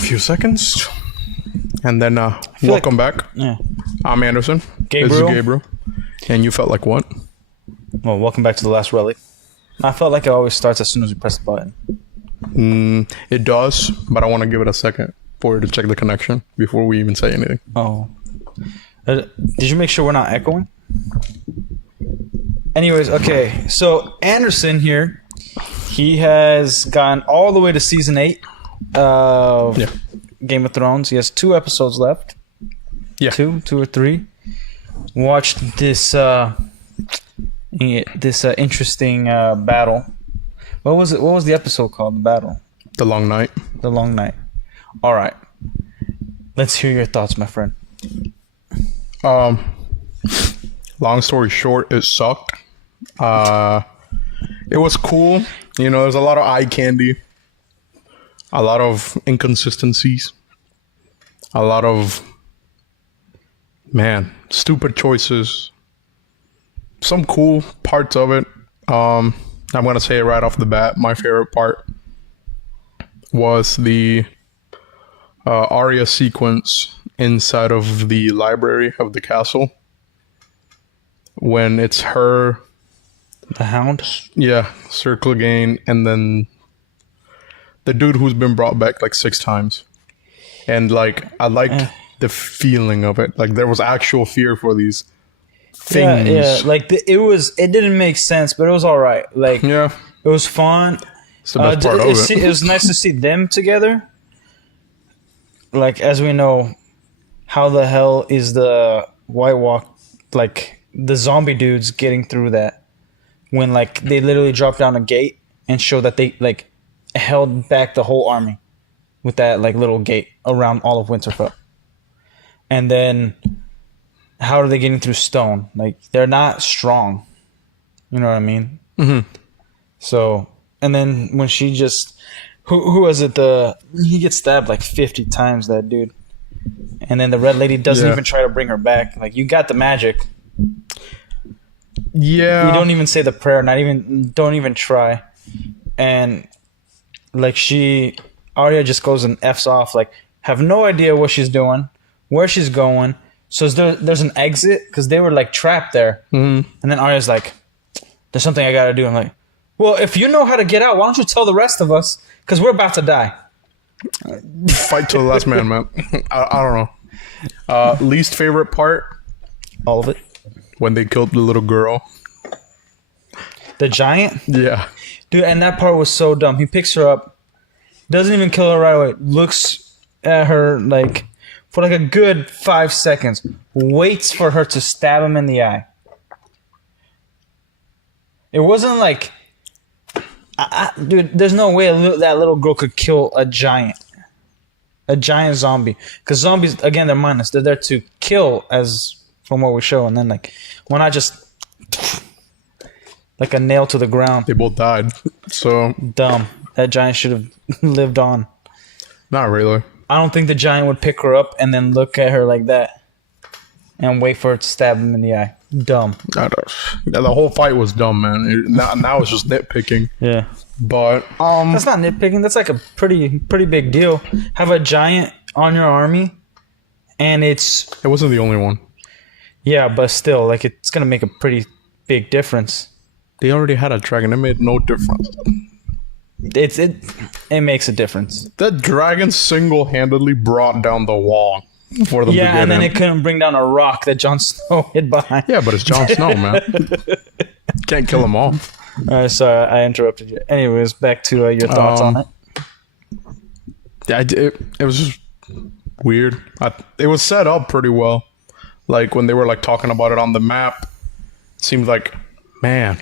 few seconds. And then welcome back. Yeah. I'm Anderson. Gabriel. This is Gabriel. And you felt like what? Well, welcome back to The Last Relic. I felt like it always starts as soon as we press the button. It does, but I want to give it a second for you to check the connection before we even say anything. Oh. Did you make sure we're not echoing? Anyways, okay. So Anderson here, he has gone all the way to season 8 of Game of Thrones. He has 2 episodes left. Yeah. Two or 3. Watched this interesting battle. What was it? What was the episode called? The battle. The Long Night. The Long Night. All right. Let's hear your thoughts, my friend. Long story short, it sucked. It was cool. You know, there's a lot of eye candy. A lot of inconsistencies. A lot of, stupid choices. Some cool parts of it. I'm going to say it right off the bat. My favorite part was the Arya sequence inside of the library of the castle. When it's her... The Hound? Yeah, Sir Clegane, and then the dude who's been brought back like 6 times. And like, I liked the feeling of it. Like, there was actual fear for these things. Yeah. Like, it didn't make sense, but it was all right. Like, Yeah, it was fun. it's the best part of it. It was nice to see them together. Like, as we know, how the hell is the White Walk, like, the zombie dudes getting through that? When, like, they literally dropped down a gate and showed that they, like, held back the whole army with that, like, little gate around all of Winterfell. And then, how are they getting through stone? Like, they're not strong. You know what I mean? Mm-hmm. So, and then when she just... Who was it? He gets stabbed, like, 50 times, that dude. And then the Red Lady doesn't even try to bring her back. Like, you got the magic. Yeah. You don't even say the prayer, don't even try. And like Arya just goes and F's off, like, have no idea what she's doing, where she's going. So there's an exit because they were like trapped there. Mm-hmm. And then Arya's like, there's something I gotta do. I'm like, well, if you know how to get out, why don't you tell the rest of us? Because we're about to die. Fight to the last man, man. I don't know. Least favorite part? All of it. When they killed the little girl. The giant? Yeah. Dude, and that part was so dumb. He picks her up, doesn't even kill her right away, looks at her like for like a good 5 seconds, waits for her to stab him in the eye. It wasn't like, dude, there's no way that little girl could kill a giant zombie. Because zombies, again, they're mindless. They're there to kill, as from what we show, and then like, why not just like a nail to the ground? They both died. So Dumb. That giant should have lived on. not really. I don't think the giant would pick her up and then look at her like that and wait for her to stab him in the eye. Dumb. The whole fight was dumb, man. Now it's just nitpicking. Yeah. But That's not nitpicking. That's like a pretty big deal. Have a giant on your army, and it wasn't the only one. yeah, but still, like, it's gonna make a pretty big difference. They already had a dragon. It made no difference. It makes a difference. That dragon single-handedly brought down the wall for them to get and then in. it couldn't bring down a rock that Jon Snow hid behind. Yeah, but it's Jon Snow, man. Can't kill him all. Sorry, I interrupted you. Anyways, back to your thoughts on it. Yeah, it was just weird. It was set up pretty well. Like, when they were, like, talking about it on the map, it seemed like, man,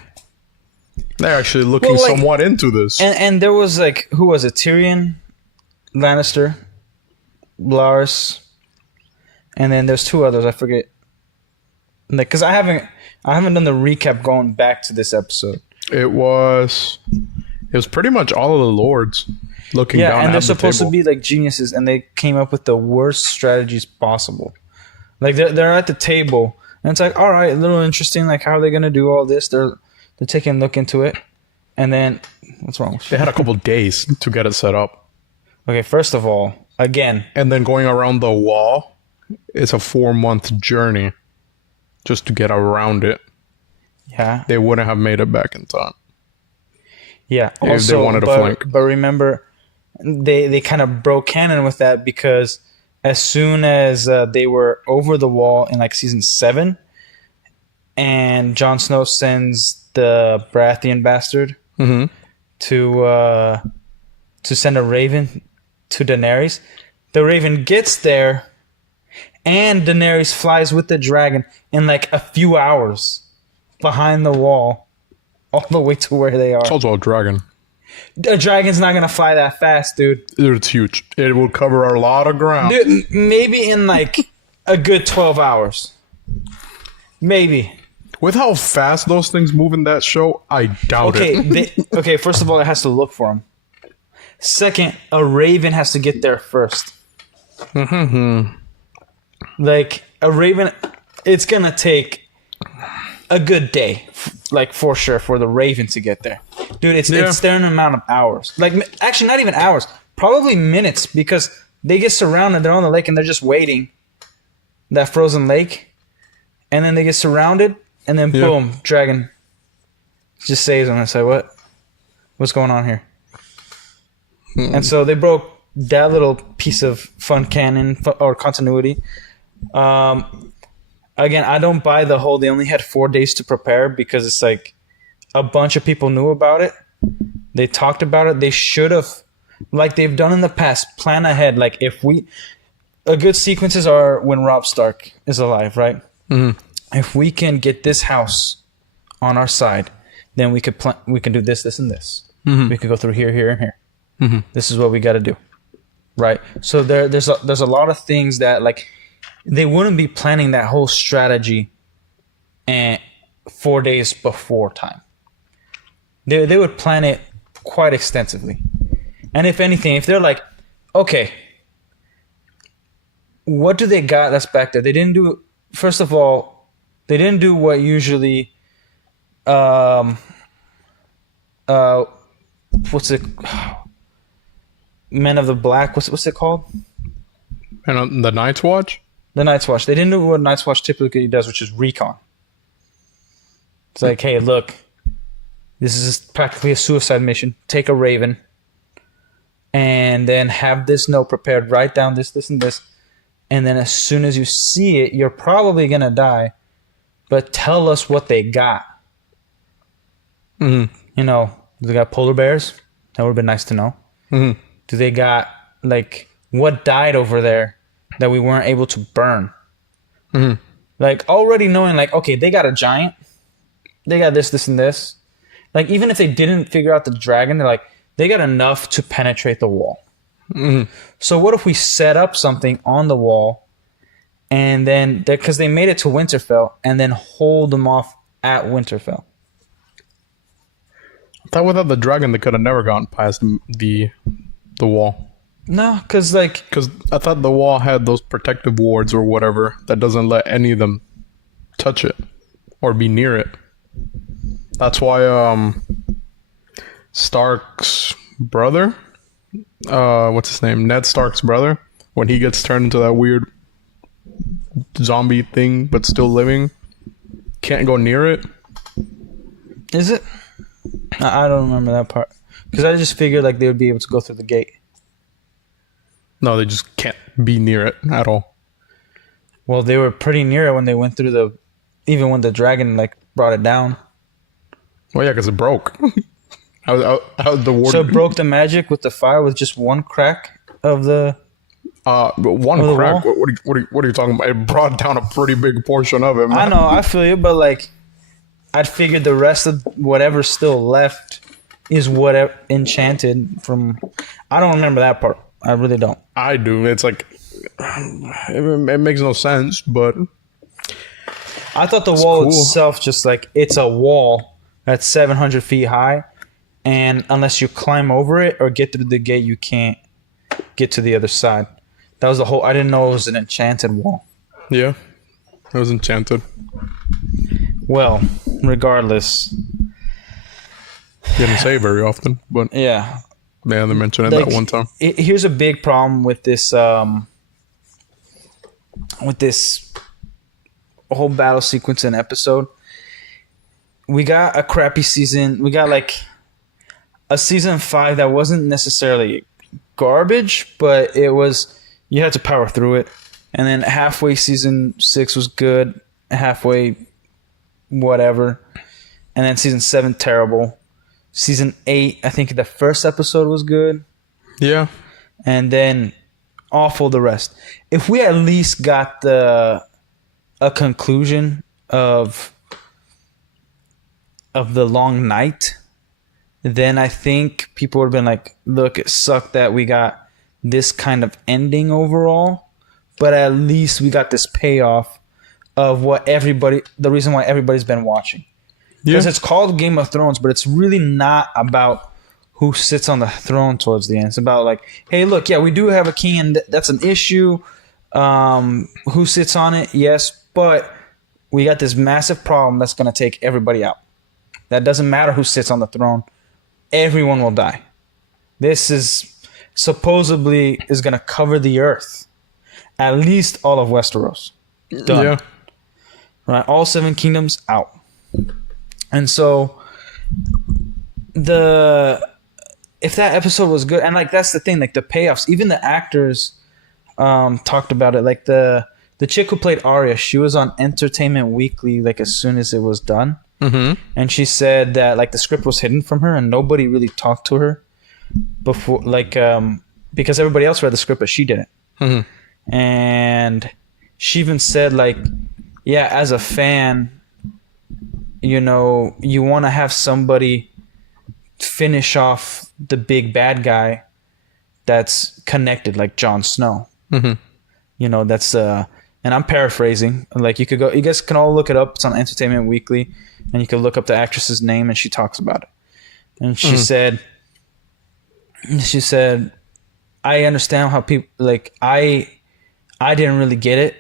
they're actually looking somewhat into this. And there was, like, who was it? Tyrion Lannister, Lars, and then there's 2 others. I forget. Like, because I haven't done the recap going back to this episode. It was pretty much all of the lords looking down at the table. Yeah, and they're supposed to be, like, geniuses, and they came up with the worst strategies possible. Like, they're at the table, and it's like, all right, a little interesting. Like, how are they going to do all this? They're taking a look into it. And then, what's wrong with you? They had a couple days to get it set up. Okay, first of all, again. And then going around the wall, it's a 4-month journey just to get around it. Yeah. They wouldn't have made it back in time. Yeah. If they Also, wanted to but, flank. but remember, they kind of broke canon with that because as soon as they were over the wall in like season 7, and Jon Snow sends the Baratheon bastard to send a raven to Daenerys, the raven gets there, and Daenerys flies with the dragon in like a few hours behind the wall, all the way to where they are. It's also a dragon. A dragon's not gonna fly that fast, dude. Dude, it's huge. It will cover a lot of ground. Dude, maybe in like a good 12 hours. Maybe. With how fast those things move in that show, I doubt it. Okay, first of all, it has to look for them. Second, a raven has to get there first. Like, a raven, it's gonna take a good day, like, for sure, for the raven to get there. Dude, it's there in an amount of hours. Like, actually, not even hours. Probably minutes, because they get surrounded. They're on the lake, and they're just waiting. That frozen lake. And then they get surrounded, and then boom, dragon just saves them. I say, what? What's going on here? And so they broke that little piece of fun canon or continuity. Again, I don't buy the whole they only had 4 days to prepare, because it's like a bunch of people knew about it. They talked about it. They should have, like they've done in the past, plan ahead. Like a good sequences are when Robb Stark is alive, right? If we can get this house on our side, then we could we can do this, this, and this. We could go through here, here, and here. This is what we got to do, right? So there's a lot of things that like they wouldn't be planning that whole strategy and 4 days before time. They would plan it quite extensively. And if anything, if they're like, okay, what do they got that's back there? They didn't do, first of all, they didn't do what usually, what's it? Men of the Black. What's it called? And the Night's Watch? The Night's Watch. They didn't do what Night's Watch typically does, which is recon. It's like, hey, look, this is practically a suicide mission. Take a raven, and then have this note prepared. Write down this, this, and this, and then as soon as you see it, you're probably gonna die. But tell us what they got. You know, do they got polar bears? That would have been nice to know. Do they got, like, what died over there that we weren't able to burn? Like, already knowing, like, okay, they got a giant. They got this, this, and this. Like, even if they didn't figure out the dragon, they're like, they got enough to penetrate the wall. So what if we set up something on the wall, and then, because they made it to Winterfell, and then hold them off at Winterfell? I thought without the dragon, they could have never gotten past the wall. No, because I thought the wall had those protective wards or whatever that doesn't let any of them touch it or be near it. That's why Stark's brother, what's his name? Ned Stark's brother, when he gets turned into that weird zombie thing but still living, can't go near it. Is it? I don't remember that part. Because I just figured like they would be able to go through the gate. No, they just can't be near it at all. Well, they were pretty near it when they went through even when the dragon like brought it down. Well, yeah, because it broke. how the ward? So it broke the magic with the fire with just one crack of the. One crack. What are you talking about? It brought down a pretty big portion of it. Man. I know, I feel you, but like, I'd figured the rest of whatever's still left is whatever enchanted from. I don't remember that part. I really don't. I do. It's like it makes no sense, but I thought the wall itself just like it's a wall that's 700 feet high, and unless you climb over it or get through the gate, you can't get to the other side. That was the whole. I didn't know it was an enchanted wall. Yeah, it was enchanted. Well, regardless, didn't say very often, but yeah. Yeah, they mentioned it Like, that one time. here's a big problem with this whole battle sequence and episode. We got a crappy season. We got like a season 5 that wasn't necessarily garbage, but it was, you had to power through it. And then halfway season 6 was good, halfway whatever. And then season 7 terrible. Season 8, I think the first episode was good, Yeah. and then awful the rest. If we at least got a conclusion of the long night, then I think people would have been like, look, it sucked that we got this kind of ending overall, but at least we got this payoff of the reason why everybody's been watching. Because it's called Game of Thrones, but it's really not about who sits on the throne towards the end. It's about like, hey, look, yeah, we do have a king, and that's an issue. Who sits on it? Yes, but we got this massive problem that's going to take everybody out. That doesn't matter who sits on the throne. Everyone will die. This is supposedly is going to cover the earth. At least all of Westeros. Done. Yeah. Right? All 7 kingdoms out. And so if that episode was good, and like that's the thing, like the payoffs, even the actors talked about it. Like the chick who played Arya, she was on Entertainment Weekly like as soon as it was done. Mm-hmm. And she said that like the script was hidden from her and nobody really talked to her before, like because everybody else read the script but she didn't. Mm-hmm. And she even said like, yeah, as a fan, you know, you want to have somebody finish off the big bad guy that's connected, like Jon Snow. Mm-hmm. You know, that's and I'm paraphrasing. Like you guys can all look it up. It's on Entertainment Weekly, and you can look up the actress's name, and she talks about it. And she said, I understand how people like I didn't really get it,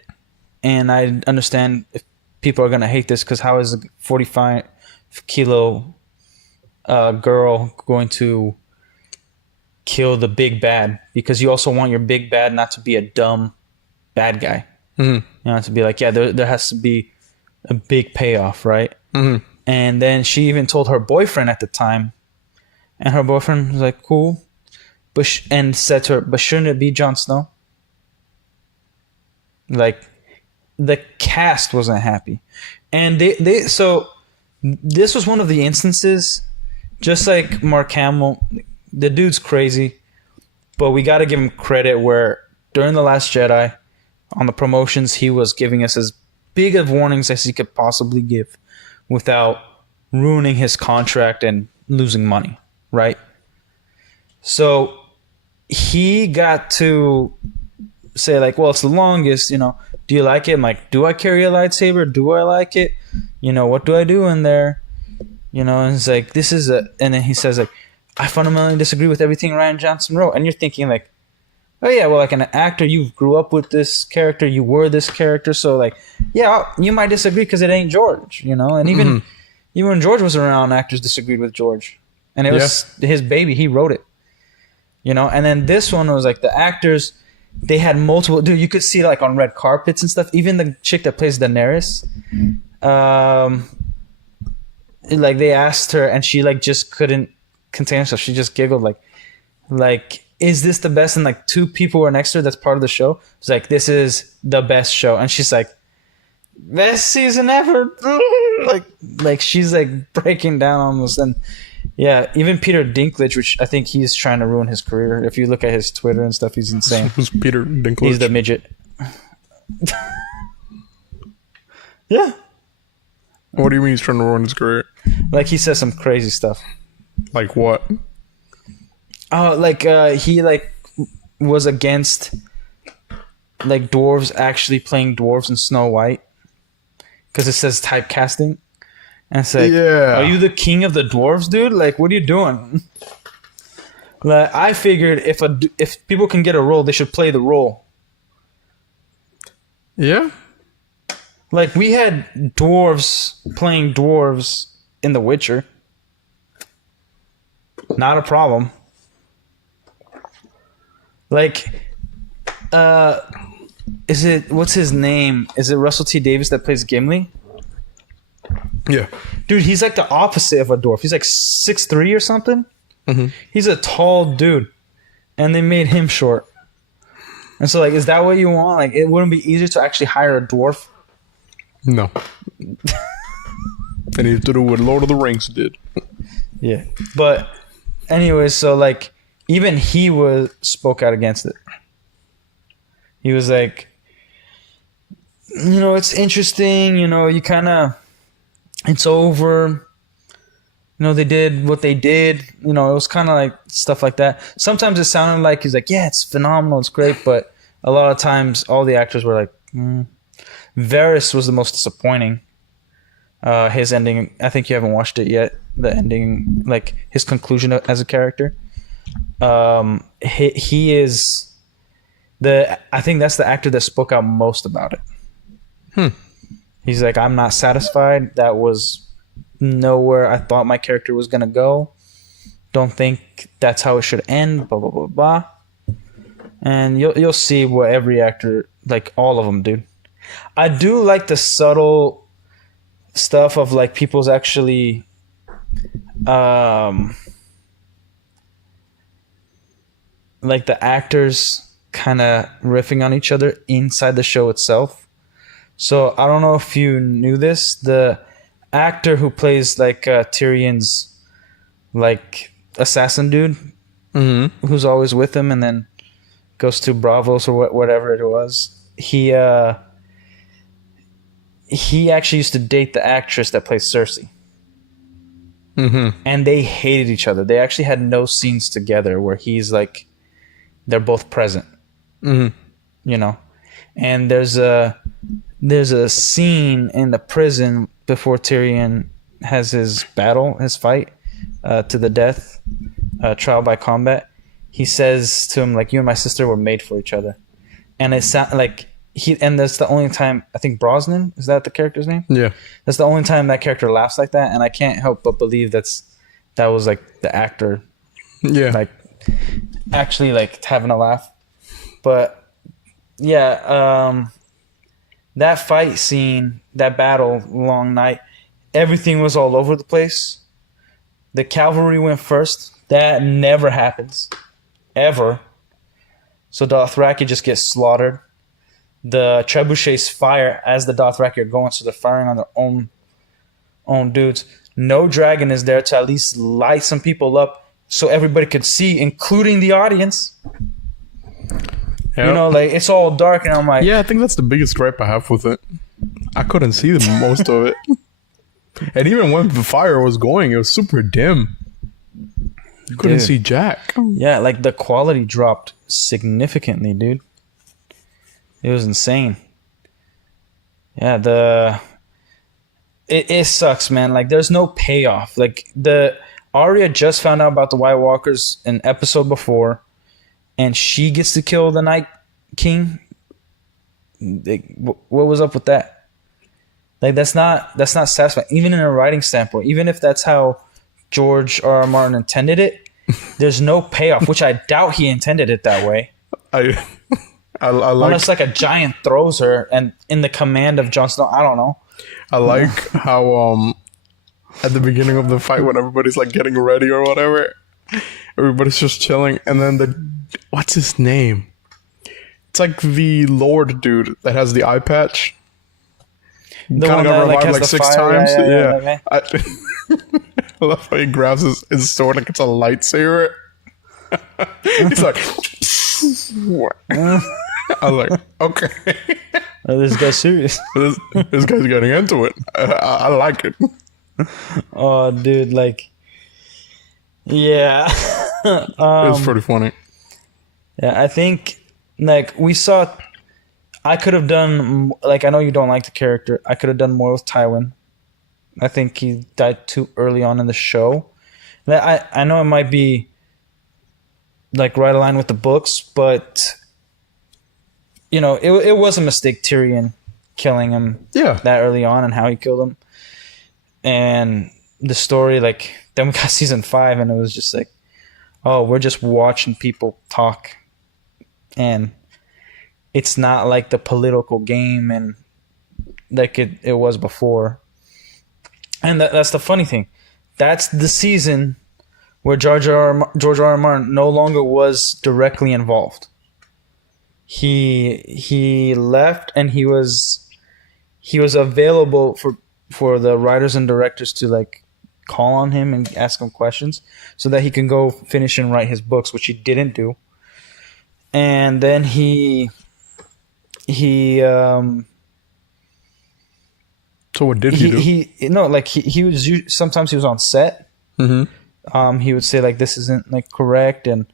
and I understand if people are gonna hate this because how is a 45-kilo girl going to kill the big bad? Because you also want your big bad not to be a dumb bad guy. Mm-hmm. You know, to be like, yeah, there has to be a big payoff, right? Mm-hmm. And then she even told her boyfriend at the time, and her boyfriend was like, cool, and said to her, but shouldn't it be Jon Snow? Like, the cast wasn't happy. And so this was one of the instances, just like Mark Hamill, the dude's crazy, but we got to give him credit where during The Last Jedi, on the promotions, he was giving us as big of warnings as he could possibly give without ruining his contract and losing money, right? So he got to say like, well, it's the longest, you know, do you like it? I'm like, do I carry a lightsaber? Do I like it? You know, what do I do in there? You know, and it's like, and then he says like, I fundamentally disagree with everything Rian Johnson wrote. And you're thinking like, oh yeah, well, like an actor, you grew up with this character, you were this character. So like, yeah, you might disagree because it ain't George, you know? And even when George was around, actors disagreed with George. And it was his baby, he wrote it. You know, and then this one was like the actors, they had multiple, dude, you could see like on red carpets and stuff. Even the chick that plays Daenerys, like they asked her and she like just couldn't contain herself. She just giggled like, is this the best? And like 2 people were next to her that's part of the show. It's like, this is the best show. And she's like, best season ever. like she's like breaking down almost. And yeah, even Peter Dinklage, which I think he's trying to ruin his career. If you look at his Twitter and stuff, he's insane. Who's Peter Dinklage? He's the midget. Yeah. What do you mean he's trying to ruin his career? Like he says some crazy stuff. Like what? Oh, like he like was against like dwarves actually playing dwarves in Snow White because it says typecasting, and it's like, Yeah. are you the king of the dwarves, dude? Like, what are you doing? Like, I figured if people can get a role, they should play the role. Yeah. Like we had dwarves playing dwarves in The Witcher. Not a problem. Like, uh, is it what's his name? Is it Russell T Davies that plays Gimli? Yeah. Dude, he's like the opposite of a dwarf. He's like 6'3" or something. Mhm. He's a tall dude, and they made him short. And so, like, is that what you want? Like, it wouldn't be easier to actually hire a dwarf? No. They needed to do what Lord of the Rings did. Yeah. But anyways, so like, even he spoke out against it. He was like, it's interesting. You kind of, it's over. They did what they did. It was kind of like stuff like that. Sometimes it sounded like he's like, yeah, it's phenomenal, it's great. But a lot of times, all the actors were like, Varys was the most disappointing. His ending, I think you haven't watched it yet. The ending, like his conclusion as a character. He is I think that's the actor that spoke out most about it. He's like, I'm not satisfied. That was nowhere I thought my character was gonna go. Don't think that's how it should end. Blah blah blah blah. And you'll see what every actor, like all of them, dude. I do like the subtle stuff of like people's actually like the actors kind of riffing on each other inside the show itself. So I don't know if you knew this. The actor who plays like Tyrion's like assassin dude, who's always with him and then goes to Bravos or whatever it was. He actually used to date the actress that plays Cersei. And they hated each other. They actually had no scenes together where he's like, they're both present. And there's a scene in the prison before Tyrion has his fight to the death, trial by combat. He says to him, like, you and my sister were made for each other. And it sounds like and that's the only time, I think Brosnan, is that the character's name? Yeah. That's the only time that character laughs like that, and I can't help but believe that was like the actor, like actually like having a laugh. But yeah, that fight scene, that battle, long night, everything was all over the place. The cavalry went first. That never happens, ever. So Dothraki just gets slaughtered. The trebuchets fire as the Dothraki are going, so they're firing on their own dudes. No dragon is there to at least light some people up so everybody could see, including the audience. Yep. Like, it's all dark, and I'm like... Yeah, I think that's the biggest gripe I have with it. I couldn't see most of it. And even when the fire was going, it was super dim. You couldn't see jack. Yeah, like, the quality dropped significantly, dude. It was insane. Yeah, it sucks, man. Like, there's no payoff. Like, Arya just found out about the White Walkers an episode before, and she gets to kill the Night King. Like, what was up with that? Like, that's not satisfying. Even in a writing standpoint, even if that's how George R. R. Martin intended it, there's no payoff, which I doubt he intended it that way. I like, unless like a giant throws her and in the command of Jon Snow. I don't know. I like how at the beginning of the fight when everybody's like getting ready or whatever, everybody's just chilling, and then what's his name? It's like the Lord dude that has the eye patch. The kind one of got that, revived like 6 times. Yeah. I love how he grabs his sword like it's a lightsaber. He's like, I was like, okay. This guy's serious. This guy's getting into it. I like it. Oh, dude, like, yeah. It's pretty funny. Yeah, I think, like, I could have done, like, I know you don't like the character. I could have done more with Tywin. I think he died too early on in the show. I know it might be, like, right aligned with the books, but... it was a mistake, Tyrion killing him that early on and how he killed him. And the story, like, then we got season 5 and it was just like, oh, we're just watching people talk and it's not like the political game and like it was before. And that's the funny thing. That's the season where George R. R. Martin no longer was directly involved. He left, and he was available for the writers and directors to like call on him and ask him questions so that he can go finish and write his books, which he didn't do. And then So what did he do? He was sometimes he was on set. Mm-hmm. He would say like this isn't like correct, and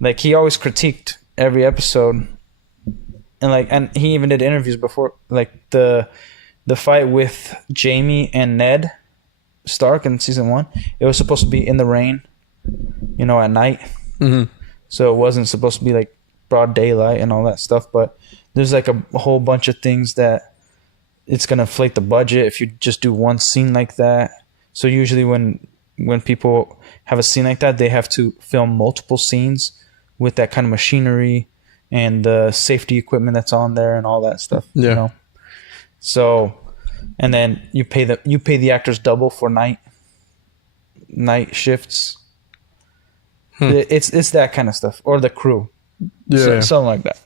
like he always critiqued every episode, and he even did interviews before, like the fight with Jamie and Ned Stark in season 1. It was supposed to be in the rain, at night. Mm-hmm. So it wasn't supposed to be like broad daylight and all that stuff. But there's like a whole bunch of things that it's gonna inflate the budget if you just do one scene like that. So usually when people have a scene like that, they have to film multiple scenes with that kind of machinery and the safety equipment that's on there and all that stuff. Yeah. So, and then you pay the actors double for night shifts. It's that kind of stuff, or the crew, something like that.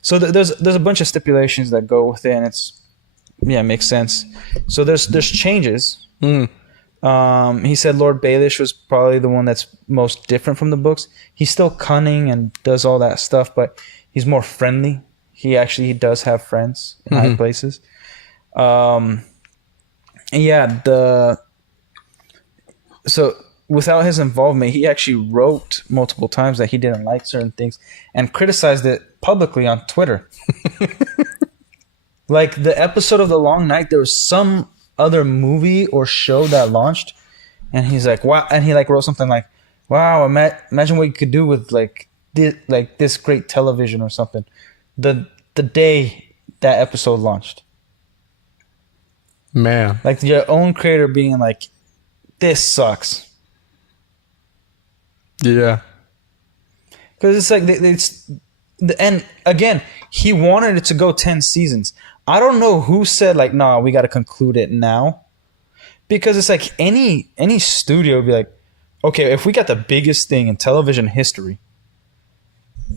So there's a bunch of stipulations that go with it, and it makes sense. So there's changes. He said Lord Baelish was probably the one that's most different from the books. He's still cunning and does all that stuff, but he's more friendly. He does have friends in high places. So without his involvement, he actually wrote multiple times that he didn't like certain things and criticized it publicly on Twitter. Like the episode of The Long Night, there was some other movie or show that launched, and he's like, wow, and he like wrote something like, wow, imagine what you could do with like this great television or something. The day that episode launched. Man. Like your own creator being like, this sucks. Yeah. Because it's like, and again, he wanted it to go 10 seasons. I don't know who said like, nah, we got to conclude it now. Because it's like any studio would be like, okay, if we got the biggest thing in television history,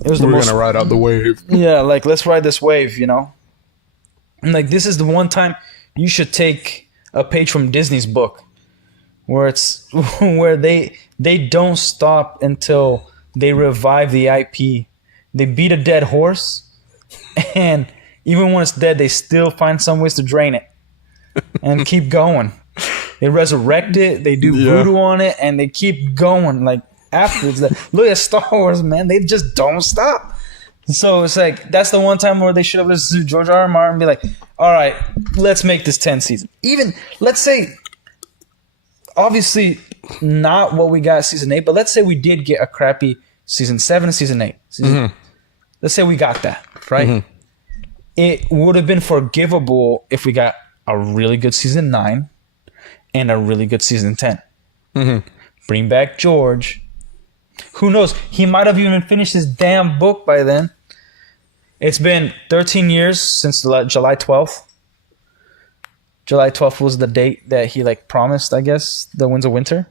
We're going to ride out the wave. Yeah, like let's ride this wave, And like this is the one time you should take a page from Disney's book, where they don't stop until they revive the IP. They beat a dead horse, and even when it's dead, they still find some ways to drain it and keep going. They resurrect it, they do voodoo on it, and they keep going. Like afterwards, look at Star Wars, man. They just don't stop. So it's like that's the one time where they should have listened to George R. R. Martin and be like, all right, let's make this 10 season. Even, let's say, obviously not what we got season 8, but let's say we did get a crappy season 7 and season 8. Let's say we got that, right? Mm-hmm. It would have been forgivable if we got a really good season 9 and a really good season 10. Mm-hmm. Bring back George. Who knows? He might have even finished his damn book by then. It's been 13 years since July 12th. July 12th was the date that he like promised, I guess, the Winds of Winter.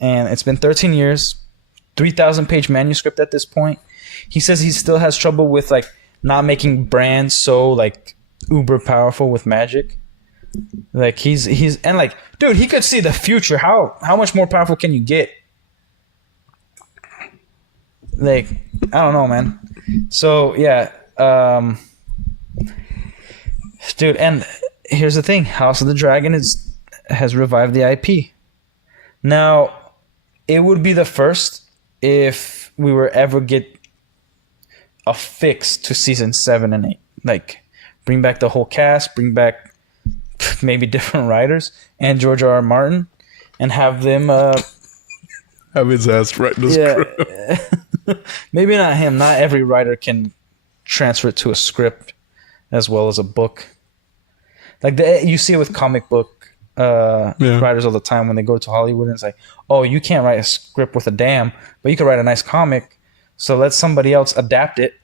And it's been 13 years, 3,000-page manuscript at this point. He says he still has trouble with like not making brands so like uber powerful with magic. Like he's and like, dude, he could see the future. How much more powerful can you get? Like, I don't know, man. So yeah, dude, and here's the thing: House of the Dragon has revived the IP. Now, it would be the first if we were ever get a fix to season 7 and 8. Like, bring back the whole cast, bring back maybe different writers and George R. R. Martin, and have them have his ass write the script. Maybe not him. Not every writer can transfer it to a script as well as a book. Like you see it with comic book writers all the time when they go to Hollywood, and it's like, oh, you can't write a script with a damn, but you can write a nice comic. So let somebody else adapt it,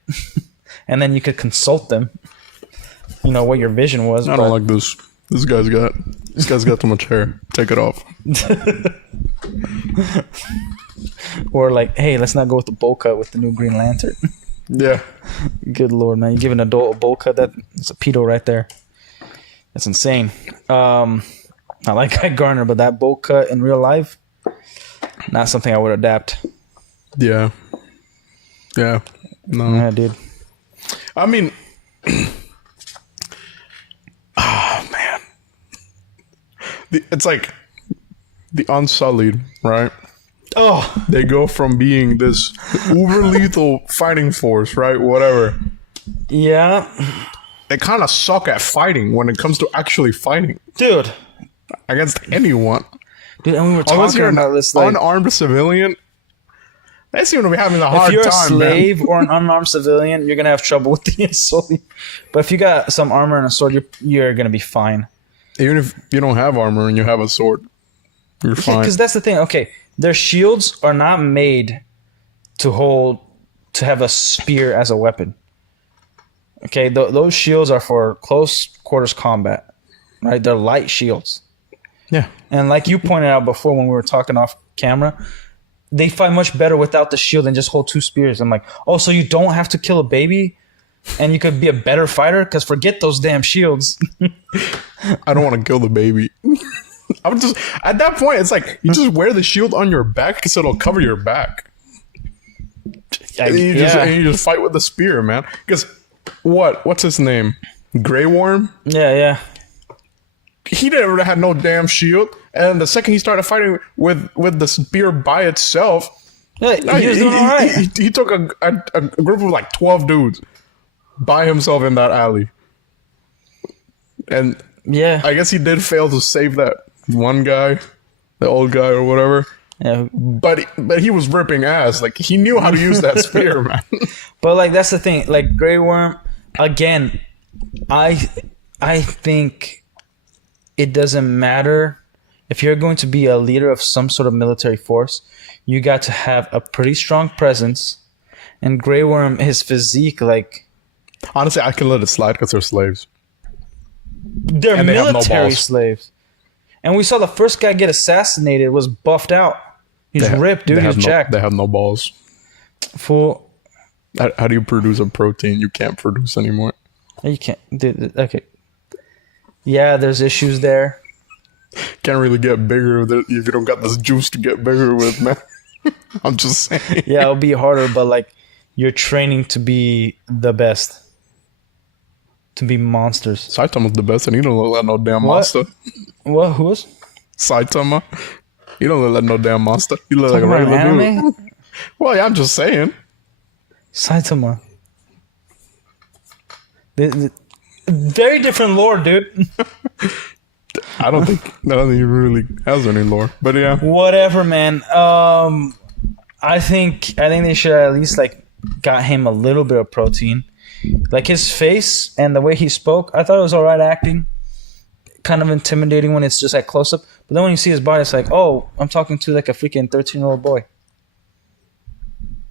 and then you could consult them. You know what your vision was. I don't like this. This guy's got too much hair. Take it off. Or like, hey, let's not go with the bowl cut with the new Green Lantern. Yeah. Good Lord, man. You give an adult a bowl cut, that's a pedo right there. That's insane. I like Guy Gardner, but that bowl cut in real life, not something I would adapt. Yeah. Yeah. No. Yeah, dude. I mean, oh man, it's like the Unsullied, right? Oh, They go from being this uber lethal fighting force, right? Whatever. yeah. They kind of suck at fighting when it comes to actually fighting Dude. against anyone. Dude, and we were Unless talking you're about an this, like, unarmed civilian, they seem to be having a hard if you're a time, man. slave or an unarmed civilian, you're going to have trouble with the Unsullied. But if you got some armor and a sword, you're going to be fine. Even if you don't have armor and you have a sword, you're fine. Because that's the thing. Okay, their shields are not made to have a spear as a weapon. Okay, those shields are for close quarters combat, right? They're light shields. Yeah. And like you pointed out before when we were talking off camera, they fight much better without the shield than just hold two spears. I'm like, oh, so you don't have to kill a baby and you could be a better fighter? Because forget those damn shields. I don't want to kill the baby. I'm just at that point. It's like you just wear the shield on your back because it'll cover your back. And you just fight with the spear, man. Because what's his name? Grey Worm. Yeah. He never had no damn shield, and the second he started fighting with the spear by itself, Yeah, he was doing all right. he took a group of like 12 dudes by himself in that alley, and Yeah. I guess he did fail to save that one guy, the old guy or whatever. Yeah. But he was ripping ass. Like he knew how to use that spear, man. But like that's the thing. Like Grey Worm, again, I think it doesn't matter if you're going to be a leader of some sort of military force. You got to have a pretty strong presence. And Grey Worm, his physique, like Honestly, I can let it slide because they're slaves. they're And they have no military balls. slaves. And we saw the first guy get assassinated was buffed out. He's ripped, dude. They He's have jacked. they have no balls. Fool. How do you produce a protein you can't produce anymore? You can't. Dude, okay. Yeah, there's issues there. Can't really get bigger if you don't got this juice to get bigger with, man. I'm just saying. Yeah, it'll be harder, but like you're training to be the best. To be monsters. Saitama's the best, and he don't look like no damn What? monster. What? Who was? Saitama, he don't look like no damn monster. He look like a Talking about regular anime? dude. Well, yeah, I'm just saying. Saitama. Very different lore, dude. I don't think he really has any lore, but yeah. Whatever, man. I think they should at least like got him a little bit of protein. Like his face and the way he spoke, I thought it was alright acting. Kind of intimidating when it's just like close up. But then when you see his body, it's like, oh, I'm talking to like a freaking 13-year-old boy.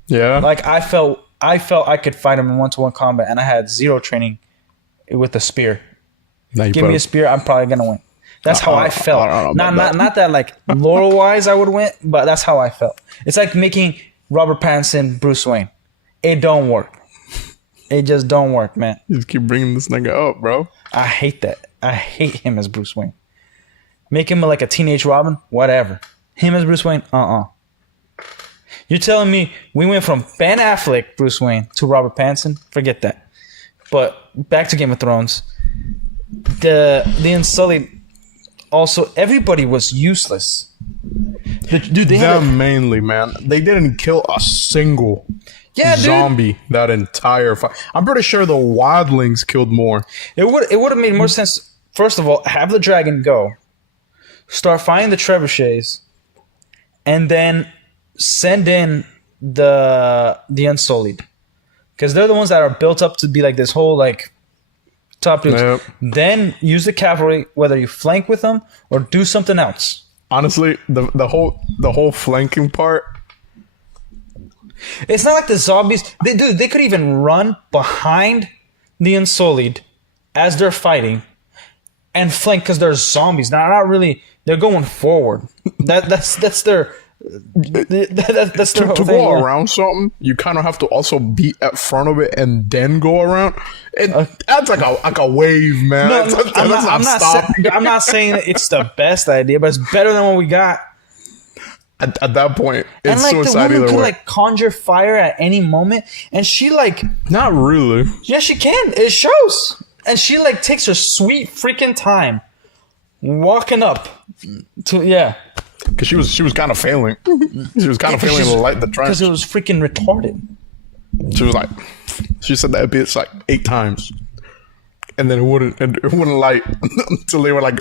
Yeah. Like I felt I could fight him in 1-to-1 combat, and I had zero training with a spear. Now you Give me a spear, I'm probably gonna win. That's how I felt. I don't know about Not that like lore wise I would win, but that's how I felt. It's like making Robert Pattinson Bruce Wayne. It don't work. It just don't work, man. You just keep bringing this nigga up, bro. I hate that. I hate him as Bruce Wayne. Make him like a teenage Robin, whatever. Him as Bruce Wayne, You're telling me we went from Ben Affleck Bruce Wayne to Robert Pattinson? Forget that. But back to Game of Thrones. The Unsullied, also everybody was useless. Dude, they had Them mainly, man. They didn't kill a single zombie that entire fight. I'm pretty sure the wildlings killed more. It would have made more sense. First of all, have the dragon go, start finding the trebuchets, and then send in the Unsullied, because they're the ones that are built up to be like this whole like top dudes. Yep. Then use the cavalry, whether you flank with them or do something else. Honestly, the whole flanking part. It's not like the zombies. They could even run behind the Unsullied as they're fighting and flank because they're zombies. Not really. They're going forward. That's their. That's their whole To thing, go yeah. around something, you kind of have to also be at front of it and then go around. That's like a wave, man. No, That's I'm not saying that it's the best idea, but it's better than what we got. At that point, And it's like the suicide woman either could way. like conjure fire at any moment, and she like, Not really. yeah, she can. It shows, and she like takes her sweet freaking time walking up to Because she was kind of failing. She was kind of failing to light the trench. because it was freaking retarded. She was like, she said that bitch like 8 times, and then it wouldn't light until they were like,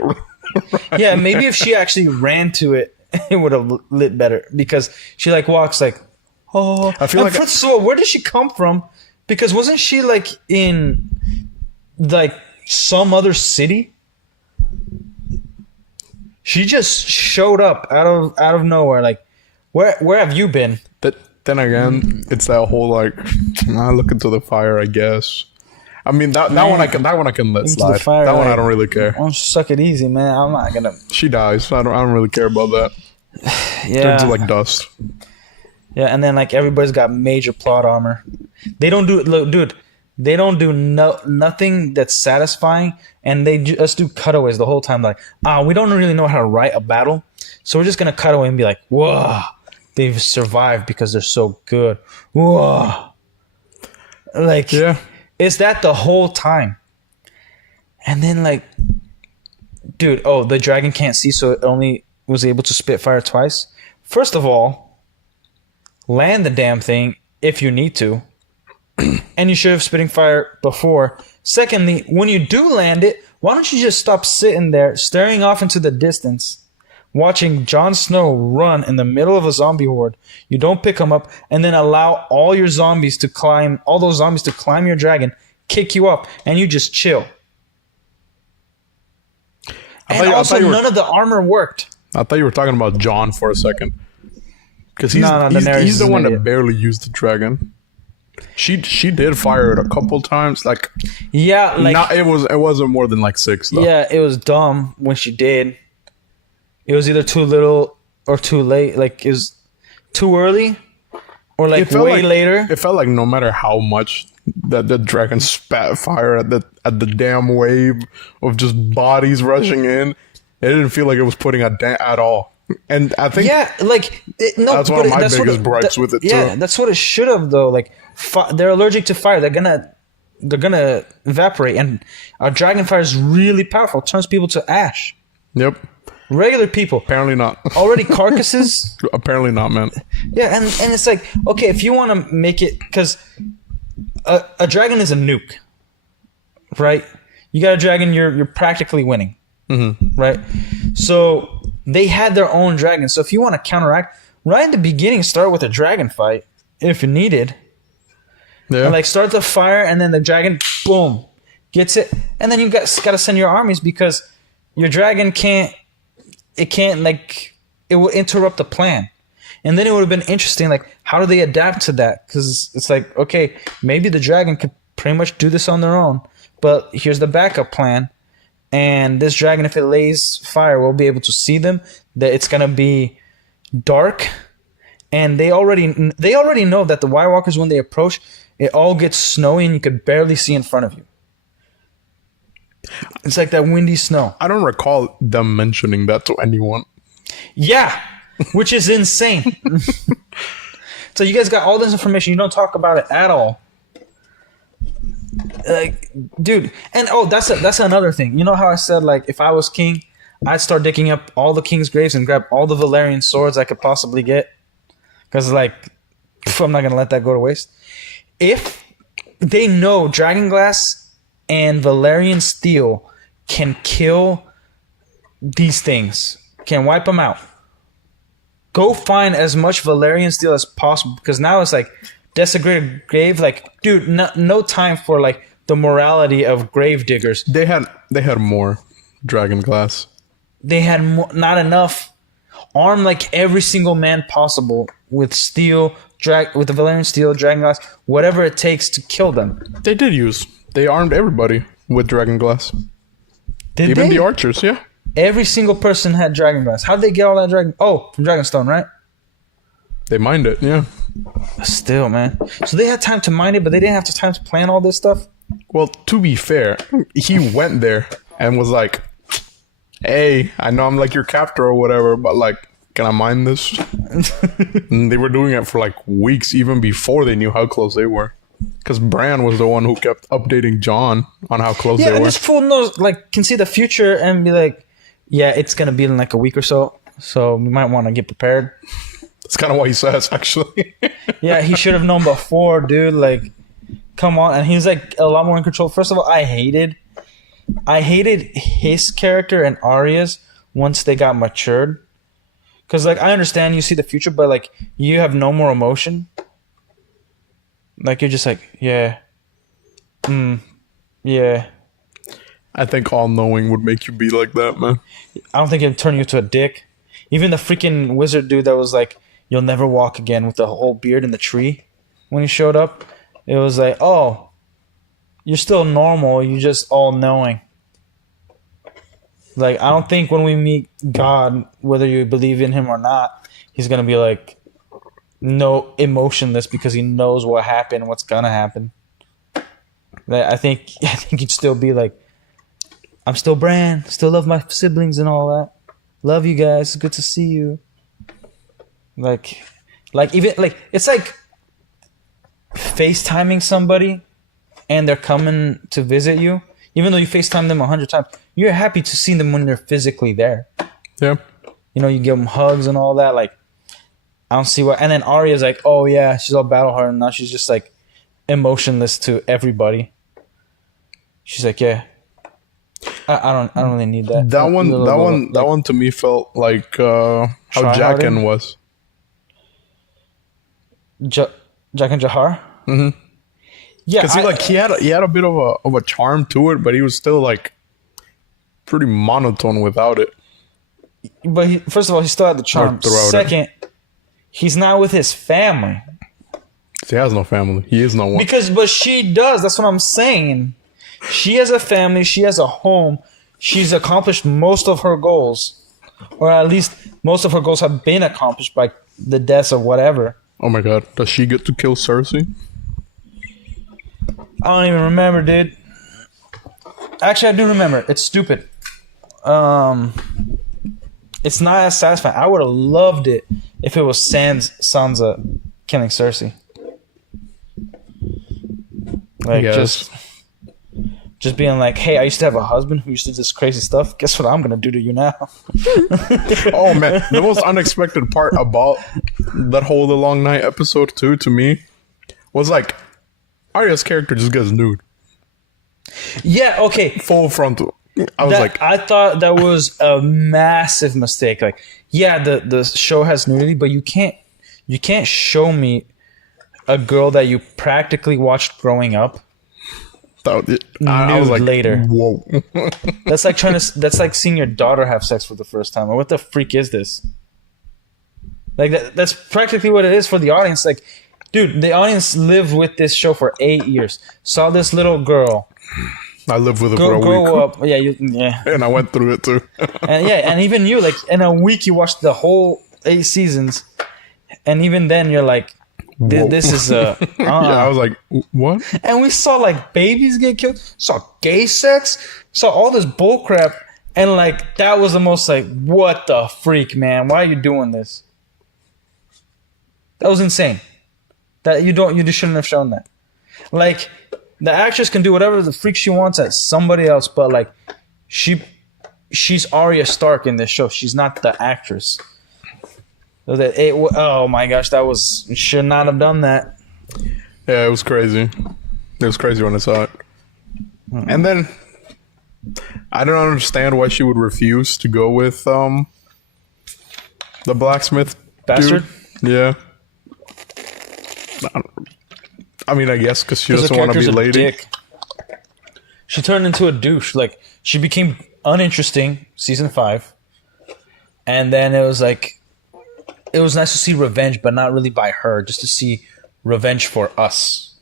Yeah, maybe if she actually ran to it, it would have lit better because she like walks like, oh. I feel like first of all, where did she come from? Because wasn't she like in like some other city? She just showed up out of nowhere. Like, where have you been? But then again, it's that whole like, I look into the fire, I guess. I mean that one I can let Into the slide. fire, That one I like- don't really care. I'll suck it easy, man. I'm not gonna. She dies. I don't really care about that. Turns Yeah, to like dust. yeah, and then like everybody's got major plot armor. They don't do look, dude. They don't do nothing that's satisfying, and they just do cutaways the whole time. Like, we don't really know how to write a battle, so we're just gonna cut away and be like, whoa, they've survived because they're so good. Whoa, like, Yeah. it's that the whole time. And then like, dude, the dragon can't see, so it only was able to spit fire twice. First of all, land the damn thing if you need to. And you should have spitting fire before. Secondly, when you do land it, why don't you just stop sitting there staring off into the distance, watching Jon Snow run in the middle of a zombie horde? You don't pick him up and then allow all those zombies to climb your dragon, kick you up, and you just chill. And also, none of the armor worked. I thought you were talking about John for a second. Because he's, No, Daenerys he's is the an one that idiot. barely used the dragon. She did fire it a couple times. Like, Yeah, like it wasn't more than like 6 though. yeah, it was dumb when she did. It was either too little or too late. Like it was too early or like way later. It felt like no matter how much that the dragon spat fire at the damn wave of just bodies rushing in, it didn't feel like it was putting a dent at all. And I think Yeah, like no. That's one of my what biggest gripes with it, Yeah, too. that's what it should have though. Like they're allergic to fire. They're gonna evaporate, and a dragon fire is really powerful. It turns people to ash. Yep. Regular people, Apparently not. already carcasses. Apparently not, man. Yeah, and it's like, okay, if you want to make it, because a dragon is a nuke, right? You got a dragon, you're practically winning, right? So they had their own dragon. So if you want to counteract, right in the beginning, start with a dragon fight if needed. Yeah. And like start the fire, and then the dragon, boom, gets it, and then you got to send your armies because your dragon can't. It can't like it will interrupt the plan. And then it would have been interesting, like, how do they adapt to that? Because it's like, okay, maybe the dragon could pretty much do this on their own, but here's the backup plan. And this dragon, if it lays fire, we'll be able to see them. That it's gonna be dark, and they already know that the White Walkers, when they approach, it all gets snowy and you could barely see in front of you. It's like that windy snow. I don't recall them mentioning that to anyone. Yeah, which is insane. So you guys got all this information. You don't talk about it at all. Like, dude, and that's another thing. You know how I said, like, if I was king, I'd start digging up all the king's graves and grab all the Valyrian swords I could possibly get, because like, I'm not gonna let that go to waste. If they know Dragonglass and Valyrian steel can kill these things, can wipe them out, go find as much Valyrian steel as possible, because now it's like desecrated grave. Like, dude, no time for like the morality of grave diggers. They had more dragon glass. They had not enough. Arm like every single man possible with steel, with the Valyrian steel, dragon glass, whatever it takes to kill them. They did use. They armed everybody with dragon glass. Did Even they? the archers, yeah. Every single person had dragon glass. How'd they get all that dragon? Oh, from Dragonstone, right? They mined it, yeah. Still, man. So they had time to mine it, but they didn't have time to plan all this stuff. Well, to be fair, he went there and was like, "Hey, I know I'm like your captor or whatever, but like, can I mine this?" And they were doing it for like weeks, even before they knew how close they were. Because Bran was the one who kept updating Jon on how close Yeah, they and were. this fool knows, like, can see the future and be like, yeah, it's gonna be in like a week or so. So we might want to get prepared. That's kind of what he says, actually. Yeah, he should have known before, dude. Like, come on. And he's like a lot more in control. First of all, I hated his character and Arya's once they got matured. Because, like, I understand you see the future, but, like, you have no more emotion. Like, you're just like, yeah. Yeah. I think all knowing would make you be like that, man. I don't think it'd turn you to a dick. Even the freaking wizard dude that was like, you'll never walk again with the whole beard in the tree when he showed up. It was like, oh, you're still normal. You're just all knowing. Like, I don't think when we meet God, whether you believe in him or not, he's going to be like, no, emotionless because he knows what happened, what's going to happen. Like, I think he'd still be like, I'm still Bran, still love my siblings and all that. Love you guys. It's good to see you. Like even like it's like FaceTiming somebody and they're coming to visit you, even though you FaceTime them 100 times. You're happy to see them when they're physically there. Yeah. You know, you give them hugs and all that. Like, I don't see what. And then Arya's like, oh yeah, she's all battle hardened and now she's just like emotionless to everybody. She's like, yeah. I don't really need that. That one to me felt like how Jaqen was. Jaqen Jahar? Mm-hmm. Yeah, Because he had a bit of a charm to it, but he was still like pretty monotone without it. But first of all, he still had the charm. Second, he's not with his family. He has no family. He is no one. But she does. That's what I'm saying. She has a family. She has a home. She's accomplished most of her goals. Or at least most of her goals have been accomplished by the deaths of whatever. Oh my god. Does she get to kill Cersei? I don't even remember, dude. Actually, I do remember. It's stupid. It's not as satisfying. I would have loved it if it was Sansa killing Cersei. Like, just being like, hey, I used to have a husband who used to do this crazy stuff. Guess what I'm going to do to you now? Oh, man. The most unexpected part about that whole The Long Night episode, too, to me, was like, Arya's character just gets nude. Yeah, okay. Full frontal. I thought that was a massive mistake. Like, yeah, the show has nudity, but you can't show me a girl that you practically watched growing up. I was like, later. Whoa. That's like seeing your daughter have sex for the first time. What the freak is this? Like that's practically what it is for the audience. Like, dude, the audience lived with this show for 8 years. Saw this little girl. I lived with her for a week. Grow up. Yeah. And I went through it too. and even you, like, in a week you watched the whole 8 seasons. And even then you're like, this is yeah, I was like, what? And we saw like babies get killed, saw gay sex, saw all this bull crap, and like that was the most like, what the freak, man? Why are you doing this? That was insane. That you just shouldn't have shown that. Like, the actress can do whatever the freak she wants at somebody else, but like she's Arya Stark in this show. She's not the actress. Oh my gosh, should not have done that. Yeah, it was crazy. It was crazy when I saw it. Mm-hmm. And then I don't understand why she would refuse to go with the blacksmith bastard. Dude. Yeah. I mean, I guess because she doesn't want to be lady. Dick. She turned into a douche. Like, she became uninteresting season 5, and then it was like it was nice to see revenge, but not really by her, just to see revenge for us.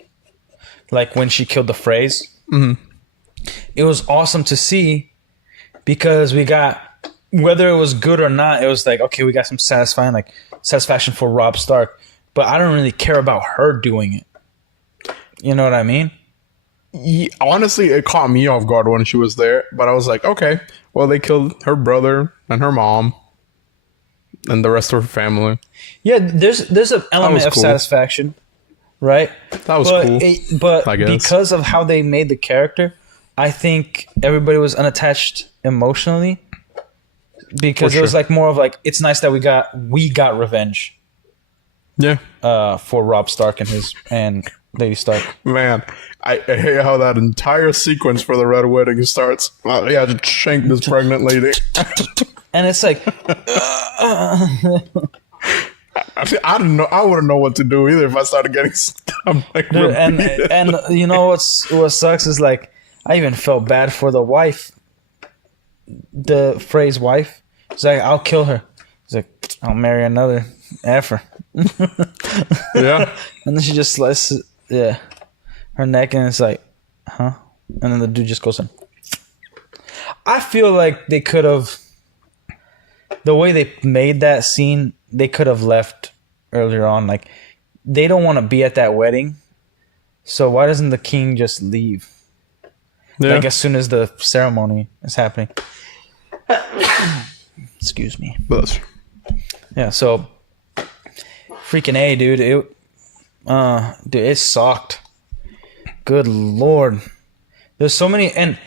Like when she killed the Freys. Mm-hmm. It was awesome to see because we got, whether it was good or not, it was like, okay, we got some satisfaction for Robb Stark, but I don't really care about her doing it. You know what I mean? Honestly, it caught me off guard when she was there, but I was like, okay, well, they killed her brother and her mom and the rest of her family. Yeah, there's an element of cool. satisfaction, right? That was cool. But I guess. because of how they made the character, I think everybody was unattached emotionally because For it was sure. like more of like, it's nice that we got revenge Yeah. for Robb Stark and Lady Stark. Man, I hate how that entire sequence for the Red Wedding starts. Yeah, just shank this pregnant lady. And it's like, I don't know. I wouldn't know what to do either if I started getting stabbed. Like, dude, repeated. and you know what sucks is like, I even felt bad for the wife, the Frey's wife. He's like, I'll kill her. He's like, I'll marry another effer. Yeah. And then she just slices, her neck, and it's like, huh? And then the dude just goes in. I feel like they could have, the way they made that scene, they could have left earlier on. Like, they don't want to be at that wedding, so why doesn't the king just leave? Yeah. Like as soon as the ceremony is happening. Excuse me. Bless. Yeah, so freaking A, dude. It sucked. Good lord. There's so many and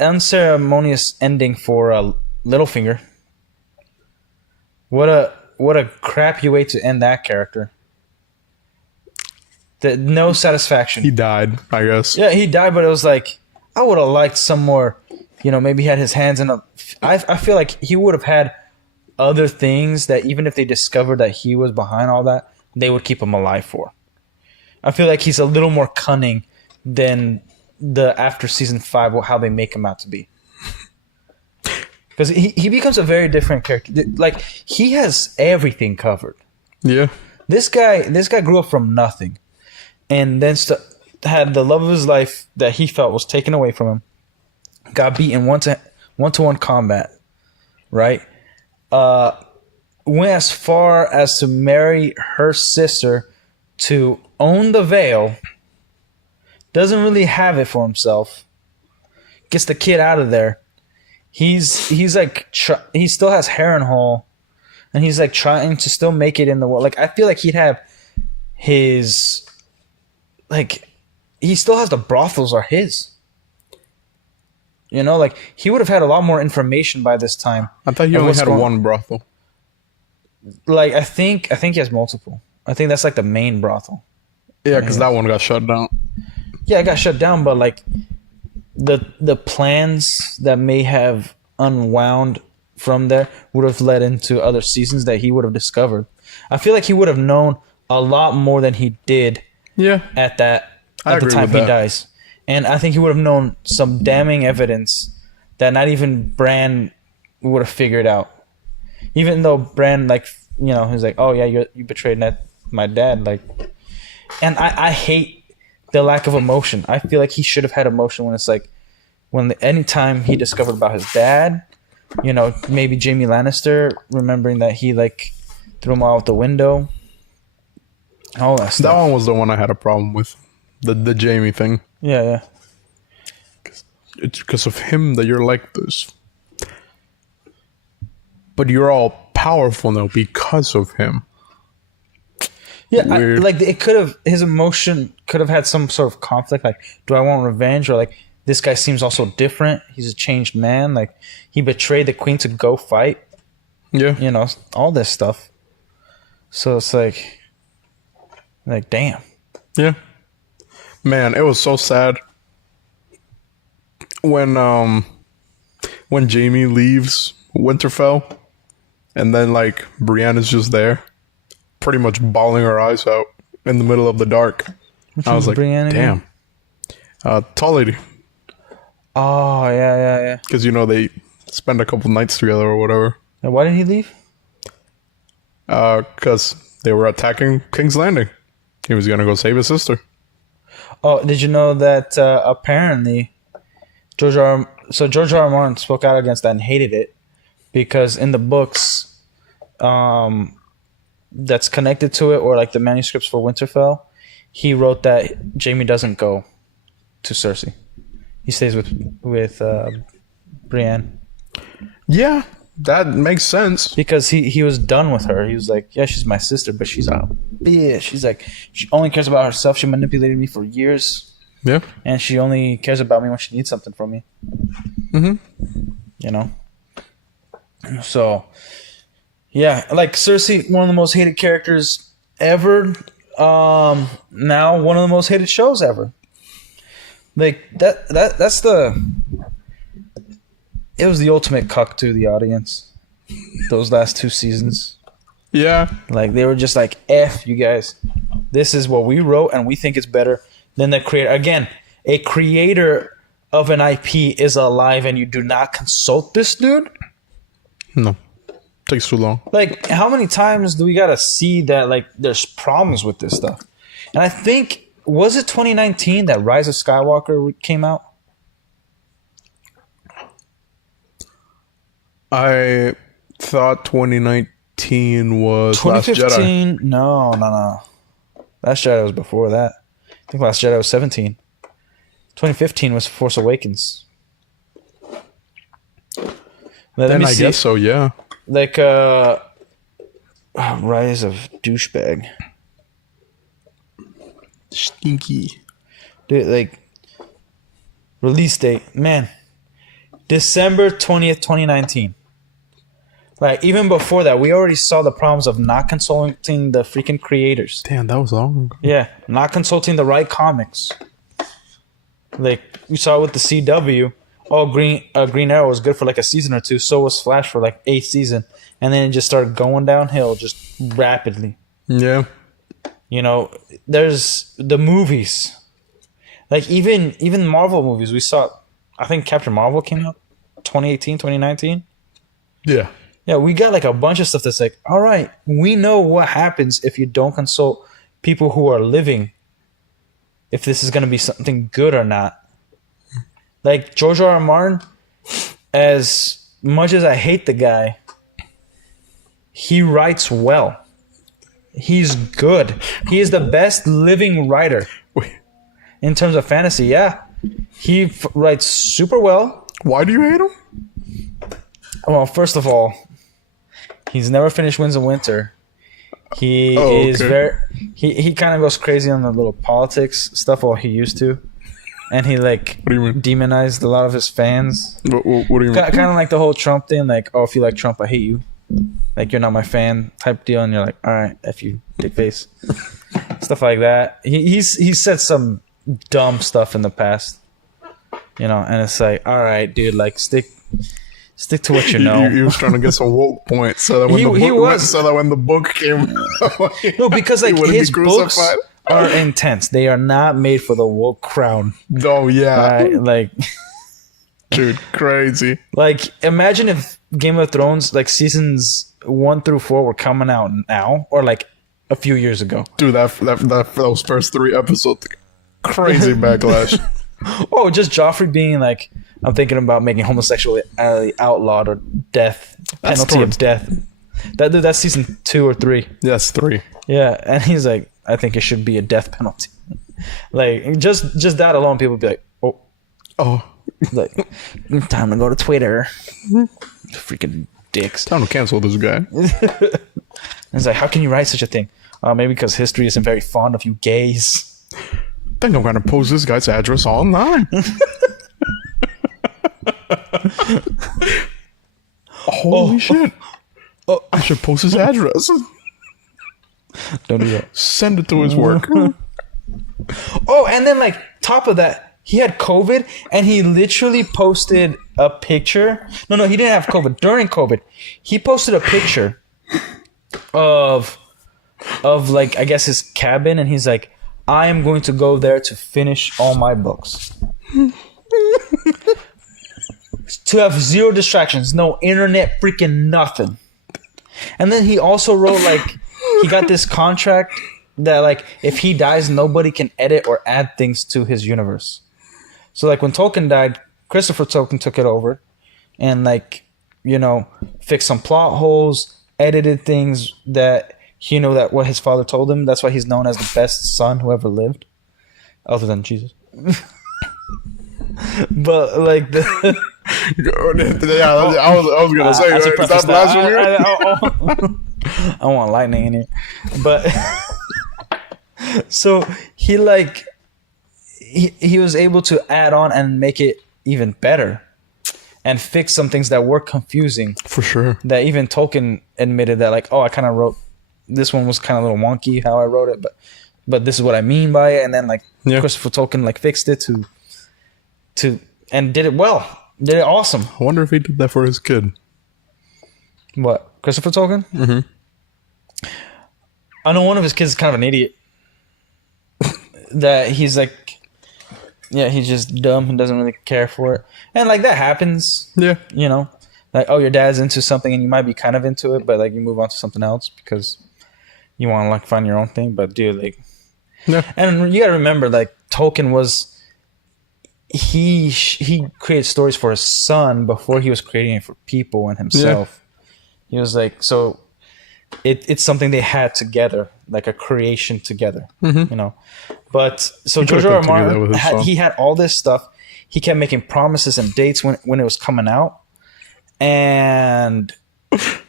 unceremonious ending for Littlefinger. What a crappy way to end that character. No satisfaction. He died, I guess. Yeah, he died, but it was like, I would have liked some more, maybe he had his hands in a... I feel like he would have had other things that even if they discovered that he was behind all that, they would keep him alive for. I feel like he's a little more cunning than the after season 5, how they make him out to be. Because he becomes a very different character. Like, he has everything covered. Yeah. This guy grew up from nothing. And then had the love of his life that he felt was taken away from him. Got beaten one-to-one combat, right? Went as far as to marry her sister to own the Vale. Doesn't really have it for himself. Gets the kid out of there. He's like he still has Harrenhal, and he's like trying to still make it in the world. Like, I feel like he'd have his. Like, he still has the brothels are his. Like, he would have had a lot more information by this time. I thought he of only what's had going- one brothel. Like, I think he has multiple. I think that's like the main brothel. Yeah, because that one got shut down. Yeah, it got shut down, but like the plans that may have unwound from there would have led into other seasons that he would have discovered. I feel like he would have known a lot more than he did Yeah. at I the agree time with he that. dies. And I think he would have known some damning evidence that not even Bran would have figured out. Even though Bran, he's like, oh yeah, you betrayed my dad. Like, and I hate the lack of emotion. I feel like he should have had emotion when it's like, anytime he discovered about his dad, maybe Jaime Lannister, remembering that he threw him out the window. All that That stuff. one was the one I had a problem with. The Jamie thing. Yeah. It's because of him that you're like this. But you're all powerful now because of him. Yeah, Weird. it could have, his emotion could have had some sort of conflict. Like, do I want revenge? Or like, this guy seems also different. He's a changed man. Like, he betrayed the queen to go fight. Yeah. All this stuff. So it's like, damn. Yeah. Man, it was so sad when Jamie leaves Winterfell and then Brienne's just there, pretty much bawling her eyes out in the middle of the dark. I was like, Brienne again? damn. Tall lady. Oh, yeah. Because, they spend a couple nights together or whatever. And why did he leave? because they were attacking King's Landing. He was gonna go save his sister. Oh, did you know that apparently George R. R. Martin spoke out against that and hated it because in the books that's connected to it, or like the manuscripts for Winterfell, he wrote that Jaime doesn't go to Cersei. He stays with Brienne. Yeah, that makes sense. Because he was done with her. He was like, yeah, she's my sister, but she's a bitch. She's like, she only cares about herself. She manipulated me for years. Yeah. And she only cares about me when she needs something from me. Mm-hmm. You know? So, yeah. Like, Cersei, one of the most hated characters ever. Now, one of the most hated shows ever. Like, that's the... It was the ultimate cuck to the audience. Those last 2 seasons. Yeah. Like, they were just like, F you guys. This is what we wrote, and we think it's better than the creator. Again, a creator of an IP is alive, and you do not consult this dude? No. Takes too long. Like, how many times do we gotta see that, like, there's problems with this stuff? And I think, was it 2019 that Rise of Skywalker came out? I thought 2019 was Last Jedi. 2015? No. Last Jedi was before that. I think Last Jedi was 17. 2015 was Force Awakens. Then I guess so, yeah. Like, Rise of Douchebag. Stinky. Dude, like, release date, man. December 20th, 2019. Like, even before that, we already saw the problems of not consulting the freaking creators. Damn, that was long ago. Yeah, not consulting the right comics. Like, we saw with the CW. Oh, Green Arrow was good for like a season or 2. So was Flash for like 8th season. And then it just started going downhill just rapidly. Yeah. You know, there's the movies. Like, even Marvel movies. We saw, I think Captain Marvel came out 2018, 2019. Yeah. Yeah, we got like a bunch of stuff that's like, all right, we know what happens if you don't consult people who are living, if this is going to be something good or not. Like, George R. R. Martin, as much as I hate the guy, he writes well. He's good. He is the best living writer in terms of fantasy, yeah. He writes super well. Why do you hate him? Well, first of all, he's never finished Winds of Winter. He is very... He kind of goes crazy on the little politics stuff, or he used to. And he, like, What do you mean? demonized a lot of his fans. What do you mean? Kind of like the whole Trump thing, like, oh, if you like Trump, I hate you. Like, you're not my fan type deal. And you're like, all right, F you, dick face. Stuff like that. He's said some dumb stuff in the past. You know, and it's like, all right, dude, like, stick to what you know. He was trying to get some woke points so that when the book came No, because like he wouldn't his be books crucified. are intense. They are not made for the woke crowd. Oh yeah. Right? Like, Dude, crazy. like, imagine if Game of Thrones, like, seasons 1 through 4 were coming out now, or like a few years ago. Dude, those first 3 episodes, crazy backlash. Oh, just Joffrey being like, I'm thinking about making homosexuality outlawed or death, penalty of death. That's season 2 or 3. Yes, 3. Yeah, and he's like, I think it should be a death penalty. Like, just that alone, people would be like, Oh, like, time to go to Twitter. Freaking dicks. time to cancel this guy. And it's like, how can you write such a thing? Maybe because history isn't very fond of you gays. I think I'm gonna post this guy's address online. Holy shit! I should post his address. Don't do that. Send it to his work. Oh, and then like top of that, he had COVID, and he literally posted a picture. No, he didn't have COVID. During COVID, he posted a picture of like, I guess, his cabin, and he's like, I am going to go there to finish all my books. To have zero distractions, no internet, freaking nothing. And then he also wrote like he got this contract that like if he dies, nobody can edit or add things to his universe. So like when Tolkien died, Christopher Tolkien took it over and like, you know, fixed some plot holes, edited things that he knew that what his father told him. That's why he's known as the best son who ever lived, other than Jesus. But like the yeah, I was gonna say, I should is preface that blasphemy? I want lightning in here, but so he like he was able to add on and make it even better and fix some things that were confusing. For sure. That even Tolkien admitted that like, oh, I kind of wrote this one was kind of a little wonky how I wrote it, but this is what I mean by it. And then like Christopher Tolkien like fixed it to and did it well, did it awesome. I wonder if he did that for his kid. What, Christopher Tolkien? Mm-hmm. I know one of his kids is kind of an idiot. That he's like, yeah, he's just dumb and doesn't really care for it, and like that happens. Yeah, you know, like oh, your dad's into something and you might be kind of into it, but like you move on to something else because you want to like find your own thing. But dude, like, yeah, and you gotta remember, like Tolkien was. He created stories for his son before he was creating it for people and himself. Yeah. He was like, so it's something they had together, like a creation together, you know. But so George R. R. Martin, he had all this stuff. He kept making promises and dates when it was coming out, and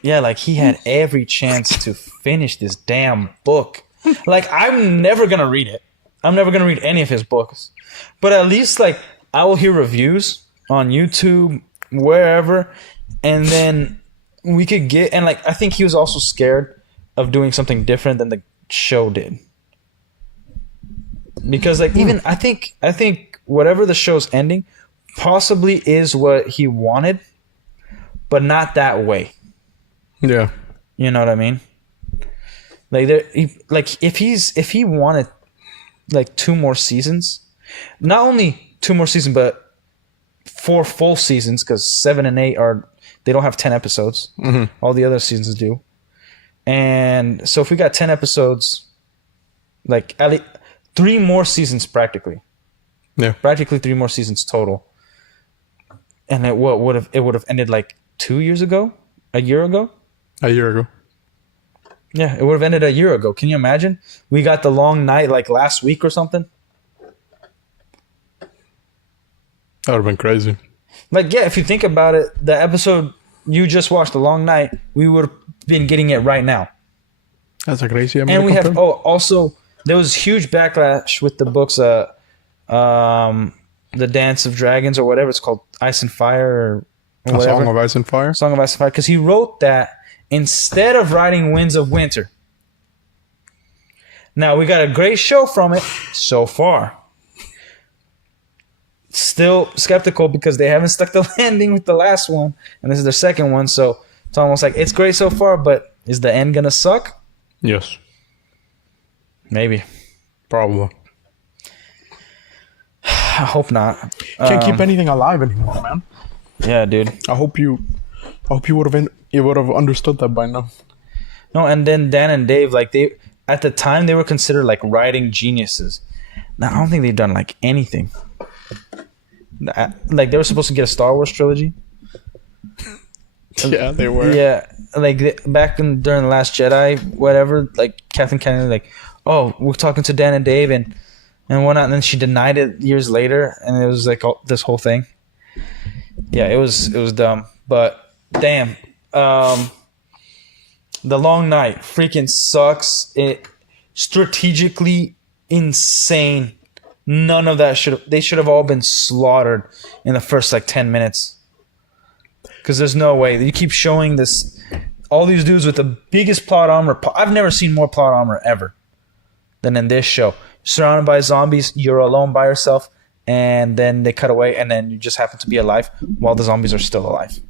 yeah, like he had every chance to finish this damn book. Like I'm never gonna read it. I'm never gonna read any of his books. But at least like I will hear reviews on YouTube, wherever, and then we could get and like I think he was also scared of doing something different than the show did. Because like even I think whatever the show's ending possibly is what he wanted, but not that way. Yeah. You know what I mean? Like if he wanted like 2 more seasons, not only 2 more seasons, but 4 full seasons, because 7 and 8 they don't have 10 episodes. Mm-hmm. All the other seasons do. And so if we got 10 episodes, like at least 3 more seasons practically. Yeah. Practically 3 more seasons total. And it would have ended like 2 years ago? A year ago? A year ago. Yeah, it would have ended a year ago. Can you imagine? We got the long night like last week or something. That would have been crazy. Like, yeah, if you think about it, the episode you just watched, The Long Night, we would have been getting it right now. That's a crazy amount. And we have, also, there was huge backlash with the books, The Dance of Dragons or whatever it's called, Ice and Fire or whatever. Song of Ice and Fire? Song of Ice and Fire, because he wrote that instead of writing Winds of Winter. Now, we got a great show from it so far. Still skeptical because they haven't stuck the landing with the last one, and this is their second one, so it's almost like it's great so far, but is the end gonna suck? Yes. Maybe. Probably. I hope not. Can't keep anything alive anymore, man. Yeah, dude. I hope you would have understood that by now. No, and then Dan and Dave, like they at the time they were considered like writing geniuses. Now I don't think they've done like anything. Like they were supposed to get a Star Wars trilogy. Yeah, they were. Yeah, like back during the Last Jedi, whatever. Like Kathleen Kennedy, like, oh, we're talking to Dan and Dave and whatnot, and then she denied it years later, and it was like this whole thing. Yeah, it was dumb, but damn, The Long Night freaking sucks. It strategically insane. None of that they should have all been slaughtered in the first like 10 minutes. Because there's no way. You keep showing all these dudes with the biggest plot armor. I've never seen more plot armor ever than in this show. Surrounded by zombies, you're alone by yourself, and then they cut away, and then you just happen to be alive while the zombies are still alive.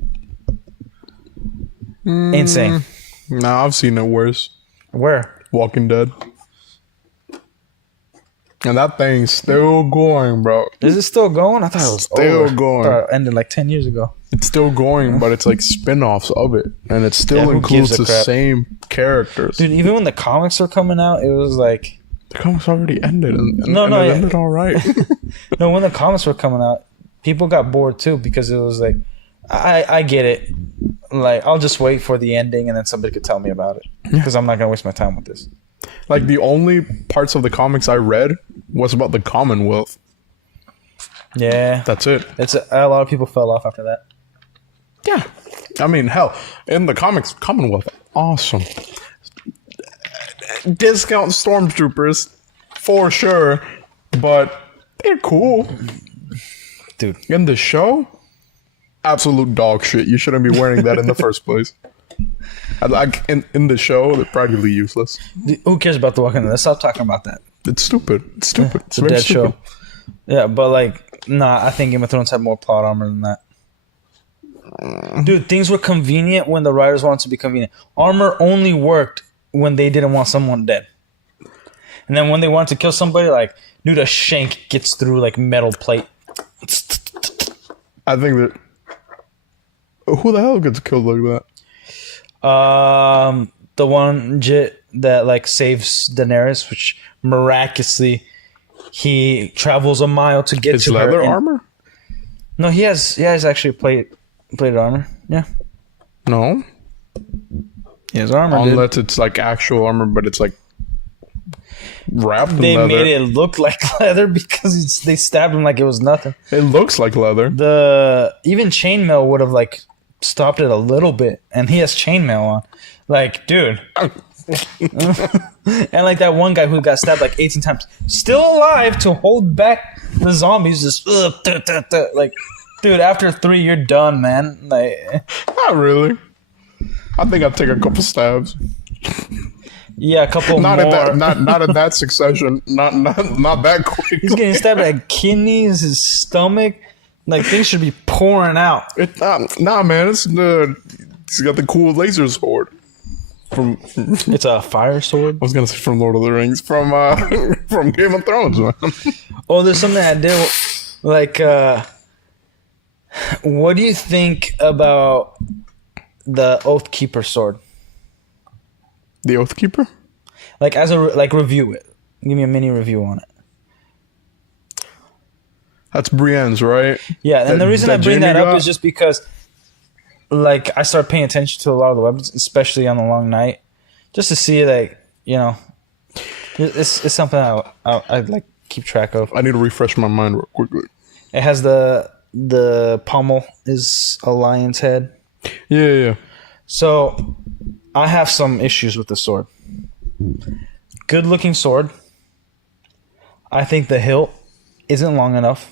Insane. Nah, I've seen it worse. Where? Walking Dead. And that thing's still going, bro. Is it still going? I thought it was still over. going. I thought it ended like 10 years ago. It's still going, but it's like spin-offs of it, and it still who includes gives a the crap? same characters. Dude, even when the comics were coming out, it was like The comics already ended, and No, and no, it yeah. ended all right. no, when the comics were coming out, people got bored too because it was like, I get it. Like, I'll just wait for the ending and then somebody could tell me about it because I'm not gonna waste my time with this. Like the only parts of the comics I read was about the Commonwealth. Yeah, That's it. it's a lot of people fell off after that. Yeah. I mean, hell, in the comics, Commonwealth, awesome. Discount stormtroopers, for sure, but they're cool. Dude, In the show, absolute dog shit. You shouldn't be wearing that in the first place. Like in the show, they're practically useless. who cares about The Walking Dead? Let's stop talking about that. It's stupid. It's stupid. It's a dead show. Yeah, but like, nah, I think Game of Thrones had more plot armor than that. Dude, things were convenient when the writers wanted to be convenient. Armor only worked when they didn't want someone dead. And then when they wanted to kill somebody, like, dude, a shank gets through like metal plate. I think that. Who the hell gets killed like that? The one Jit that like saves Daenerys, which miraculously he travels a mile to get It's to leather her. armor? No, he has actually plated armor. Yeah, No. he has armor. Dude. Unless it's like actual armor, but it's like wrapped in They leather. made it look like leather because they stabbed him like it was nothing. It looks like leather. The even chainmail would have like stopped it a little bit, and he has chainmail on. Like, dude. And like that one guy who got stabbed like 18 times, still alive to hold back the zombies. Just like, dude, after 3, you're done, man. Like, Not really. I think I'd take a couple stabs. yeah, a couple Not more. at that. Not at that succession. Not that quick. He's getting stabbed at kidneys, his stomach. Like, things should be pouring out. Nah, man. It's the. He's got the cool laser sword. From It's a fire sword. I was gonna say from Lord of the Rings. From from Game of Thrones, man. Oh, there's something I did. Like, what do you think about the Oathkeeper sword? The Oathkeeper. Like, review it. Give me a mini review on it. That's Brienne's, right? Yeah, and the reason I bring that Jaime up got? is just because, like, I started paying attention to a lot of the weapons, especially on the long night, just to see, like, you know, it's something I like keep track of. I need to refresh my mind real quickly. It has the pommel is a lion's head. Yeah. So I have some issues with the sword. Good looking sword. I think the hilt isn't long enough.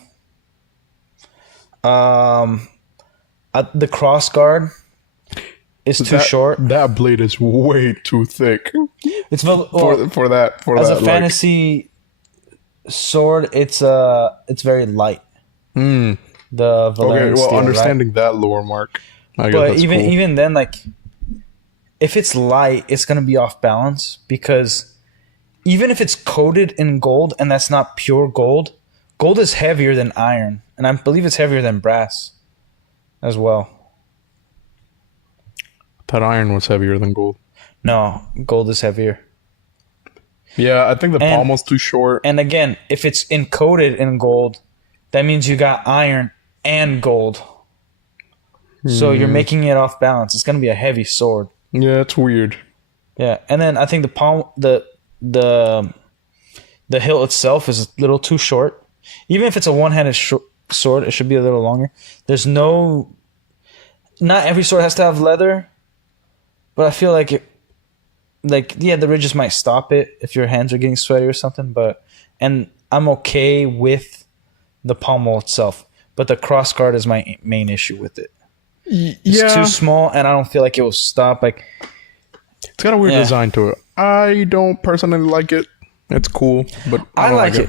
The cross guard is too short. That blade is way too thick It's for that. For as that, a fantasy sword, it's very light. The Valerian Okay, well, steel, understanding that lore, Mark. I guess but that's even cool. even then, like, if it's light, it's gonna be off balance because even if it's coated in gold and that's not pure gold, gold is heavier than iron, and I believe it's heavier than brass as well. that iron was heavier than gold. No, gold is heavier. Yeah, I think the And- pommel's too short. And again, if it's encoded in gold, that means you got iron and gold. So you're making it off balance. It's gonna be a heavy sword. Yeah, it's weird. Yeah, and then I think the hilt itself is a little too short. Even if it's a one-handed sword, it should be a little longer. Not every sword has to have leather, but I feel like the ridges might stop it if your hands are getting sweaty or something. And I'm okay with the pommel itself, but the cross guard is my main issue with it. It's too small, and I don't feel like it will stop. Like, it's got a weird Yeah. design to it. I don't personally like it. It's cool, but I I don't like it.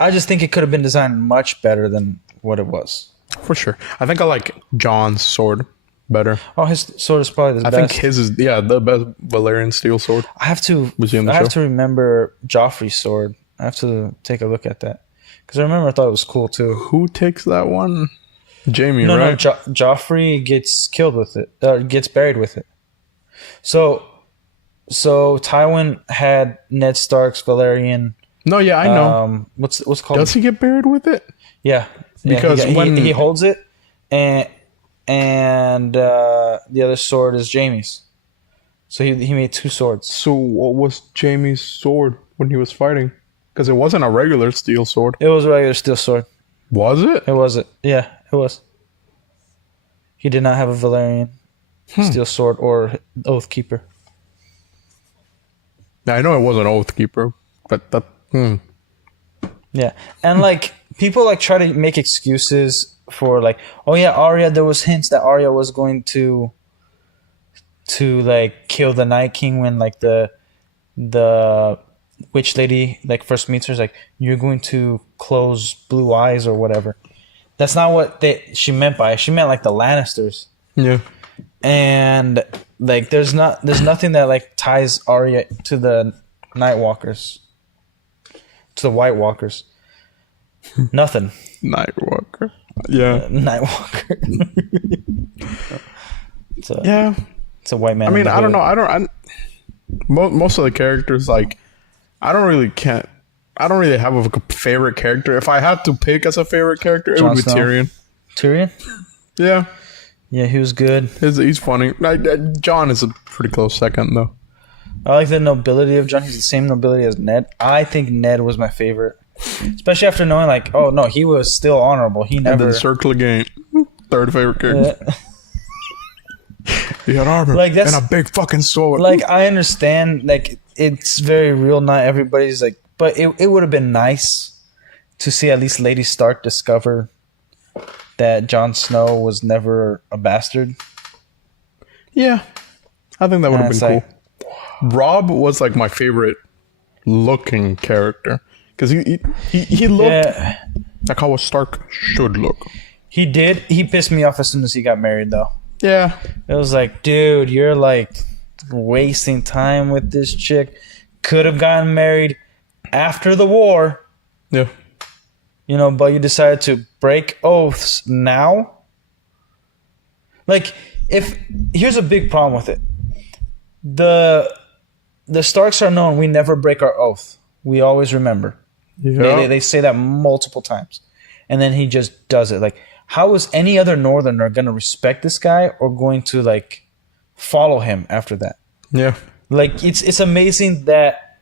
I just think it could have been designed much better than what it was. for sure. I think I like John's sword better. Oh, his sword is probably the I best. think his is the best Valerian steel sword. I have to. Was he in the I have show? to remember Joffrey's sword. I have to take a look at that because I remember I thought it was cool too. Who takes that one? Jamie, No, right? Joffrey gets killed with it. Gets buried with it. So Tywin had Ned Stark's Valerian. No, yeah, I know. What's it called? Does he get buried with it? Yeah, Because he holds it, and the other sword is Jaime's. So he made two swords. So what was Jamie's sword when he was fighting? Because it wasn't a regular steel sword. It was a regular steel sword. Was it? It wasn't. Yeah, it was. He did not have a Valerian steel sword or Oathkeeper. I know it wasn't Oathkeeper, but that. Yeah, and like people like try to make excuses for like, oh yeah, Arya. There was hints that Arya was going to like kill the Night King when like the witch lady like first meets her. Is like, you're going to close blue eyes or whatever. That's not what she meant by it. She meant like the Lannisters. Yeah. And like there's nothing that like ties Arya to the Nightwalkers, to the White Walkers. Nothing. Nightwalker. Yeah. Nightwalker. Yeah. It's a white man. I mean, I don't know. Most of the characters, like, I don't really have a favorite character. If I had to pick as a favorite character, it would be Snow. Tyrion. Tyrion? Yeah. Yeah, he was good. He's funny. Jon is a pretty close second, though. I like the nobility of Jon. He's the same nobility as Ned. I think Ned was my favorite. Especially after knowing, like, oh, no, he was still honorable. He And never... then Circle of Gain. Third favorite character. He had armor Like, and a big fucking sword. Like, I understand, like, it's very real. Not everybody's, like... But it would have been nice to see at least Lady Stark discover that Jon Snow was never a bastard. Yeah. I think that would have been it's cool. Rob was, like, my favorite looking character. Because he looked like how a Stark should look. He did. He pissed me off as soon as he got married, though. Yeah. It was like, dude, you're like wasting time with this chick. Could have gotten married after the war, Yeah. you know, but you decided to break oaths now. Like, here's a big problem with it. The Starks are known. We never break our oath. We always remember. Yeah. They say that multiple times, and then he just does it. Like, how is any other Northerner going to respect this guy or going to like follow him after that? Yeah. Like, it's amazing that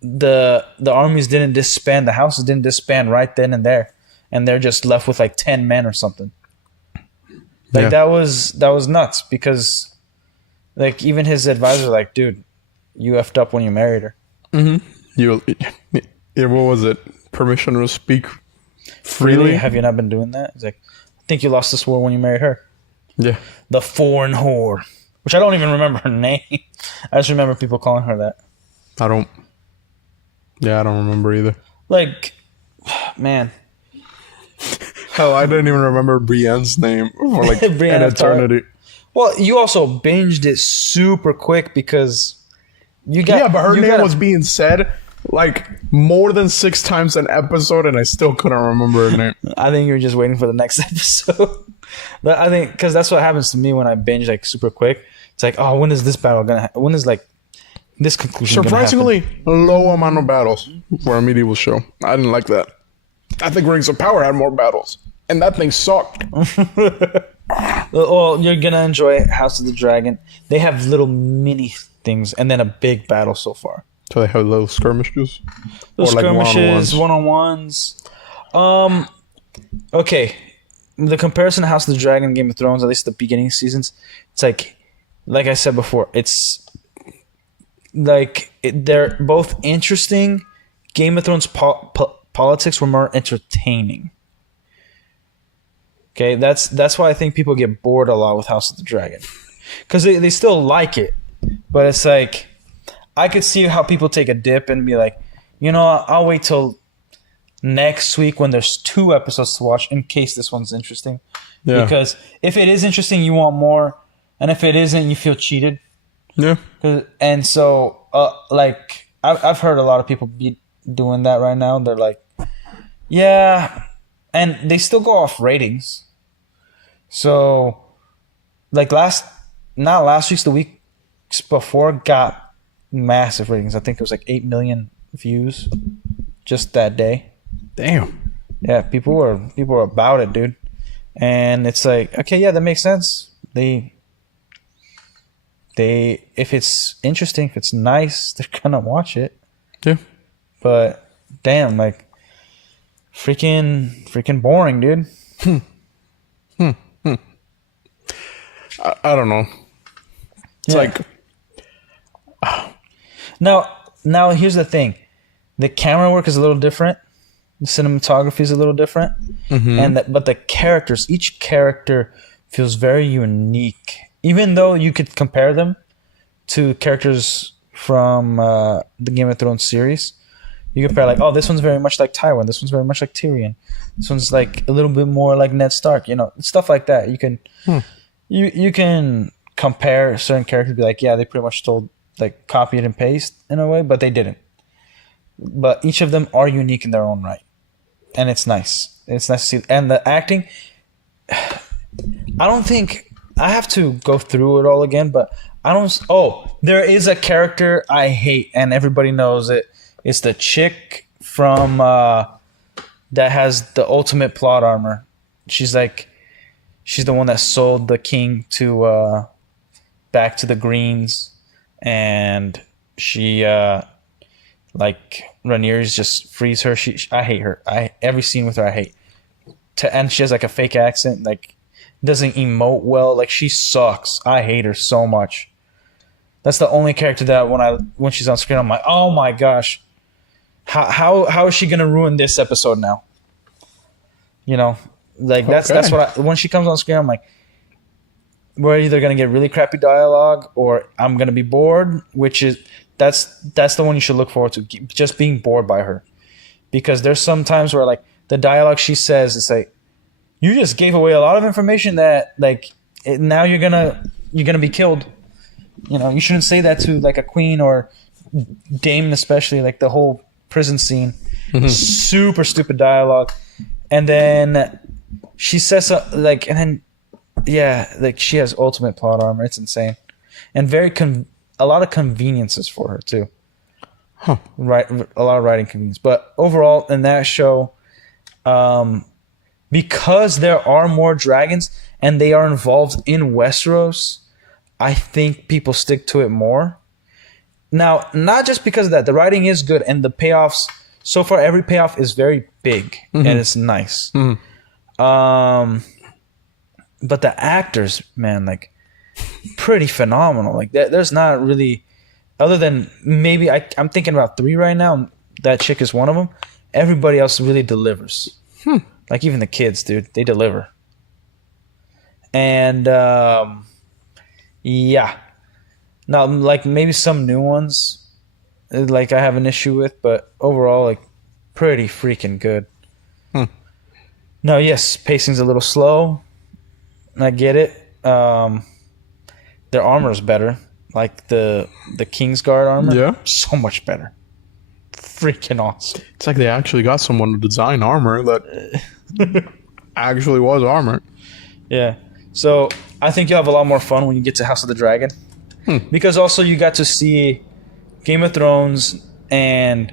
the armies didn't disband, the houses didn't disband right then and there, and they're just left with like 10 men or something. Like, that was nuts, because like even his advisor like, dude, you effed up when you married her. Mm-hmm. What was it? Permission to speak freely? Have you not been doing that? It's like, I think you lost this war when you married her. Yeah. The foreign whore. Which I don't even remember her name. I just remember people calling her that. I don't remember either. Like, man. Hell, I didn't even remember Brienne's name for like Brienne an of Tarth. eternity. Well, you also binged it super quick because you got... Yeah, but her you name got- was being said like more than 6 times an episode, and I still couldn't remember her name. I think you're just waiting for the next episode. But I think, because that's what happens to me when I binge like super quick. It's like, oh, when is this battle gonna when is like this conclusion Surprisingly low amount of battles for a medieval show. I didn't like that. I think Rings of Power had more battles, and that thing sucked. Well, you're gonna enjoy House of the Dragon. They have little mini things and then a big battle so far. So they have little skirmishes, Little or like skirmishes, one-on-ones. one-on-ones. Okay. The comparison to House of the Dragon and Game of Thrones, at least the beginning seasons, it's like I said before, it's like they're both interesting. Game of Thrones politics were more entertaining. Okay, that's why I think people get bored a lot with House of the Dragon, because they still like it, but it's like I could see how people take a dip and be like, you know, I'll wait till next week when there's 2 episodes to watch in case this one's interesting. Yeah. Because if it is interesting, you want more, and if it isn't, you feel cheated. Yeah. And so, like, I've heard a lot of people be doing that right now. They're like, yeah, and they still go off ratings. So, like not last week's, the weeks before got massive ratings. I think it was like 8 million views just that day. Damn. Yeah, people were about it, dude. And it's like, okay, yeah, that makes sense. They if it's interesting, if it's nice, they're gonna watch it. Yeah. But damn, like freaking boring, dude. I don't know. It's Yeah. like, Now here's the thing. The camera work is a little different. The cinematography is a little different. But the characters, each character feels very unique. Even though you could compare them to characters from the Game of Thrones series, you compare like, oh, this one's very much like Tywin. This one's very much like Tyrion. This one's like a little bit more like Ned Stark. You know, stuff like that. You can you can compare certain characters, be like, yeah, they pretty much stole, like, copied and paste in a way, but they didn't. But each of them are unique in their own right, and it's nice. It's nice to see. And the acting, I don't think I have to go through it all again, but I don't. Oh, there is a character I hate, and everybody knows it. It's the chick from that has the ultimate plot armor. She's the one that sold the king to back to the Greens, and she like Rhaenyra's just frees her. I hate her. Every scene with her I hate. And she has like a fake accent, like doesn't emote well. Like, she sucks. I hate her so much. That's the only character that when she's on screen, I'm like, oh my gosh, how is she gonna ruin this episode now? You know, like that's what when she comes on screen, I'm like, we're either gonna get really crappy dialogue or I'm gonna be bored. That's the one you should look forward to, just being bored by her, because there's some times where like the dialogue she says, it's like, you just gave away a lot of information that now you're gonna be killed. You know, you shouldn't say that to like a queen or Daemon, especially, like the whole prison scene. Super stupid dialogue. And then she says she has ultimate plot armor. It's insane. And a lot of conveniences for her too. Right, a lot of writing convenience. But overall in that show, because there are more dragons and they are involved in Westeros, I think people stick to it more. Now, not just because of that. The writing is good, and the payoffs, so far, every payoff is very big, and it's nice. But the actors, man, like, pretty phenomenal. Like, there's not really, other than maybe, I'm thinking about 3 right now. That chick is one of them. Everybody else really delivers. Like, even the kids, dude, they deliver. And, yeah. Now, like, maybe some new ones, like, I have an issue with, but overall, like, pretty freaking good. Now, yes, pacing's a little slow. I get it. Their armor is better. Like, the Kingsguard armor. Yeah. So much better. Freaking awesome. it's like they actually got someone to design armor that actually was armor. Yeah. So I think you'll have a lot more fun when you get to House of the Dragon. Because also you got to see Game of Thrones and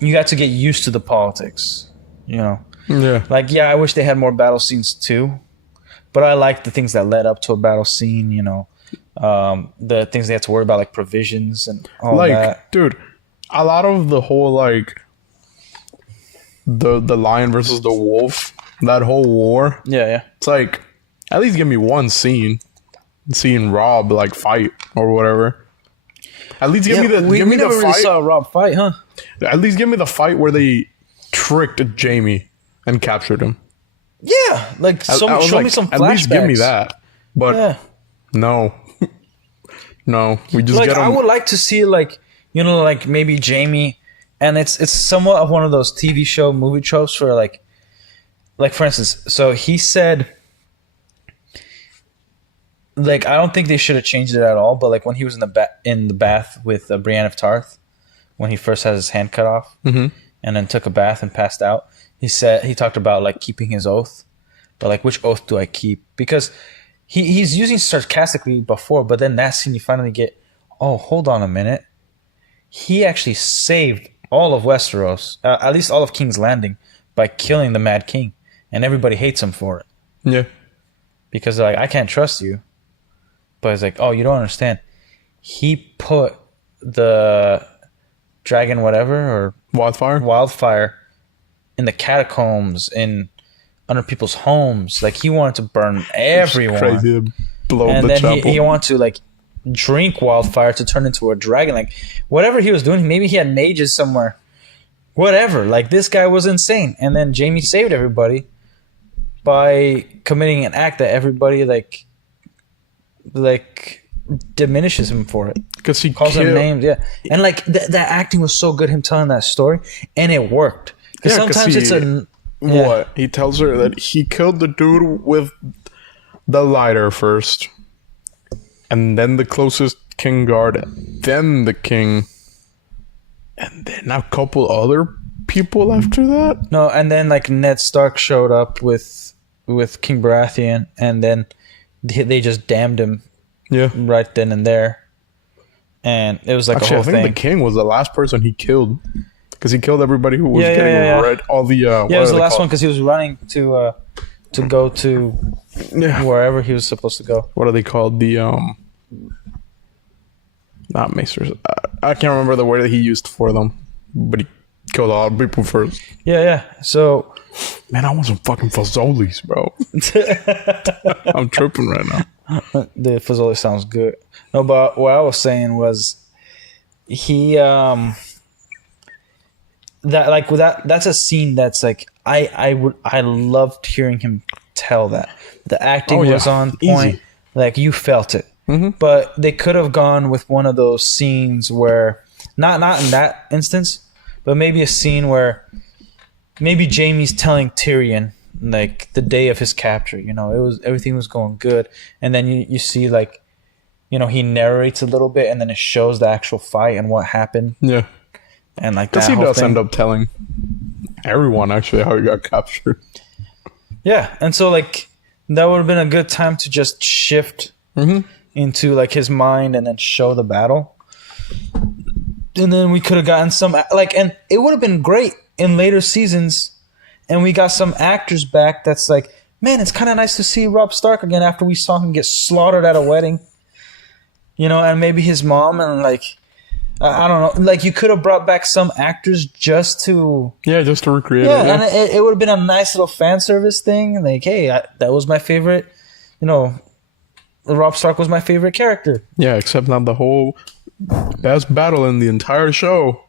you got to get used to the politics. You know? Yeah. Like, yeah, I wish they had more battle scenes too. But I like the things that led up to a battle scene, you know. The things they had to worry about, like provisions and all Like, that. dude, a lot of the whole, like, the lion versus the wolf, that whole war, Yeah. it's like, at least give me one scene. Seeing Rob, like, fight or whatever. At least give me the we never really fight. saw Rob fight, huh? At least give me the fight where they tricked Jamie and captured him. Yeah, like I was show like, me some flashbacks. At least give me that. But Yeah. no. No. We just Like, get him. I would like to see, like, you know, like maybe Jamie, and it's somewhat of one of those TV show movie tropes where like for instance, so he said, like, I don't think they should have changed it at all, but like when he was in the bath with Brienne of Tarth, when he first had his hand cut off, and then took a bath and passed out, he talked about like keeping his oath. but like, which oath do I keep? Because he's using sarcastically before, but then that scene you finally get, oh, hold on a minute. He actually saved all of Westeros, at least all of King's Landing, by killing the Mad King, and everybody hates him for it Yeah. because they're like, I can't trust you. But it's like, oh, you don't understand. He put the dragon, whatever, or wildfire in the catacombs, under people's homes. Like, he wanted to burn everyone. Crazy to blow And the then chapel. he wanted to like drink wildfire to turn into a dragon. Like, whatever he was doing, maybe he had mages somewhere. Whatever. Like, this guy was insane. And then Jaime saved everybody by committing an act that everybody like diminishes him for it. Because he Calls him names, yeah. And like that acting was so good, him telling that story, and it worked. Because Yeah, 'cause sometimes he- it's a What? He tells her that he killed the dude with the lighter first. And then the closest king guard. Then the king. And then a couple other people after that? No, and then like Ned Stark showed up with King Baratheon, and then they just damned him Yeah. right then and there. And it was like Actually, a I whole think thing. the king was the last person he killed. Because he killed everybody who was Yeah, getting yeah. red. All the Yeah, it was the last one because he was running to go to Yeah. wherever he was supposed to go. What are they called? The not maesters. I can't remember the word that he used for them, but he killed a lot of people first. Yeah. So Man, I want some fucking fazoli's, bro. I'm tripping right now. the Fazoli sounds good. No, but what I was saying was he that's a scene that's like I loved hearing him tell that. The acting Oh, yeah. was on point. Easy. Like, you felt it. Mhm. But they could have gone with one of those scenes where not in that instance, but maybe a scene where maybe Jaime's telling Tyrion like the day of his capture, everything was going good, and then you see like, he narrates a little bit, and then it shows the actual fight and what happened, Yeah. and like Because that he whole does thing. end up telling everyone actually how he got captured. Yeah, and so like that would have been a good time to just shift into like his mind and then show the battle, and then we could have gotten some and it would have been great in later seasons, and we got some actors back. That's like, man, it's kind of nice to see Robb Stark again after we saw him get slaughtered at a wedding, and maybe his mom, and like I don't know, like you could have brought back some actors just to. Yeah, just to recreate it. Yeah, Yeah. and it would have been a nice little fan service thing. Like, hey, that was my favorite. Robb Stark was my favorite character. Yeah, except now the whole best battle in the entire show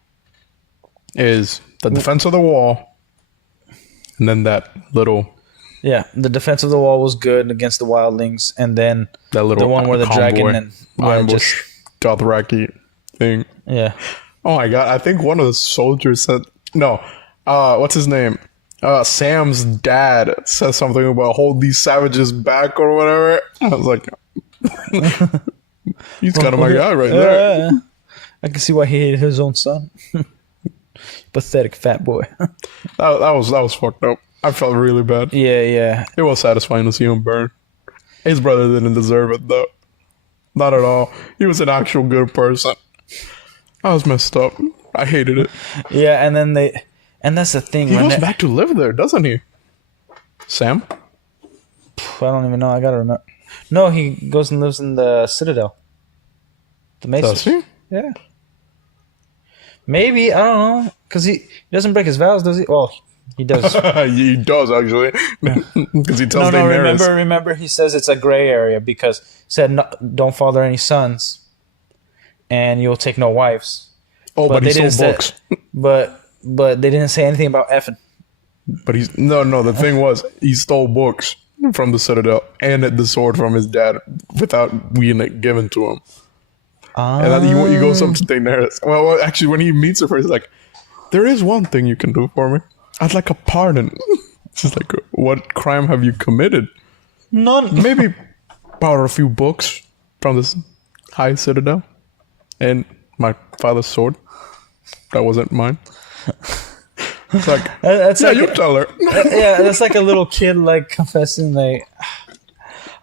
is the defense of the wall, and then that little Yeah, the defense of the wall was good against the wildlings, and then the one where the dragon and ambush Dothraki thing. yeah, Oh my god! I think one of the soldiers said no. What's his name? Sam's dad says something about hold these savages back or whatever. I was like, he's kind of my guy right there. Yeah. I can see why he hated his own son. Pathetic fat boy. That was fucked up. I felt really bad. Yeah. It was satisfying to see him burn. His brother didn't deserve it though. Not at all. He was an actual good person. I was messed up. I hated it. Yeah, and that's the thing. He when goes back to live there, doesn't he? Sam? I don't even know. I gotta remember. No, he goes and lives in the Citadel. The Maces. Does he? Yeah. Maybe, I don't know, because he doesn't break his vows, does he? Well, he does. He does actually, because he tells Daenerys. Remember, he says it's a gray area because he said no, don't father any sons, and you'll take no wives. Oh, but he they stole didn't books. But they didn't say anything about effing. But he's no. The thing was, he stole books from the Citadel and the sword from his dad without being it given to him. And then he goes up to Daenerys. Well, actually, when he meets her first, he's like, "There is one thing you can do for me. I'd like a pardon." She's like, "What crime have you committed?" None. Maybe borrow a few books from this high Citadel and my father's sword. That wasn't mine. It's like, That's yeah, like you tell her. yeah, that's like a little kid like confessing like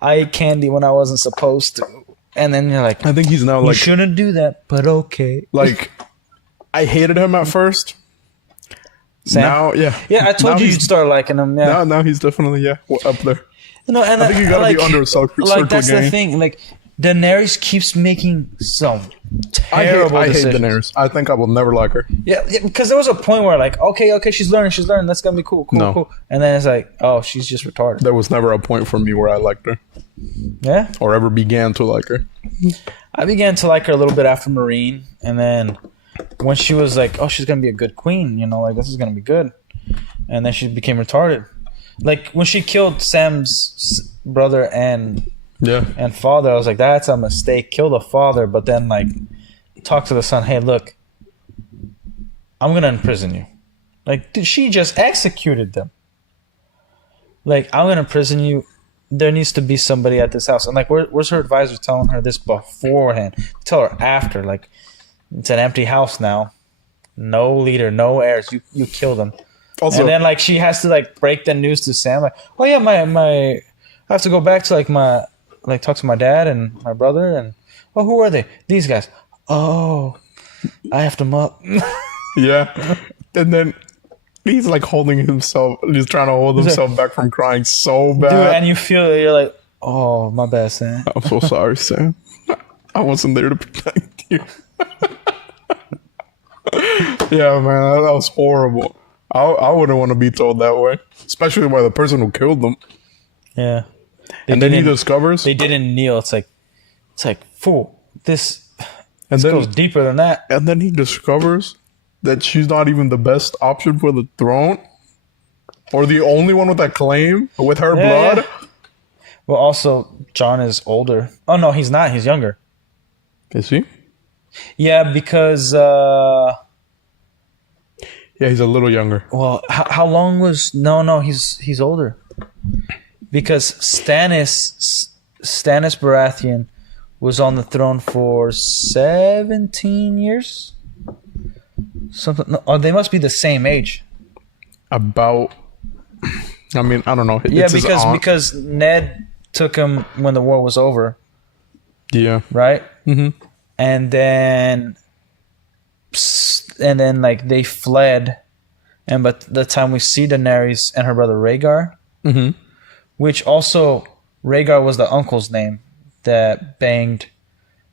I ate candy when I wasn't supposed to, and then you're like, I think he's now you like, shouldn't do that, but okay. like, I hated him at first. Sam? Now, yeah. Yeah, I told Now you he's- you'd start liking him. Yeah, Now he's definitely, up there. and I think you gotta be under a circle like that's the game. thing. Like Daenerys keeps making some terrible I hate decisions. Daenerys. I think I will never like her. Yeah, because there was a point where like, okay, she's learning. That's gonna be cool. No. And then it's like, oh, she's just retarded. There was never a point for me where I liked her Yeah, or ever began to like her. I began to like her a little bit after Marine, and then when she was like, oh, she's gonna be a good queen, like this is gonna be good, and then she became retarded. Like when she killed Sam's brother and father, I was like, that's a mistake. Kill the father, but then like talk to the son. Hey, look, I'm gonna imprison you. Like, dude, she just executed them. Like, I'm gonna imprison you. There needs to be somebody at this house. And like, where's her advisor telling her this beforehand? Tell her after. Like, it's an empty house now. No leader, no heirs. You kill them. Also, And then like she has to like break the news to Sam. Like, oh yeah, my I have to go back to talk to my dad and my brother. And oh, who are they? These guys. Oh, I effed them up. yeah. And then he's like holding himself. He's trying to hold himself back from crying so bad. Dude, and you feel you're like, oh, my bad, Sam. I'm so sorry, Sam. I wasn't there to protect you. Yeah, man, that was horrible. I wouldn't want to be told that way, especially by the person who killed them. Yeah. And then he discovers, They didn't kneel. It's like, fool, this and goes then deeper than that. and then he discovers that she's not even the best option for the throne, or the only one with that claim with her Yeah, blood. yeah. Well, also, John is older. Oh, no, he's not. He's younger. Is he? Yeah, because, Yeah, he's a little younger. well, how long was... No, he's older. Because Stannis Baratheon was on the throne for 17 years? Something. No, oh, they must be the same age. About, I mean, I don't know. Yeah, It's his aunt. because Ned took him when the war was over, Yeah. right? Mm-hmm. And then like they fled, and by the time we see Daenerys and her brother Rhaegar, Mm-hmm. which also Rhaegar was the uncle's name that banged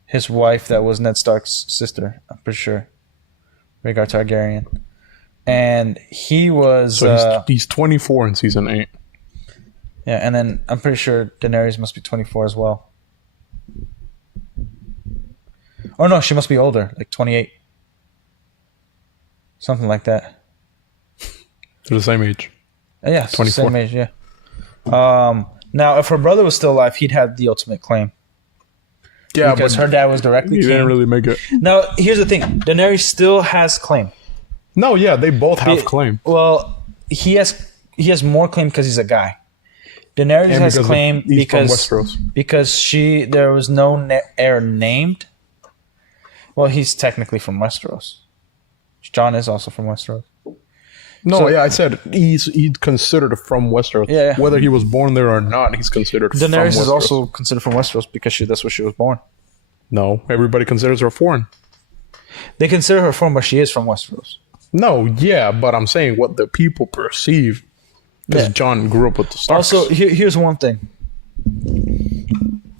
his wife that was Ned Stark's sister, I'm pretty sure. Rhaegar Targaryen. And he was So he's 24 in season 8. yeah, and then I'm pretty sure Daenerys must be 24 as well. Or no, she must be older, like 28. Something like that. They're the same age. Yeah, 24. same age, yeah. Now, if her brother was still alive, he'd have the ultimate claim. Yeah, Because but her dad was directly he didn't king. really make it. Now, here's the thing. Daenerys still has claim. No, yeah, they both have claim. Well, he has more claim because he's a guy. Daenerys And has because claim he's from because Westeros. there was no heir named. Well, he's technically from Westeros. Jon is also from Westeros. No, So- yeah, I said he's considered from Westeros. Yeah, yeah. Whether he was born there or not, he's considered from Daenerys Westeros. is also considered from Westeros because that's where she was born. No, everybody considers her foreign. They consider her from, but she is from Westeros. No, yeah, but I'm saying what the people perceive. Because Yeah. Jon grew up with the Starks. Also, here's one thing.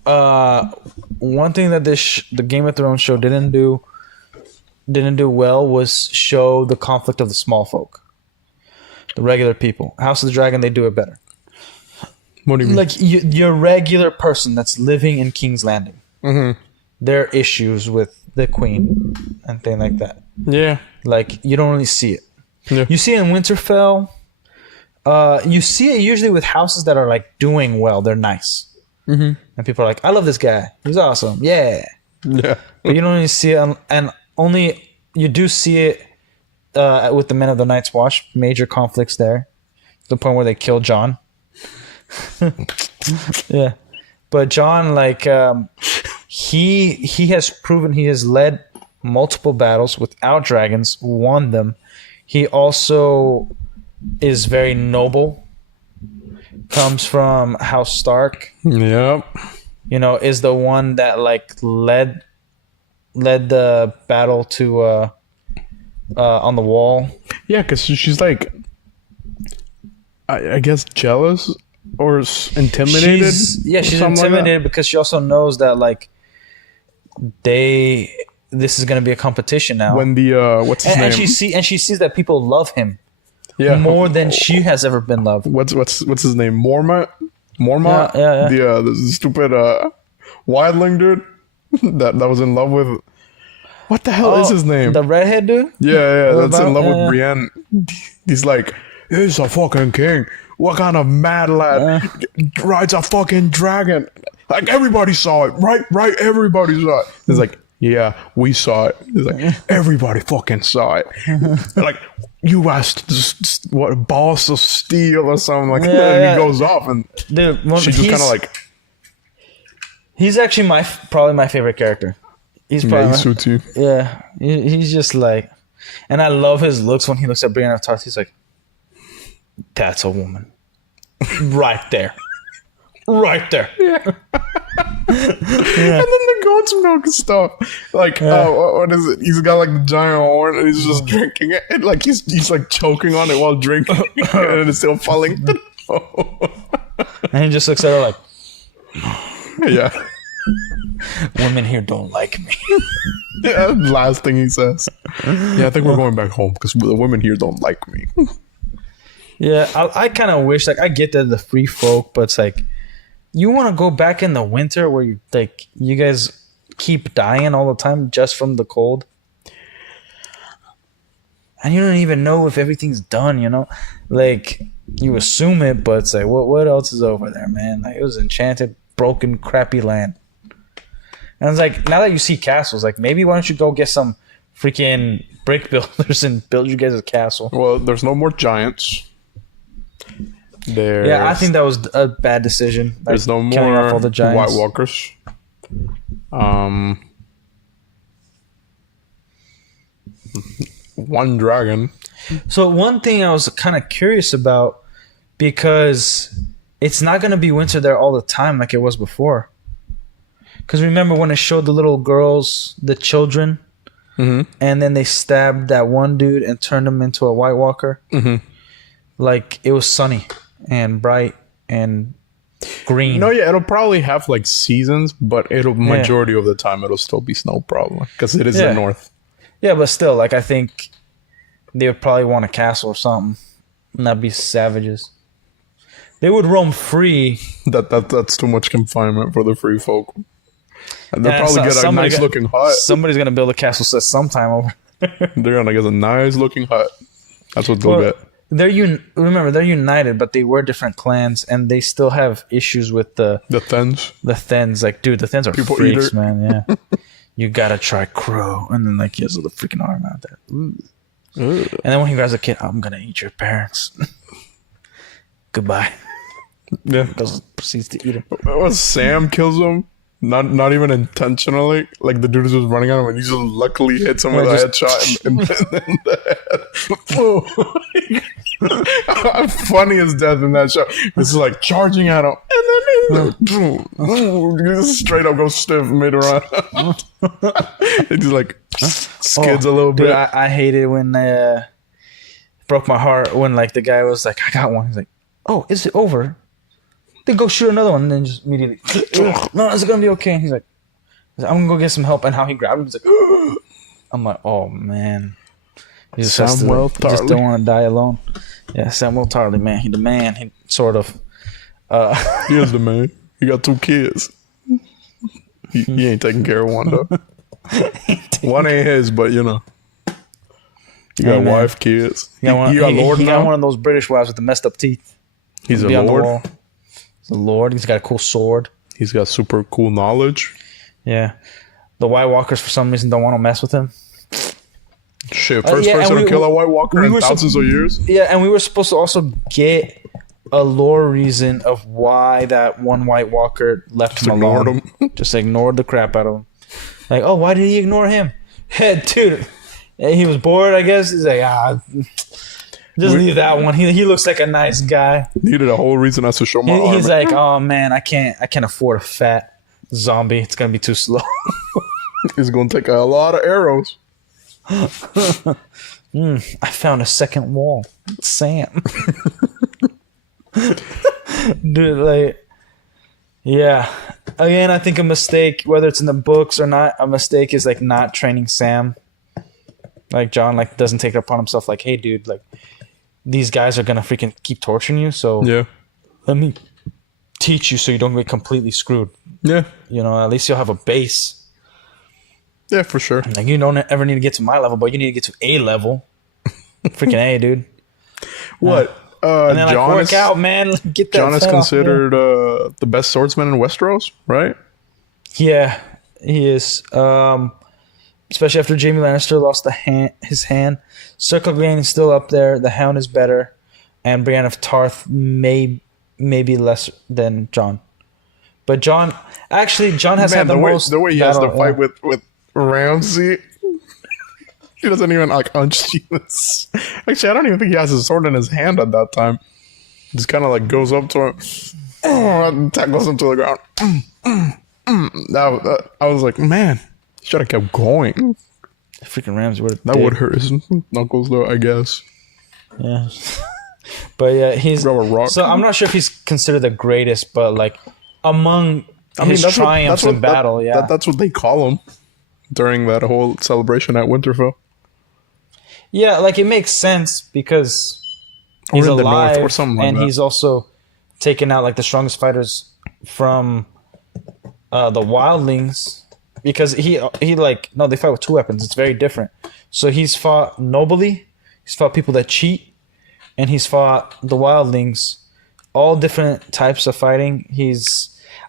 One thing that the Game of Thrones show didn't do well was show the conflict of the small folk, the regular people. House of the Dragon, they do it better. What do you mean? Like your regular person that's living in King's Landing, their issues with the Queen and things like that. Yeah. Like you don't really see it. Yeah. You see it in Winterfell. You see it usually with houses that are like doing well. They're nice. And people are like, I love this guy. He's awesome. Yeah. Yeah. But you don't really see it. And only you do see it with the Men of the Night's Watch. Major conflicts there. To the point where they kill Jon. Yeah. But Jon, like, he has proven he has led multiple battles without dragons, won them. He also is very noble. Comes from House Stark. Yep. You know, is the one that like led the battle to on the wall. Yeah, because she's like, I guess jealous or intimidated. She's something like intimidated because she also knows that like this is going to be a competition now. when the what's his name? And she sees that people love him Yeah. more than she has ever been loved. What's his name? Mormont. Yeah. The stupid wildling dude that was in love with. What the hell is his name? The redhead dude? Yeah, that's in love with Yeah. Brienne. He's like, he's a fucking king. What kind of mad lad rides a fucking dragon? Like, everybody saw it, right? Everybody saw it. He's like, yeah, we saw it. He's like, everybody fucking saw it. Like, you asked what boss of steel or something like that. And Yeah. he goes off, and Dude, she just kind of like, he's actually probably my favorite character. He's yeah, probably he suits you. yeah. He's just like, and I love his looks when he looks at Brienne of Tarth. He's like, that's a woman, right there, right there. And then the goat's milk stuff. Like, what is it? He's got like the giant horn and he's just drinking it. And like he's like choking on it while drinking and it's still falling. And he just looks at her like, Yeah. women here don't like me. Yeah, last thing he says. Yeah, I think we're going back home because the women here don't like me. Yeah, I kind of wish, like, I get that the free folk, but it's like, you want to go back in the winter where you guys keep dying all the time just from the cold, and you don't even know if everything's done. You know, like you assume it, but it's like, what else is over there, man? Like, it was enchanted, broken, crappy land. And it's like, now that you see castles, like, maybe why don't you go get some freaking brick builders and build you guys a castle? Well, there's no more giants. Yeah, I think that was a bad decision. Like, there's no killing more off all the giants. White Walkers. One dragon. So one thing I was kind of curious about, because it's not going to be winter there all the time like it was before. Because remember when it showed the little girls, the children, and then they stabbed that one dude and turned him into a White Walker? Like, it was sunny and bright and green. No, yeah, it'll probably have like seasons, but majority of the time it'll still be snow problem because it is the north. Yeah, but still, like, I think they would probably want a castle or something, and that'd be savages. They would roam free. That's too much confinement for the free folk. And they'll probably get a nice looking hut. Somebody's gonna build a castle set sometime over. They're gonna get a nice looking hut. That's what they'll get. Remember, they're united, but they were different clans, and they still have issues with the Thens. The Thens. Like, dude, the Thens are People freaks, eater. man. Yeah, you gotta try Crow, and then like he has the freaking arm out there. And then when he grabs a kid, I'm gonna eat your parents. Goodbye. Yeah. Proceeds to eat him. When Sam kills him, not even intentionally. Like the dude is just running at him, and he just luckily hits him with a headshot in the head. Funniest death in that show. This is like charging at him, and then he straight up goes stiff mid-run. It just like skids a little Dude, bit. I hated when broke my heart when like the guy was like, I got one. He's like, oh, is it over? Then go shoot another one, and then just immediately, no, it's gonna be okay. He's like, I'm gonna go get some help. And how he grabbed him, he's like, I'm like, oh man, he just has to, Samuel he just Tarly. don't want to die alone. Yeah, Samuel Tarly, man, he the man. He sort of. He is the man. He got 2 kids. He ain't taking care of one though. One ain't his, but you know, he got man. wife, kids. He got, one, he got Lord he now. got one of those British wives with the messed up teeth. He's a Beyond the lord. wall. He's a lord. He's got a cool sword. He's got super cool knowledge. Yeah. The White Walkers, for some reason, don't want to mess with him. Shit, first yeah, and person we- to kill a White Walker we in were thousands of years. Yeah, and we were supposed to also get a lore reason of why that one White Walker left him ignored alone. Just ignored the crap out of him. Like, oh, why did he ignore him? Hey, dude, He was bored, I guess. He's like, just leave that one. He looks like a nice guy. Needed a whole reason not to show my armor. He's like, oh man, I can't afford a fat zombie. It's gonna be too slow. He's gonna take a lot of arrows. I found a second wall. Sam. Dude, like, yeah. Again, I think a mistake, whether it's in the books or not, a mistake is like not training Sam. Like John, like doesn't take it upon himself. Like, hey, dude, like these guys are gonna freaking keep torturing you. So Yeah. let me teach you so you don't get completely screwed. Yeah. You know, at least you'll have a base. Yeah, for sure. Like you don't ever need to get to my level, but you need to get to A level. Freaking A, dude. What? And then John like work is, out, man. Get that. John is fat off, considered the best swordsman in Westeros, right? yeah, he is. Especially after Jaime Lannister lost his hand. Circle Green is still up there. The Hound is better, and Brienne of Tarth may be less than John. But John has had the most. The way he has to battle, fight with Ramsay. He doesn't even like unshieldless. Actually, I don't even think he has his sword in his hand at that time. Just kind of like goes up to him, and tackles him to the ground. I was like, man, he should have kept going. Freaking Ramsay would That would hurt his knuckles, though, I guess. Yeah. But yeah, he's. Grab a rock. So I'm not sure if he's considered the greatest, but like among his triumphs in battle, that's what they call him during that whole celebration at Winterfell. Yeah, like it makes sense because he's in the alive, north or something like and that. he's also taken out like the strongest fighters from the wildlings because he like no, they fight with two weapons. It's very different. So he's fought nobly, he's fought people that cheat, and he's fought the wildlings. All different types of fighting.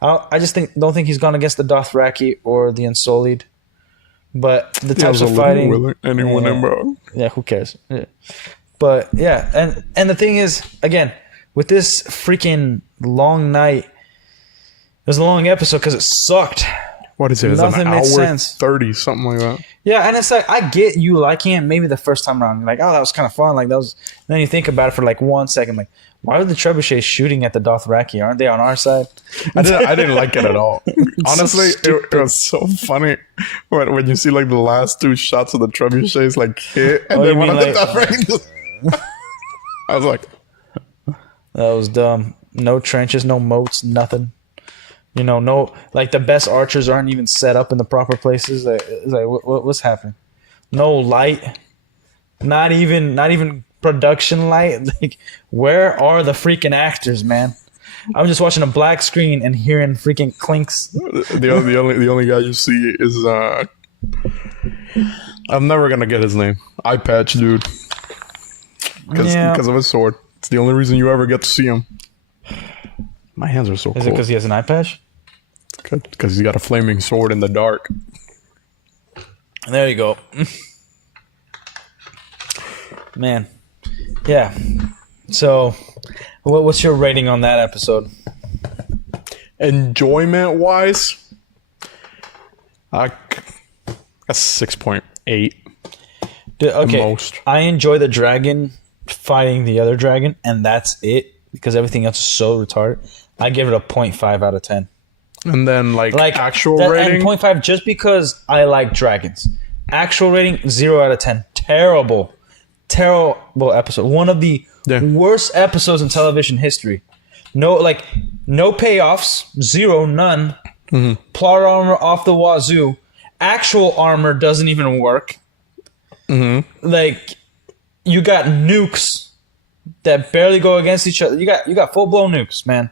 I just don't think he's gone against the Dothraki or the Unsullied. But the types of fighting, yeah, who cares? Yeah. But yeah, and the thing is, again, with this freaking long night, it was a long episode because it sucked. What is it? It's Nothing an made hour sense. 30, something like that. Yeah, and it's like I get you liking it maybe the first time around. You're like, oh, that was kind of fun. Like that was. Then you think about it for like 1 second, like, why are the trebuchets shooting at the Dothraki? Aren't they on our side? I didn't like it at all. Honestly, it was so funny when you see like the last two shots of the trebuchets like hit, and then one of the Dothraki just. I was like, that was dumb. No trenches, no moats, nothing. You know, no, like the best archers aren't even set up in the proper places. Like, it's like what's happening? No light, not even production light. Like, where are the freaking actors, man? I'm just watching a black screen and hearing freaking clinks. the only guy you see is I'm never gonna get his name. Eye patch dude, because of his sword. It's the only reason you ever get to see him. My hands are so cold. Is it because he has an eye patch? Because he's got a flaming sword in the dark. There you go. Man. Yeah. So, what's your rating on that episode? Enjoyment wise, that's 6.8. Okay. Most. I enjoy the dragon fighting the other dragon, and that's it because everything else is so retarded. I give it a 0.5 out of 10. And then like actual that, rating, and 0.5 just because I like dragons. Actual rating 0 out of 10. Terrible episode. One of the worst episodes in television history. No payoffs, zero, none. Mm-hmm. Plot armor off the wazoo. Actual armor doesn't even work. Mm-hmm. Like, you got nukes that barely go against each other. You got full blown nukes, man.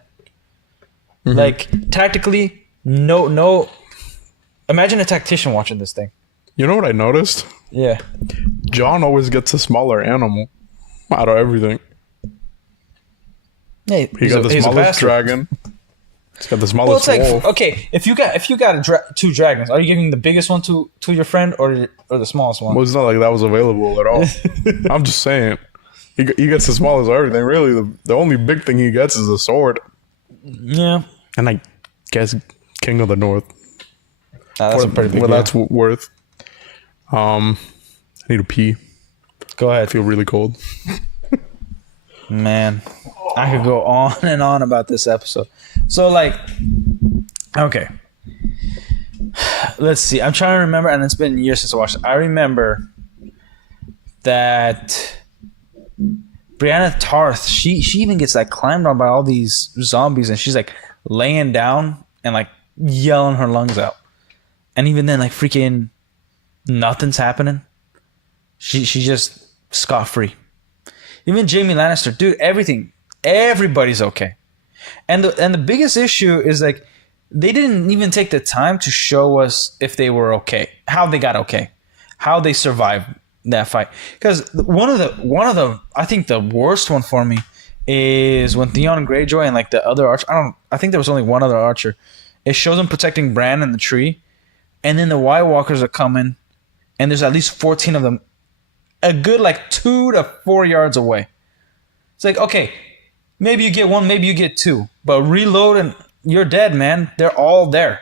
Mm-hmm. Like, tactically, no. Imagine a tactician watching this thing. You know what I noticed? Yeah. John always gets a smaller animal out of everything. Yeah, he got the smallest dragon. He's got the smallest wolf. Okay, if you got two dragons, are you giving the biggest one to your friend or the smallest one? Well, it's not like that was available at all. I'm just saying. He gets the smallest of everything. Really, the only big thing he gets is a sword. Yeah. And I guess King of the North. That's a pretty big deal. That's worth. And I need to pee. Go I ahead. feel really cold. Man, I could go on and on about this episode. So, like, okay. Let's see. I'm trying to remember, and it's been years since I watched it. I remember that Brianna Tarth, she even gets like climbed on by all these zombies, and she's like laying down and like yelling her lungs out. And even then, like freaking nothing's happening. She just scot-free. Even Jamie Lannister, dude, everybody's okay. And the biggest issue is like they didn't even take the time to show us if they were okay, how they got okay, how they survived that fight. Because one of the I think the worst one for me is when Theon Greyjoy and like the other archer. I think there was only one other archer. It shows them protecting Bran in the tree, and then the White Walkers are coming, and there's at least 14 of them, a good like 2 to 4 yards away. It's like, okay, maybe you get one, maybe you get two, but reload and you're dead, man. They're all there.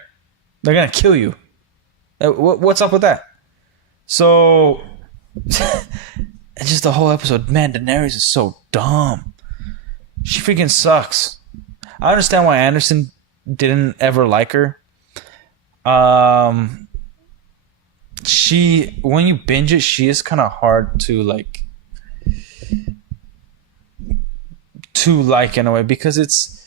They're gonna kill you. What's up with that? So, just the whole episode, man. Daenerys is so dumb. She freaking sucks. I understand why Anderson didn't ever like her. When you binge it, she is kind of hard to like in a way, because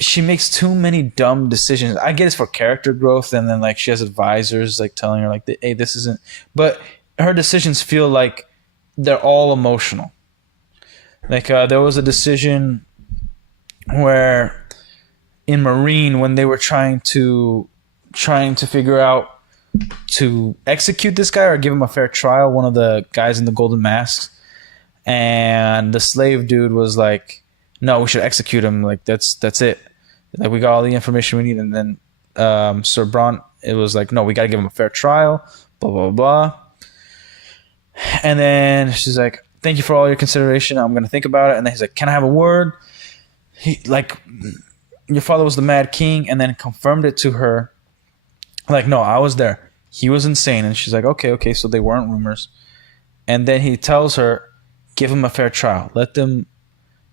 she makes too many dumb decisions. I get it's for character growth, and then like she has advisors like telling her like, hey, this isn't, but her decisions feel like they're all emotional. Like there was a decision where in Marine, when they were trying to figure out to execute this guy or give him a fair trial, one of the guys in the golden masks, and the slave dude was like, no, we should execute him, like that's it, like we got all the information we need. And then Sir Bronn, it was like, no, we got to give him a fair trial, blah blah blah. And then she's like, thank you for all your consideration, I'm gonna think about it. And then he's like, can I have a word? He like, your father was the Mad King, and then confirmed it to her. Like, no, I was there. He was insane. And she's like, okay, so they weren't rumors. And then he tells her, give him a fair trial. Let them,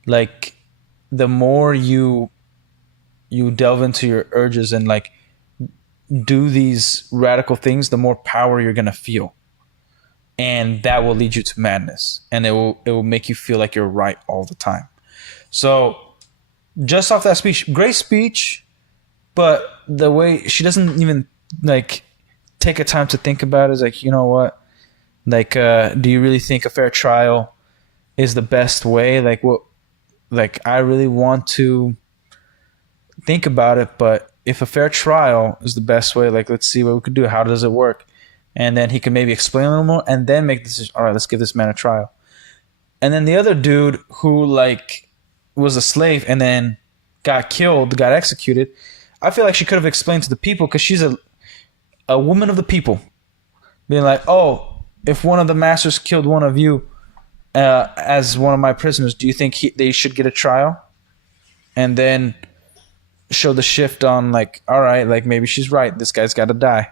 like, the more you delve into your urges and, like, do these radical things, the more power you're going to feel. And that will lead you to madness. And it will make you feel like you're right all the time. So, just off that speech, great speech, but the way she doesn't even like take a time to think about it is like, you know what, like do you really think a fair trial is the best way? Like, what, like I really want to think about it, but if a fair trial is the best way, like let's see what we could do, how does it work? And then he could maybe explain a little more and then make the decision, all right, let's give this man a trial. And then the other dude who like was a slave and then got executed, I feel like she could have explained to the people, because she's a woman of the people, being like, oh, if one of the masters killed one of you as one of my prisoners, do you think they should get a trial? And then show the shift on like, all right, like maybe she's right, this guy's got to die.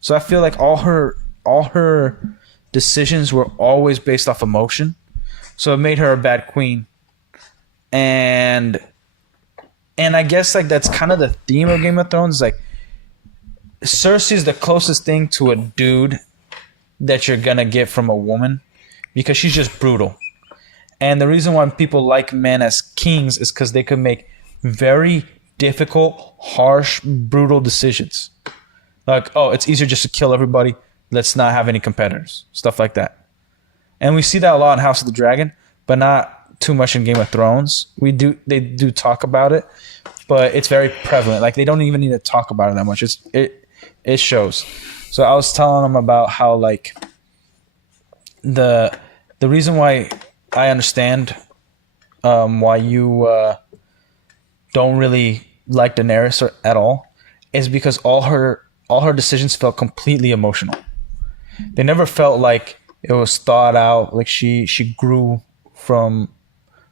So I feel like all her decisions were always based off emotion, so it made her a bad queen. And I guess like that's kind of the theme of Game of Thrones. Like Cersei's the closest thing to a dude that you're gonna get from a woman, because she's just brutal. And the reason why people like men as kings is because they can make very difficult, harsh, brutal decisions. Like, oh, it's easier just to kill everybody. Let's not have any competitors. Stuff like that. And we see that a lot in House of the Dragon, but not too much in Game of Thrones. They do talk about it, but it's very prevalent. Like they don't even need to talk about it that much. It shows. So I was telling them about how like the reason why I understand why you don't really like Daenerys at all is because all her decisions felt completely emotional. They never felt like it was thought out. Like she grew from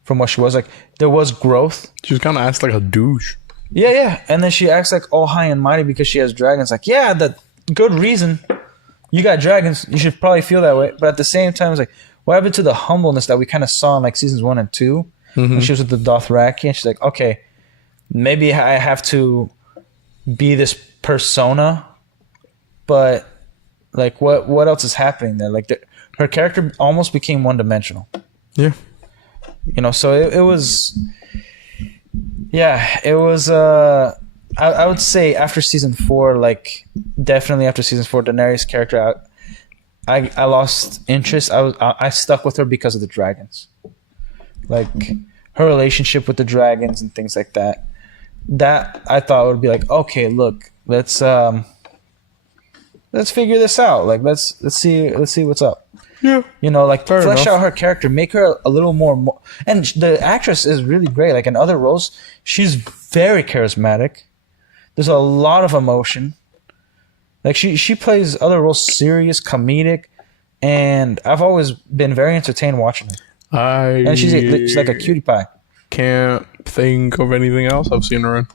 what she was. Like there was growth. She just kind of acts like a douche. Yeah. And then she acts like all high and mighty because she has dragons. Like, yeah, the good reason. you got dragons. You should probably feel that way. But at the same time, it's like, what happened to the humbleness that we kind of saw in like seasons 1 and 2 when she was with the Dothraki, and she's like, okay, maybe I have to be this persona, but like, what else is happening there? Like, her character almost became one dimensional. Yeah. You know, so it was, yeah, it was. I would say after season 4, like definitely after season 4, Daenerys' character, I lost interest. I stuck with her because of the dragons, like her relationship with the dragons and things like that. That I thought would be like, okay, look, let's figure this out. Like let's see what's up. Yeah. You know, like Fair flesh enough. out her character, make her a little more. And the actress is really great. Like in other roles, she's very charismatic. There's a lot of emotion. Like she plays other roles serious, comedic, and I've always been very entertained watching her. And she's like a cutie pie. Can't think of anything else I've seen her in.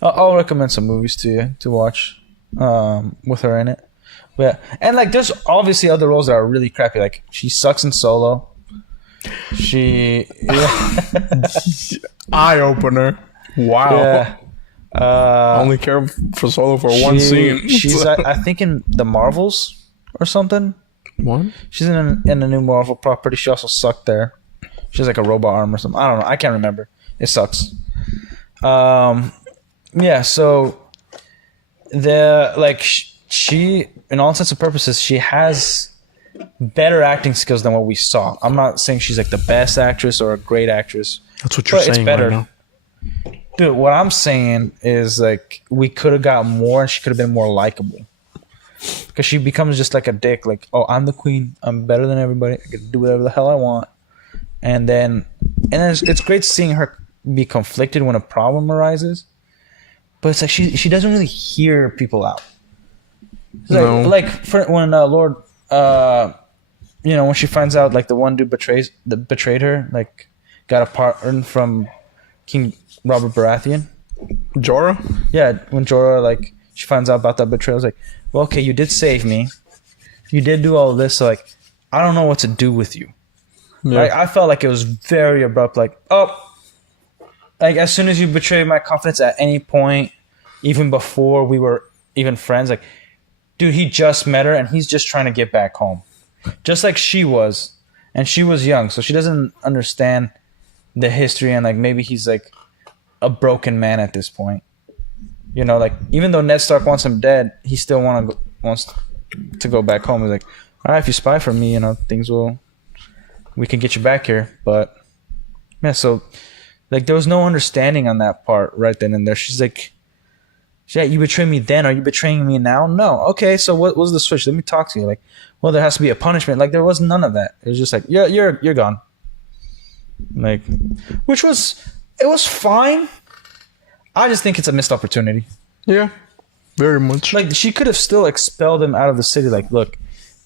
I'll recommend some movies to you to watch with her in it. But yeah. And like there's obviously other roles that are really crappy. Like she sucks in Solo. Eye opener. Wow. Yeah. I only care for Solo for one scene. She's I think in the Marvels or something. One? She's in a new Marvel property. She also sucked there. She has like a robot arm or something. I don't know. I can't remember. It sucks. Yeah. So she, in all intents and purposes, she has better acting skills than what we saw. I'm not saying she's like the best actress or a great actress. That's what you're saying. It's better. Right now. Dude, what I'm saying is like we could have got more and she could have been more likable. Because she becomes just like a dick. Like, oh, I'm the queen. I'm better than everybody. I get to do whatever the hell I want. And then it's great seeing her be conflicted when a problem arises. But it's like she doesn't really hear people out. It's No. Like for when Lord, when she finds out like the one dude betrayed her, like got a pardon from King Robert Baratheon. Jorah? Yeah, when Jorah, like, she finds out about that betrayal, it's like, well, okay, you did save me. You did do all this, so, like, I don't know what to do with you. Yeah. Like, I felt like it was very abrupt, like, like, as soon as you betray my confidence at any point, even before we were even friends, like, dude, he just met her, and he's just trying to get back home. Just like she was. And she was young, so she doesn't understand the history, and, like, maybe he's, like, a broken man at this point. You know, like, even though Ned Stark wants him dead, he still wants to go back home. He's like, all right, if you spy for me, you know, we can get you back here. But yeah, so like there was no understanding on that part right then and there. She's like, yeah, you betrayed me then. Are you betraying me now? No. Okay, so what was the switch? Let me talk to you. Like, well, there has to be a punishment. Like, there was none of that. It was just like, yeah, you're gone. Like, it was fine. I just think it's a missed opportunity. Yeah. Very much. Like, she could have still expelled him out of the city. Like, look,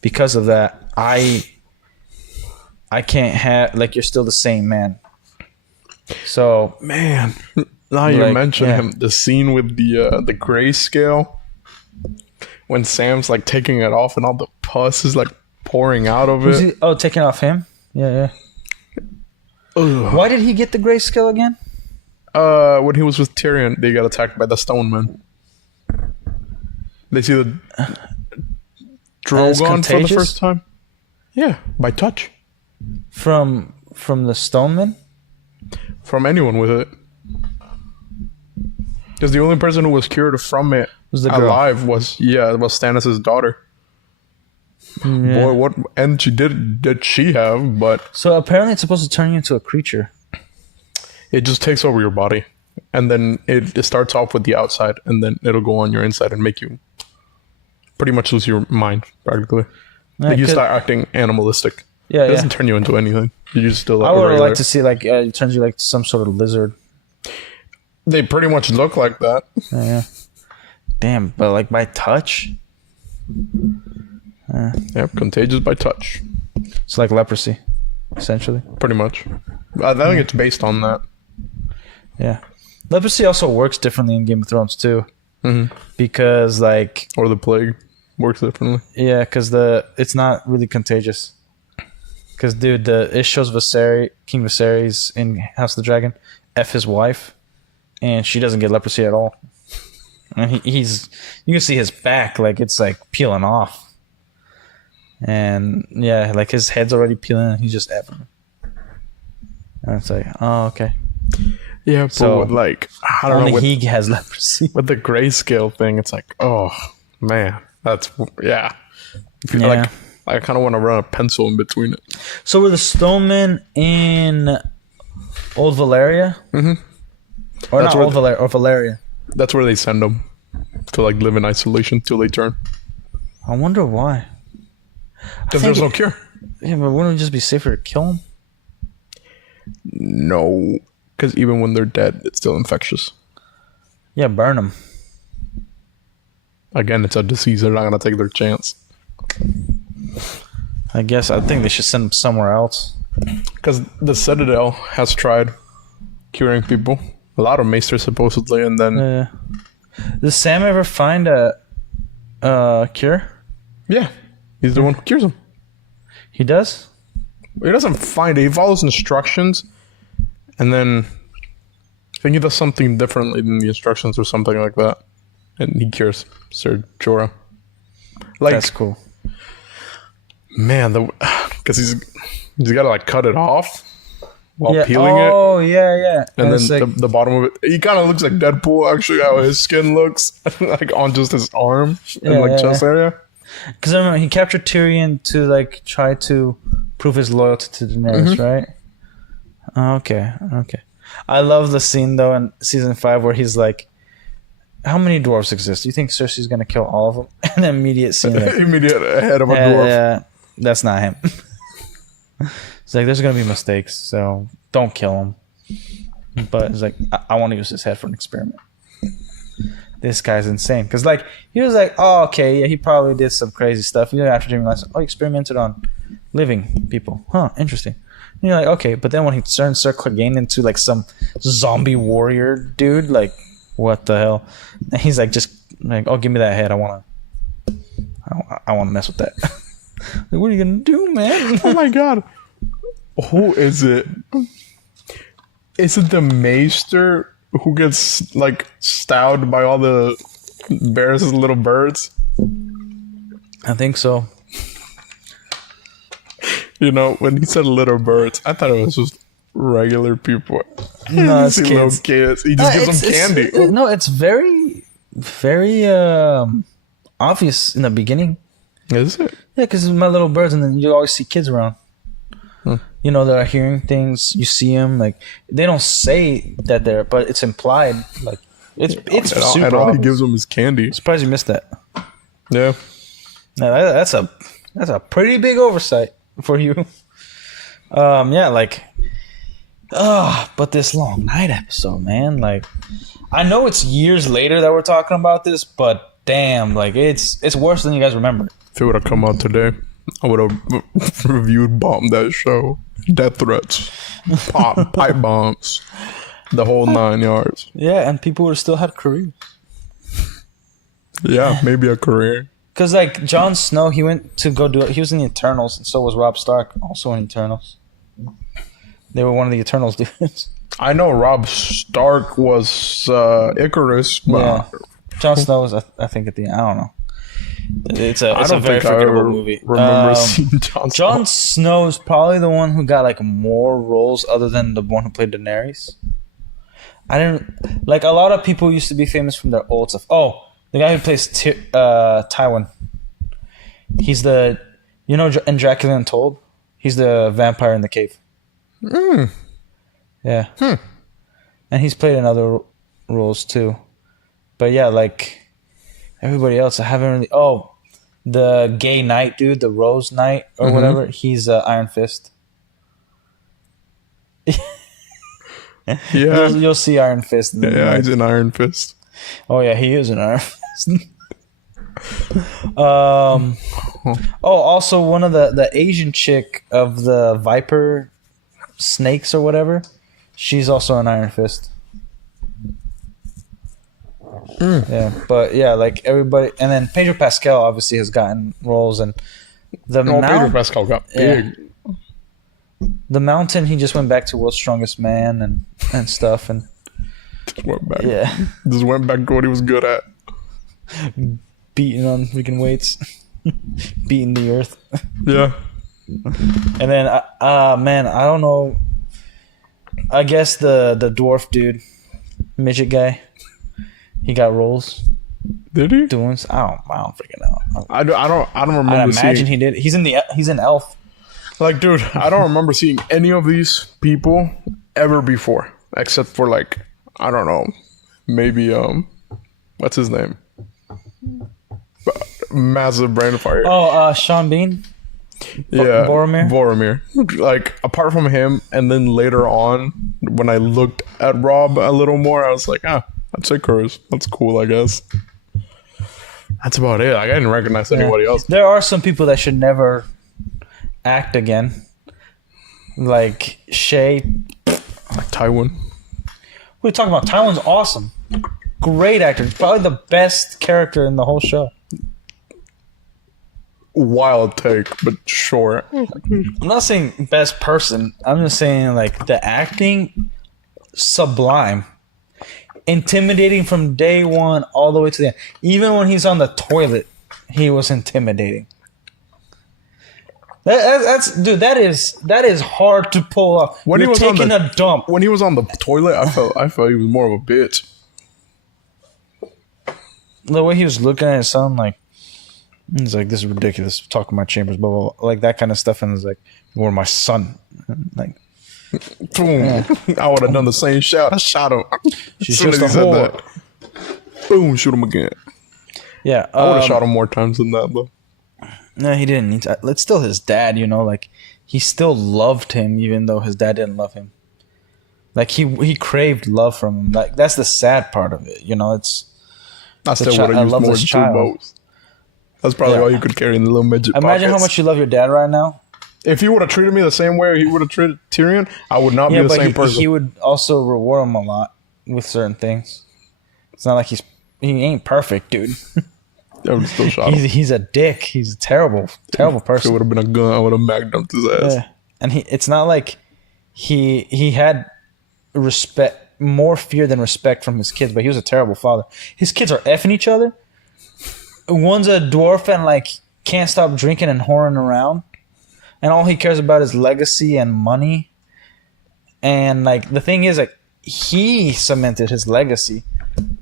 because of that, I can't have, like, you're still the same man. So, man, now you like, mention yeah. him, the scene with the grayscale when Sam's like taking it off and all the pus is like pouring out of was it. he, taking off him? Yeah. Ugh. Why did he get the grayscale again? When he was with Tyrion, they got attacked by the Stone Men. They see the Drogon for the first time. Yeah, by touch. From the Stoneman? From anyone with it. Because the only person who was cured from it Was the girl. alive was Stannis' daughter. Yeah. Boy, what energy did she have? But So apparently it's supposed to turn you into a creature. it just takes over your body. And then it starts off with the outside, and then it'll go on your inside and make you pretty much lose your mind, practically. Like you start acting animalistic. Yeah, It doesn't turn you into anything. You just still I like a would regular. like to see like it turns you like some sort of lizard. They pretty much look like that. Yeah. Damn, but like by touch, Yep, contagious by touch. it's like leprosy, essentially. Pretty much. I think it's based on that. Yeah. Leprosy also works differently in Game of Thrones too, Mm-hmm. because like Or the plague. works differently. Yeah, because it's not really contagious. Because dude, it shows King Viserys in House of the Dragon, his wife, and she doesn't get leprosy at all. And he's you can see his back like it's like peeling off. And yeah, like his head's already peeling and he's just effing. And it's like, oh, okay. Yeah, but So, like, I don't know. Only he has leprosy. With the grayscale thing, it's like, oh, man. That's, yeah. Yeah. Like, I kind of want to run a pencil in between it. So were the Stonemen in Old Valeria? Mm-hmm. Or That's not where Old Valeria, or Valeria. That's where they send them to, like, live in isolation till they turn. I wonder why. Because there's no cure. Yeah, but wouldn't it just be safer to kill them? No. Because even when they're dead, it's still infectious. Yeah, burn them. Again, it's a disease. They're not going to take their chance. I think they should send them somewhere else. Because the Citadel has tried curing people. A lot of maesters, supposedly, and then... Does Sam ever find a cure? Yeah. He's the one who cures them. He does? He doesn't find it. He follows instructions, and then I think he does something differently than the instructions or something like that. And he cures Ser Jorah. Like, That's cool. Man, because he's got to, like, cut it off while peeling it. Oh, yeah. And then like, the bottom of it, he kind of looks like Deadpool, actually, how his skin looks, like, on just his arm and, chest area. Because I remember he captured Tyrion to, like, try to prove his loyalty to Daenerys, right? Okay. I love the scene, though, in season 5 where he's like, how many dwarves exist? Do you think Cersei's going to kill all of them? And then immediate scene. Like, immediate head of a dwarf. Yeah, that's not him. It's like, there's going to be mistakes, so don't kill him. But it's like, I want to use his head for an experiment. This guy's insane. Because, like, he was like, oh, okay, yeah, he probably did some crazy stuff. You know, after Jamie Lannister, he experimented on living people. Huh, interesting. And you're like, okay, but then when he turns Ser Clegane into, like, some zombie warrior dude, like, what the hell? And he's like, just, like, oh, give me that head. I want to mess with that. Like, what are you going to do, man? Oh, my God. Who is it? Is it the Maester who gets, like, stabbed by all the Varys' little birds? I think so. You know, when he said little birds, I thought it was just regular people. No, it's kids. kids. Little kids. He just gives them candy. No, it's very, very obvious in the beginning. Is it? Yeah, because it's My Little Birds, and then you always see kids around. You know, they're hearing things. You see them, like, they don't say that they're, but it's implied. Like, it's super and all he obvious. gives them is candy. Surprised you missed that. Yeah. Now, that's a pretty big oversight for you. Yeah, like, but this Long Night episode, man. Like, I know it's years later that we're talking about this, but damn, like, it's worse than you guys remember. If it would have come out today, I would have reviewed Bomb that show. Death threats, pipe bombs, the whole 9 yards. Yeah, and people would have still had careers. Yeah, maybe a career. Because, like, Jon Snow, he went to go do it. He was in the Eternals, and so was Robb Stark, also in Eternals. They were one of the Eternals dudes. I know Robb Stark was Icarus, but Yeah. Jon Snow was, I think, at the end. I don't know. It's a very I forgettable ever movie. remember seeing Jon Snow. Jon Snow is probably the one who got, like, more roles other than the one who played Daenerys. I didn't like, a lot of people used to be famous from their old stuff. Oh, the guy who plays Tywin. He's the, you know, in Dracula Untold, he's the vampire in the cave. Yeah. And he's played in other roles too. But yeah, like, everybody else, I haven't really. Oh, the gay knight dude, the Rose Knight or whatever. He's Iron Fist. Yeah, You'll see Iron Fist. yeah, he's an Iron Fist. Oh yeah, he is an Iron Fist. Oh, also one of the Asian chick of the Viper snakes or whatever. She's also an Iron Fist. Yeah, but yeah, like everybody, and then Pedro Pascal obviously has gotten roles, and the No, Pedro Mount, Pascal got yeah. big. the Mountain, he just went back to World's Strongest Man and stuff, and Just went back. yeah, Just went back to what he was good at. beating on freaking weights, beating the earth, Yeah. and then man, I don't know. I guess the dwarf dude, midget guy, he got roles Did he? doing. I don't freaking know. I don't remember I imagine seeing. he did. He's in Elf. Like, dude, I don't remember seeing any of these people ever before, except for like, I don't know, maybe what's his name? Massive brain fire. Oh, Sean Bean. Yeah, Boromir? Boromir. Like, apart from him, and then later on, when I looked at Rob a little more, I was like, I'd say Curse. That's cool, I guess. That's about it. Like, I didn't recognize anybody else. There are some people that should never act again, like Shay. Like Tywin. What are you talking about? Tywin's awesome, great actor, probably the best character in the whole show. Wild take, but sure. I'm not saying best person. I'm just saying like the acting, sublime, intimidating from day one all the way to the end. Even when he's on the toilet, he was intimidating. That's dude. That is hard to pull off. When he You're was on taking the- a dump. When he was on the toilet, I felt he was more of a bitch. The way he was looking at his son, like he's like, "This is ridiculous." Talking about Chambers, blah blah blah, like that kind of stuff, and it's like, "You were my son." Like, Boom. I would have done the same shot. I shot him. She's As soon as just he a said whore. that. Boom, shoot him again. yeah, I would have shot him more times than that, though. No, he didn't need to. It's still his dad, you know. Like he still loved him, even though his dad didn't love him. Like he craved love from him. Like that's the sad part of it, you know. It's I still chi- would I have used love more this than two child. boats. That's probably Yeah. all you could carry in the little midget imagine how pockets. much you love your dad right now. If he would have treated me the same way he would have treated Tyrion, I would not Yeah, be the but same person. he would also reward him a lot with certain things. It's not like he ain't perfect, dude. I would have still shot him. He's a dick. He's a terrible If it person. would have been a gun, I would have magnumed his ass. Yeah. And it's not like he had respect, more fear than respect from his kids, but he was a terrible father. His kids are effing each other. One's a dwarf and like can't stop drinking and whoring around, and all he cares about is legacy and money. And like the thing is, like he cemented his legacy,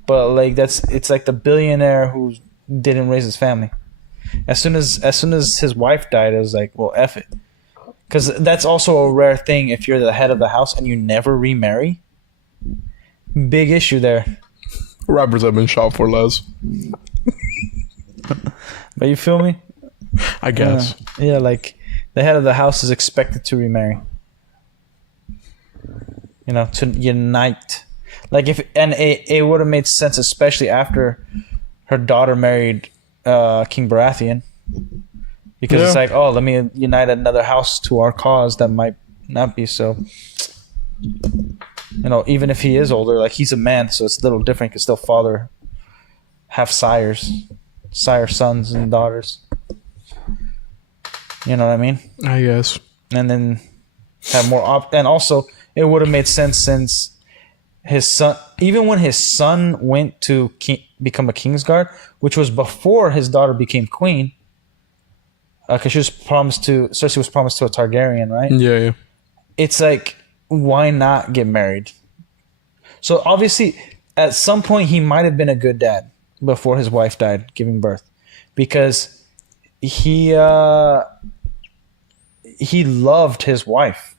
but like it's like the billionaire who didn't raise his family. As soon as his wife died, it was like, well, F it. Because that's also a rare thing if you're the head of the house and you never remarry. Big issue there. Rappers have been shot for less, But you feel me? I guess. Yeah, like the head of the house is expected to remarry. You know, to unite. Like it would have made sense, especially after her daughter married King Baratheon. Because it's Yeah. like, oh, let me unite another house to our cause that might not be so. You know, even if he is older, like he's a man, so it's a little different. He can still father, have sire sons and daughters. You know what I mean? I guess. And then have more and also it would have made sense since his son, even when his son went to become a Kingsguard, which was before his daughter became queen, because Cersei was promised to a Targaryen, right? Yeah. It's like, why not get married? So obviously, at some point, he might have been a good dad before his wife died, giving birth, because he loved his wife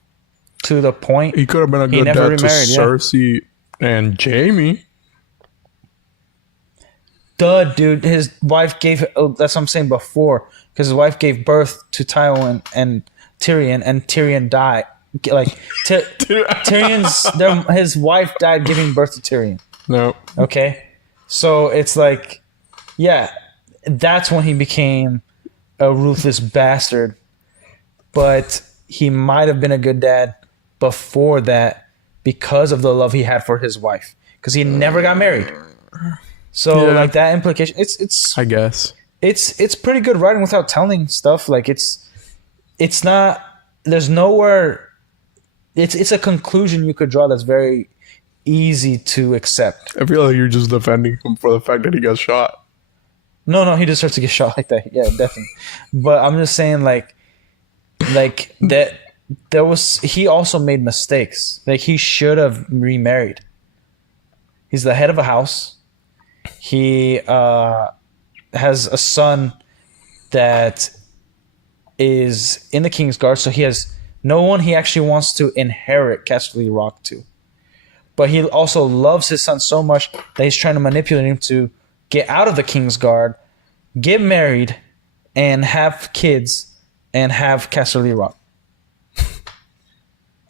to the point He could have been a good never dad to remarried, yeah. Cersei and Jamie. dude, his wife gave. Oh, that's what I'm saying before, because his wife gave birth to Tywin and Tyrion, and Tyrion died. Like his wife died giving birth to Tyrion. No. Okay, so it's like, yeah, that's when he became a ruthless bastard. But he might have been a good dad before that because of the love he had for his wife, because he never got married. So Yeah. like that implication, I guess. it's pretty good writing without telling stuff. Like it's not. There's nowhere. It's a conclusion you could draw that's very easy to accept. I feel like you're just defending him for the fact that he got shot. No, he deserves to get shot like that. Yeah, definitely. But I'm just saying, like that. There was. He also made mistakes. Like he should have remarried. He's the head of a house. He has a son that is in the Kingsguard, so he has no one he actually wants to inherit Casterly Rock to. But he also loves his son so much that he's trying to manipulate him to get out of the Kingsguard, get married, and have kids, and have Casterly Rock,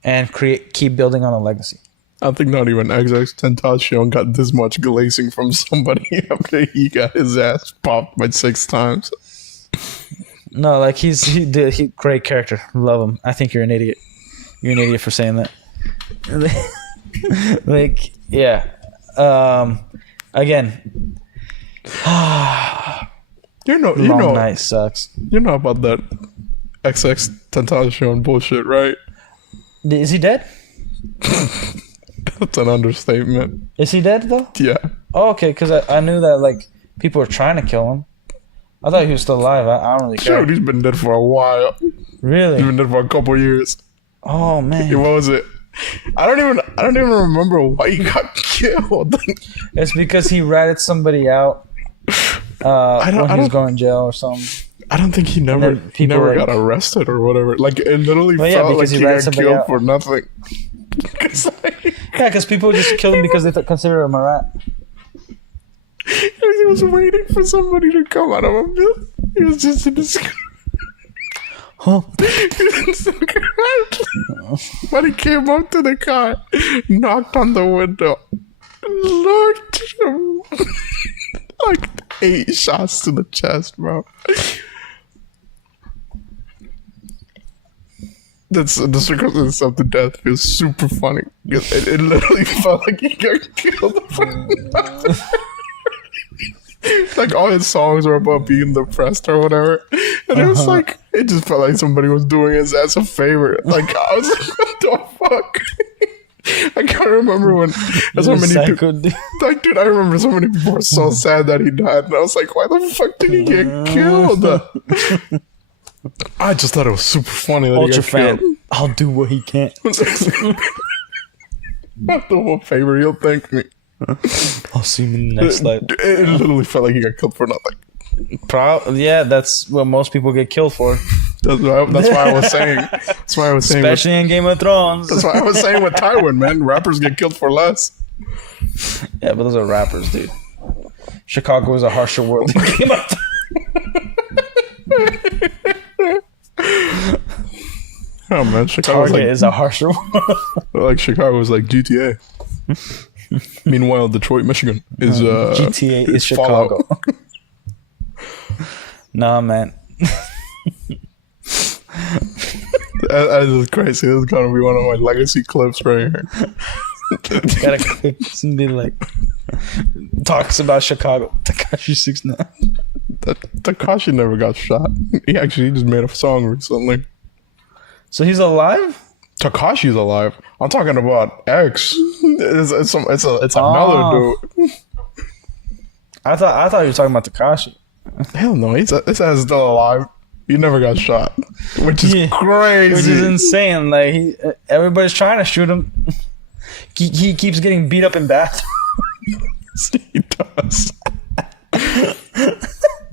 and keep building on a legacy. I think not even XX Tentacion got this much glazing from somebody after he got his ass popped by 6 times. No, like he great character. Love him. I think you're an idiot. You're an idiot for saying that. Like, yeah. Again, You Night sucks. you know about that XX Tentacion bullshit, right? Is he dead? That's an understatement. Is he dead though? Yeah. Oh, okay. Because I knew that like people were trying to kill him. I thought he was still alive. I don't really care. Dude, he's been dead for a while. He's Really? been dead for a couple years. Oh man. What was it? I don't even remember why he got killed. It's because he ratted somebody out when he was don't- going to jail or something. I don't think he never then people like- got arrested or whatever. Like it literally Well, yeah, felt like because he he ratted got somebody killed out. for nothing. 'Cause, like, Yeah, because people just killed him because they consider him a rat. he was waiting for somebody to come out of a building. He was just in his Huh? When he came up to the car, knocked on the window, looked at him, like 8 shots to the chest, bro. That's the circumstance of the death feels super funny. It literally felt like he got killed. Like all his songs were about being depressed or whatever, and it was like it just felt like somebody was doing his ass a favor. Like I was like, what the fuck? I can't remember when so many people. Like, dude, I remember so many people were so sad that he died, and I was like, why the fuck did he get killed? I just thought it was super funny that Ultra he got fan. killed. I'll do what he can't. I'll do him a favor, he'll thank me. I'll see him in the next life. It literally felt like he got killed for nothing. Yeah, that's what most people get killed for. That's why I was saying. That's why I was saying. Especially in Game of Thrones. That's why I was saying with Tywin, man. Rappers get killed for less. Yeah, but those are rappers, dude. Chicago is a harsher world than Game of Thrones. Oh man, Chicago Target is a harsher world. like Chicago is like GTA. Meanwhile, Detroit, Michigan is GTA is Fallout. Chicago. Nah, man. That is crazy. This is gonna be one of my legacy clips right here. Gotta click and be like, talks about Chicago. Tekashi 6ix9ine. Tekashi never got shot. He just made a song recently. So he's alive? Tekashi's alive. I'm talking about X. It's another dude. I thought you were talking about Tekashi. Hell no, this guy's still alive. He never got shot, which is crazy. Which is insane. Like everybody's trying to shoot him. He keeps getting beat up in bathrooms. He does.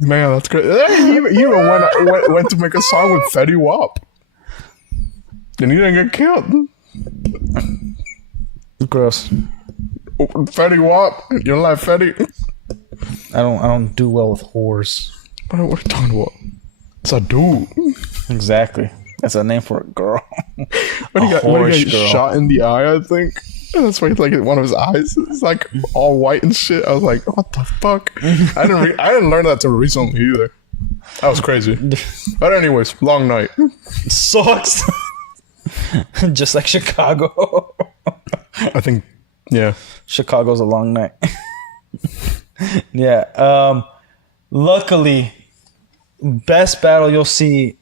Man, that's great. He even went to make a song with Fetty Wap. And he didn't get killed. Gross. Fetty Wap. You don't like Fetty? I don't do well with whores. What are you talking about? It's a dude. Exactly. That's a name for a girl. When he got girl. shot in the eye, I think. And that's why like one of his eyes is like all white and shit. I was like, what the fuck? I didn't learn that till recently either. That was crazy. But anyways, long night. Sucks. Just like Chicago. I think, yeah. Chicago's a long night. Yeah. Luckily, best battle you'll see,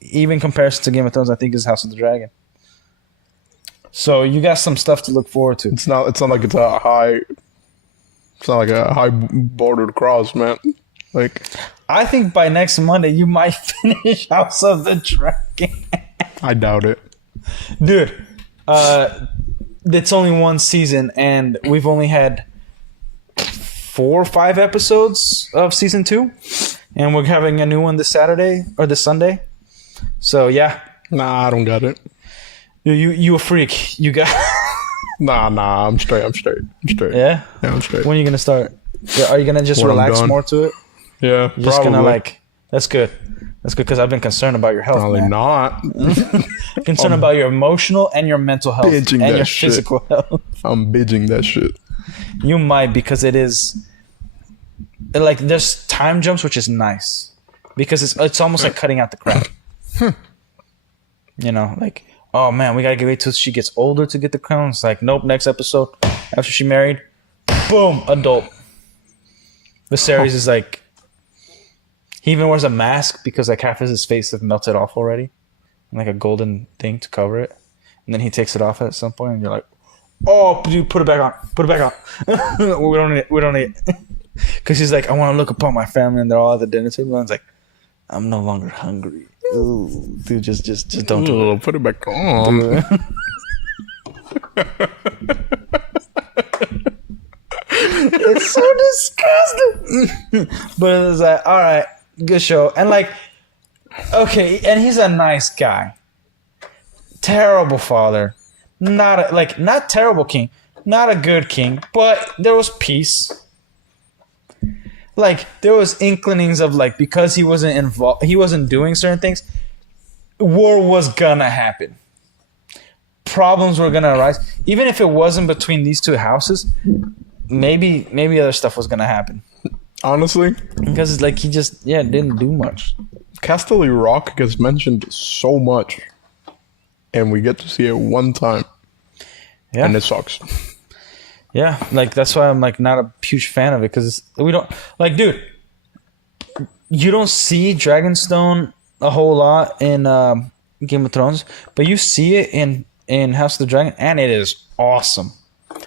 even comparison to Game of Thrones, I think is House of the Dragon. So you got some stuff to look forward to. It's not like it's a high. It's not like a high border to cross, man. Like, I think by next Monday you might finish House of the Dragon. I doubt it. Dude, it's only one season, and we've only had 4 or 5 episodes of season 2, and we're having a new one this Saturday or this Sunday. So yeah, Nah, I don't got it. you a freak. You got Nah, I'm straight. yeah. Yeah, I'm straight. When are you gonna start? Yeah, are you gonna just When I'm relax done. more to it? Yeah, You're just gonna probably. that's good. That's good because I've been concerned about your health. Probably Man. not. Concerned about your emotional and your mental health and binging that your shit. physical health. I'm binging that shit. You might because it is like there's time jumps, which is nice because it's almost like cutting out the crap. You know, like oh man, we gotta wait till she gets older to get the crown. It's like nope, next episode after she married, boom, adult. Viserys is like he even wears a mask because like half of his face have melted off already, and like a golden thing to cover it, and then he takes it off at some point, and you're like, oh, dude, put it back on. we don't need it. Because he's like, I want to look upon my family, and they're all at the dinner table. And it's like, I'm no longer hungry. Ooh, dude, just don't do Ugh, put it back on. it. It's so disgusting. But it's like, all right, good show. And like, okay, and he's a nice guy. Terrible father. Not terrible king. Not a good king. But there was peace. Like there was inclinings of like because he wasn't involved, he wasn't doing certain things. War was gonna happen. Problems were gonna arise, even if it wasn't between these two houses. Maybe other stuff was gonna happen Honestly, because it's like he just didn't do much. Casterly Rock gets mentioned so much, and we get to see it one time, Yeah, and it sucks. yeah. Like that's why I'm like not a huge fan of it because we don't like, dude. You don't see Dragonstone a whole lot in Game of Thrones, but you see it in House of the Dragon, and it is awesome.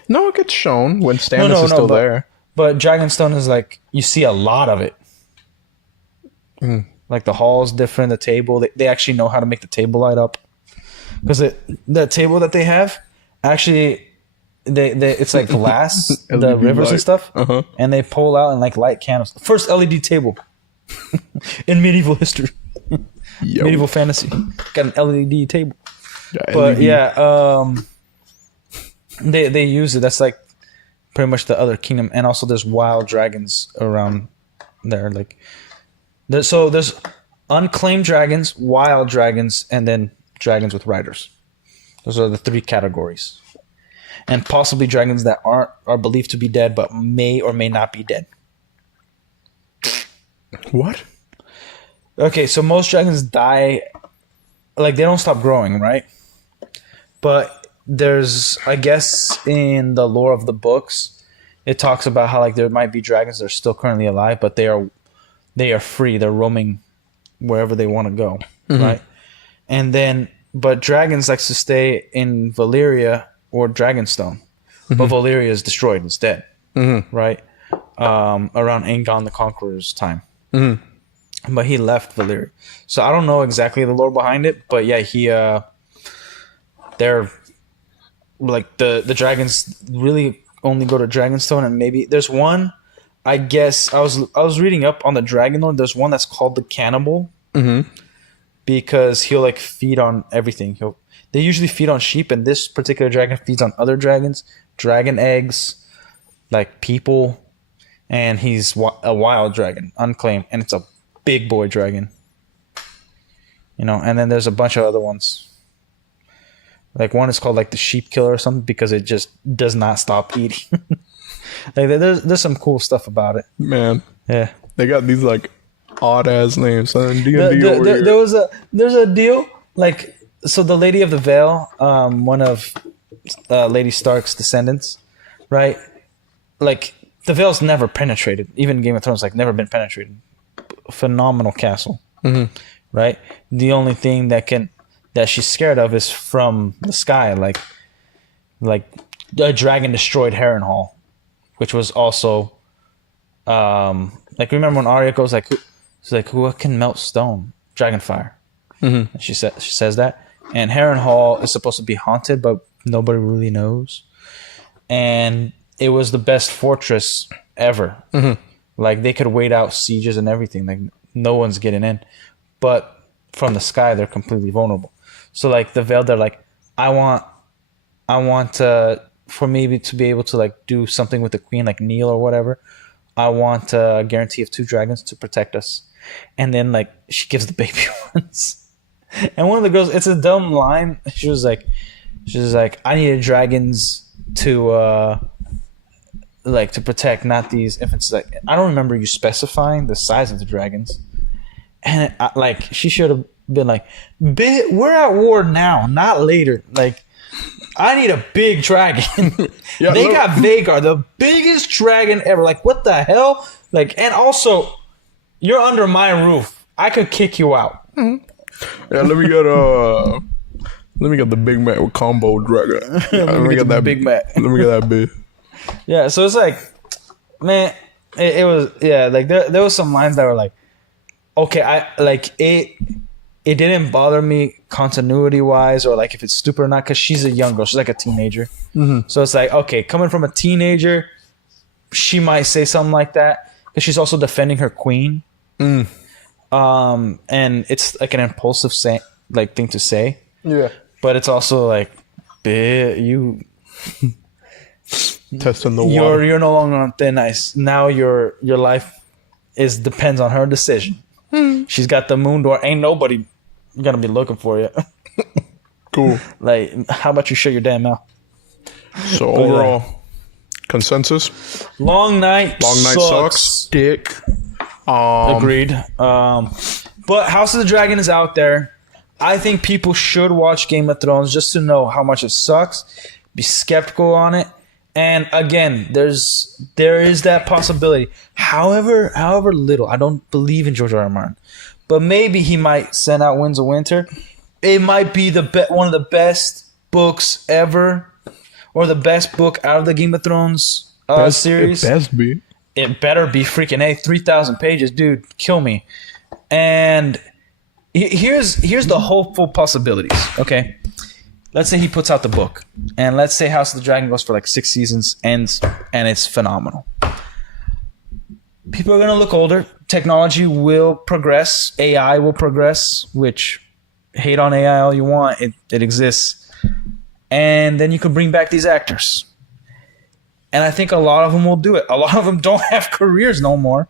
No, it gets shown when Stannis is still there. But Dragonstone is like you see a lot of it. Like the hall's different, the table. They actually know how to make the table light up because the table that they have actually they it's like glass, the LED rivers and light. stuff, Uh-huh. and they pull out and like light candles. First LED table in medieval history, Yo. medieval fantasy. Got an LED table. Yeah, But LED. yeah, they use it. That's like pretty much the other kingdom, and also there's wild dragons around there. Like there's unclaimed dragons, wild dragons, and then dragons with riders. Those are the 3 categories, and possibly dragons that are believed to be dead, but may or may not be dead. What? Okay, so most dragons die, like they don't stop growing, right? But there's, I guess, in the lore of the books, it talks about how like there might be dragons that are still currently alive, but they are free. They're roaming wherever they want to go, right? And then, but dragons likes to stay in Valyria or Dragonstone, but Valyria is destroyed; it's dead, right? Around Aegon the Conqueror's time. But he left Valyria. So I don't know exactly the lore behind it, but yeah, they're like the dragons really only go to Dragonstone, and maybe there's one. I guess I was reading up on the dragon lord. There's one that's called the Cannibal, because he'll like feed on everything. They usually feed on sheep, and this particular dragon feeds on other dragons, dragon eggs, like people, and he's a wild dragon, unclaimed, and it's a big boy dragon. You know, and then there's a bunch of other ones. Like one is called like the sheep killer or something because it just does not stop eating. Like there's some cool stuff about it. Man, Yeah. they got these like odd ass names. D&D over here. There's a deal like so the Lady of the Vale, one of Lady Stark's descendants, right? Like the veil's never penetrated. Even Game of Thrones, like, never been penetrated. Phenomenal castle, right? The only thing that she's scared of is from the sky, like a dragon destroyed Harrenhal, which was also, like, remember when Arya goes like, she's like, who can melt stone? Dragonfire. And she says that, and Harrenhal is supposed to be haunted, but nobody really knows. And it was the best fortress ever. Like, they could wait out sieges and everything. Like, no one's getting in. But from the sky, they're completely vulnerable. So, like, the Veil, they're like, I want for maybe to be able to, like, do something with the queen, like kneel or whatever. I want a guarantee of 2 dragons to protect us. And then, like, she gives the baby ones. And one of the girls, it's a dumb line. She was like, I needed dragons to protect, not these infants. Like, I don't remember you specifying the size of the dragons. And she should have been like, we're at war now, not later. Like, I need a big dragon. They got Vhagar, the biggest dragon ever. Like, what the hell? Like, and also, you're under my roof. I could kick you out. Yeah, let me get the Big Mac with combo dragon. Let me get that Big Mac. Let me get that big. Yeah, so it's like, man, it was, yeah, like, there was some lines that were like, okay, it didn't bother me continuity wise, or like if it's stupid or not, because she's a young girl, she's like a teenager. So it's like, okay, coming from a teenager, she might say something like that, because she's also defending her queen. And it's like an impulsive thing to say. Yeah, but it's also like, you testing the water. You're no longer on thin ice. Now your life depends on her decision. She's got the moon door. Ain't nobody gonna be looking for you. Cool. Like, how about you shut your damn mouth? So overall, consensus. Long night sucks. Dick. Agreed. But House of the Dragon is out there. I think people should watch Game of Thrones just to know how much it sucks. Be skeptical on it. And again, there is that possibility. However little, I don't believe in George R. R. Martin, but maybe he might send out Winds of Winter. It might be one of the best books ever, or the best book out of the Game of Thrones series. It better be freaking A. 3,000 pages, dude. Kill me. And here's the hopeful possibilities. Okay, let's say he puts out the book, and let's say House of the Dragon goes for like 6 seasons, ends, and it's phenomenal. People are gonna look older. Technology will progress. AI will progress. Which, hate on AI all you want, it exists. And then you could bring back these actors. And I think a lot of them will do it. A lot of them don't have careers no more.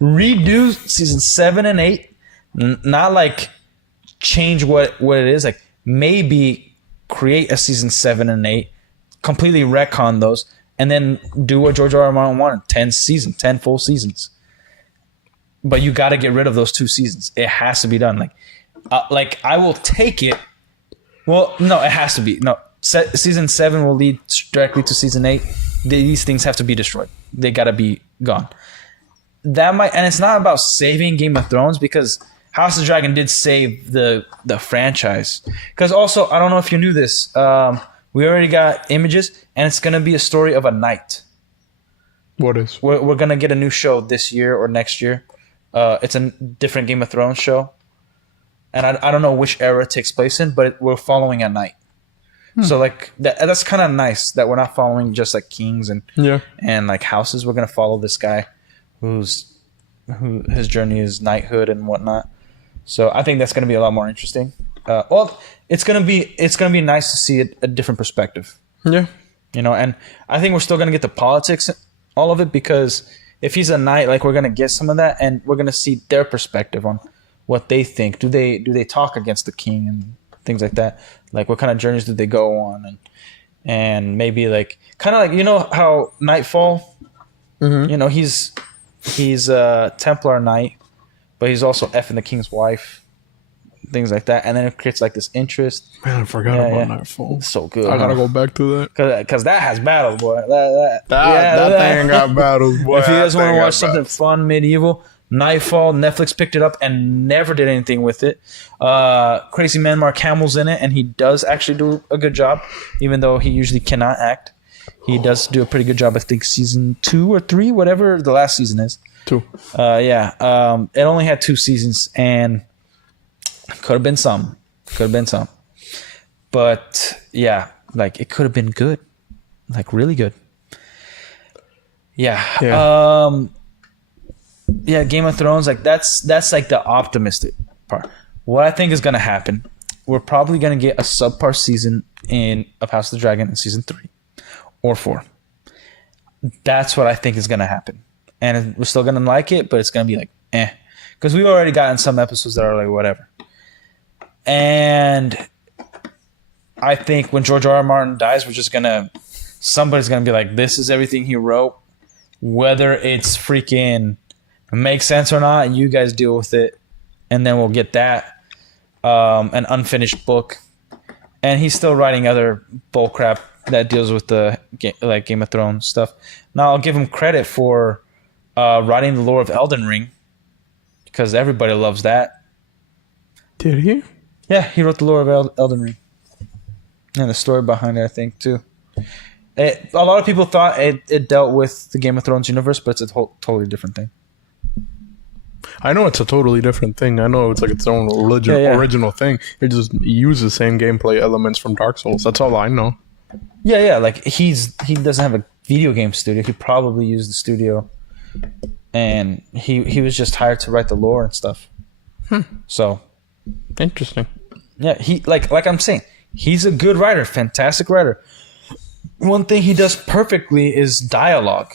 Redo season 7 and 8. Not like change what it is. Like, maybe create a season 7 and 8. Completely retcon those. And then do what George R. R. Martin wanted. 10 full seasons. But you got to get rid of those 2 seasons. It has to be done. Like I will take it. Well, no, it has to be. No. Season 7 will lead directly to season 8. These things have to be destroyed. They gotta be gone. And it's not about saving Game of Thrones, because House of the Dragon did save the franchise. Because also, I don't know if you knew this, we already got images, and it's gonna be a story of a knight. What is? We're gonna get a new show this year or next year. It's a different Game of Thrones show, and I don't know which era it takes place in, but we're following a knight. So like that's kind of nice that we're not following just like kings and like houses. We're gonna follow this guy who his journey is knighthood and whatnot. So I think that's gonna be a lot more interesting. Well, it's gonna be nice to see a different perspective. Yeah, and I think we're still gonna get the politics, all of it, because if he's a knight, like, we're gonna get some of that, and we're gonna see their perspective on what they think. Do they talk against the king and things like that? Like, what kind of journeys did they go on? And maybe, like, kind of like, how Nightfall, he's a Templar knight, but he's also effing the king's wife. things like that, and then it creates like this interest. Man, I forgot Yeah, about yeah. Nightfall. It's so good. I gotta go back to that. Because that has battles, boy. That thing got battles, boy. If you guys That want thing to got watch something battles. fun, medieval, Nightfall, Netflix picked it up and never did anything with it. Crazy man Mark Hamill's in it, and he does actually do a good job, even though he usually cannot act. He does do a pretty good job. I think season 2 or 3, whatever the last season is. 2. It only had 2 seasons, and could have been some. But yeah, like it could have been good, like really good. Yeah. Game of Thrones, like that's like the optimistic part. What I think is gonna happen, we're probably gonna get a subpar season in of House of the Dragon in season 3 or 4. That's what I think is gonna happen, and we're still gonna like it, but it's gonna be like because we've already gotten some episodes that are like whatever. And I think when George R.R. Martin dies, somebody's gonna be like, this is everything he wrote, whether it's freaking makes sense or not, you guys deal with it, and then we'll get that an unfinished book. And he's still writing other bullcrap that deals with the like Game of Thrones stuff. Now I'll give him credit for writing the lore of Elden Ring, because everybody loves that. Did he? Yeah, he wrote the lore of Elden Ring and the story behind it, I think, too. A lot of people thought it dealt with the Game of Thrones universe, but it's a totally different thing. I know it's a totally different thing. I know it's like its own original thing. It just uses the same gameplay elements from Dark Souls. That's all I know. Yeah. Like he doesn't have a video game studio. He probably used the studio, and he was just hired to write the lore and stuff. So Interesting. yeah, he like I'm saying, he's a good writer, fantastic writer. One thing he does perfectly is dialogue.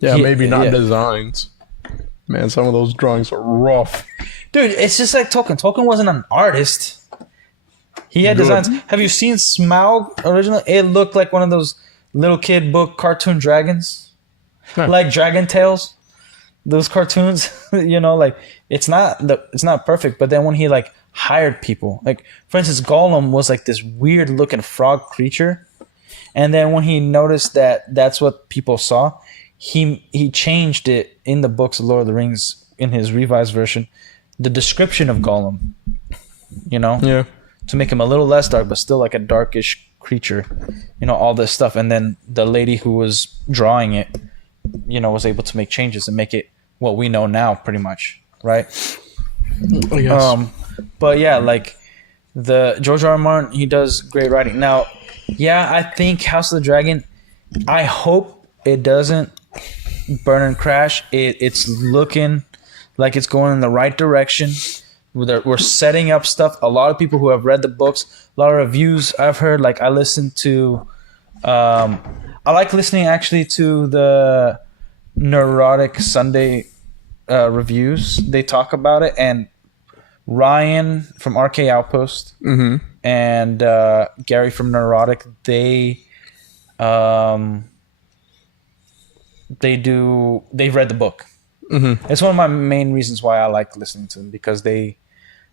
Yeah, maybe not designs. Man, some of those drawings are rough. Dude, it's just like Tolkien. Tolkien wasn't an artist. He had designs. Have you seen Smaug originally? It looked like one of those little kid book cartoon dragons. Huh. Like Dragon Tales. Those cartoons, like it's not perfect, but then when he like hired people, like for instance, Gollum was like this weird looking frog creature. And then when he noticed that that's what people saw, he changed it in the books of Lord of the Rings in his revised version, the description of Gollum, Yeah. to make him a little less dark, but still like a darkish creature, all this stuff. And then the lady who was drawing it, was able to make changes and make it what we know now, pretty much, right? I guess. But yeah, like the George R.R. Martin, he does great writing. Now, yeah, I think House of the Dragon, I hope it doesn't burn and crash. It's looking like it's going in the right direction. We're setting up stuff. A lot of people who have read the books, a lot of reviews I've heard. Like I listened to, I like listening actually to the Neurotic Sunday reviews. They talk about it, and Ryan from RK Outpost and Gary from Neurotic, they've read the book. It's one of my main reasons why I like listening to them, because they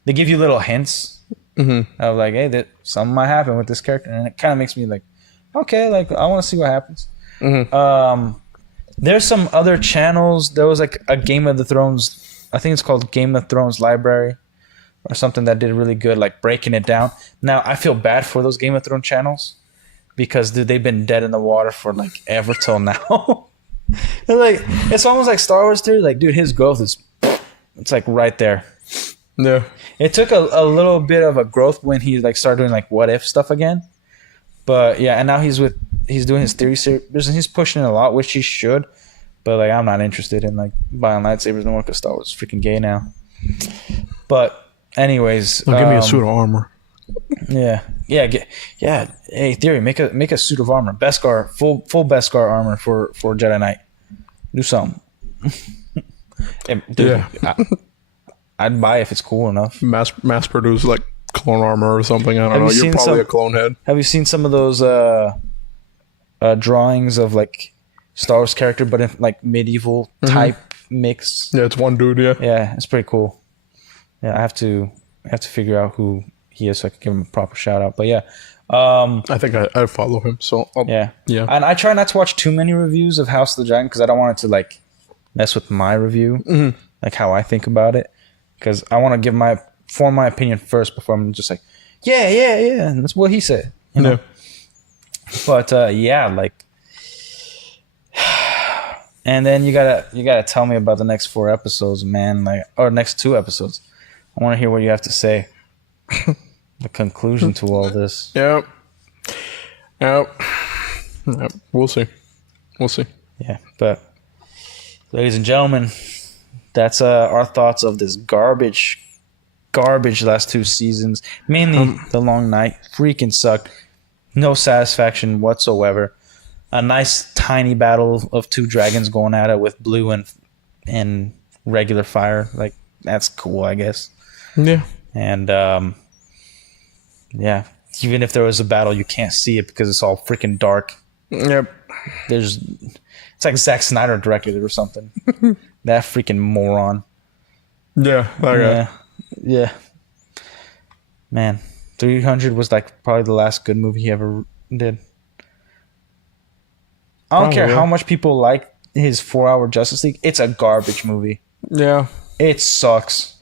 give you little hints of like, hey, something might happen with this character, and it kind of makes me like, okay, like I want to see what happens. There's some other channels. There was like a Game of the Thrones, I think it's called Game of Thrones Library or something, that did really good, like breaking it down. Now I feel bad for those Game of Thrones channels, because dude, they've been dead in the water for like ever till now. Like it's almost like Star Wars theory. Like, dude, his growth it's like right there. Yeah. It took a little bit of a growth when he like started doing like what if stuff again. But yeah, and now he's doing his theory series, and he's pushing it a lot, which he should. But like I'm not interested in like buying lightsabers no more, because Star Wars is freaking gay now. But anyways, Give me a suit of armor. Yeah. Hey, theory, make a suit of armor, Beskar, full Beskar armor for Jedi Knight. Do something. Hey, dude, Yeah. I'd buy if it's cool enough. Mass produce like clone armor or something. I don't know. You're probably a clone head. Have you seen some of those drawings of like Star Wars character, but in like medieval type mix? Yeah, it's one dude. Yeah. Yeah, it's pretty cool. Yeah, I have to have to figure out who he is so I can give him a proper shout out. But yeah. I think I follow him, so Yeah. yeah. And I try not to watch too many reviews of House of the Dragon because I don't want it to like mess with my review, like how I think about it. Because I want to form my opinion first before I'm just like, yeah, and that's what he said. You know? Yeah. But yeah, like, and then you gotta tell me about the next 4 episodes, man. Like, or next 2 episodes. I want to hear what you have to say. The conclusion to all this. Yep. We'll see. Yeah, but ladies and gentlemen, that's our thoughts of this garbage last 2 seasons. Mainly The Long Night. Freaking sucked. No satisfaction whatsoever. A nice tiny battle of 2 dragons going at it with blue and regular fire. Like, that's cool, I guess. Yeah. And yeah, even if there was a battle, you can't see it because it's all freaking dark. Yep. It's like Zack Snyder directed it or something. That freaking moron. Yeah. Okay. Yeah. Man, 300 was like probably the last good movie he ever did. I don't care how much people like his 4-hour Justice League. It's a garbage movie. Yeah. It sucks.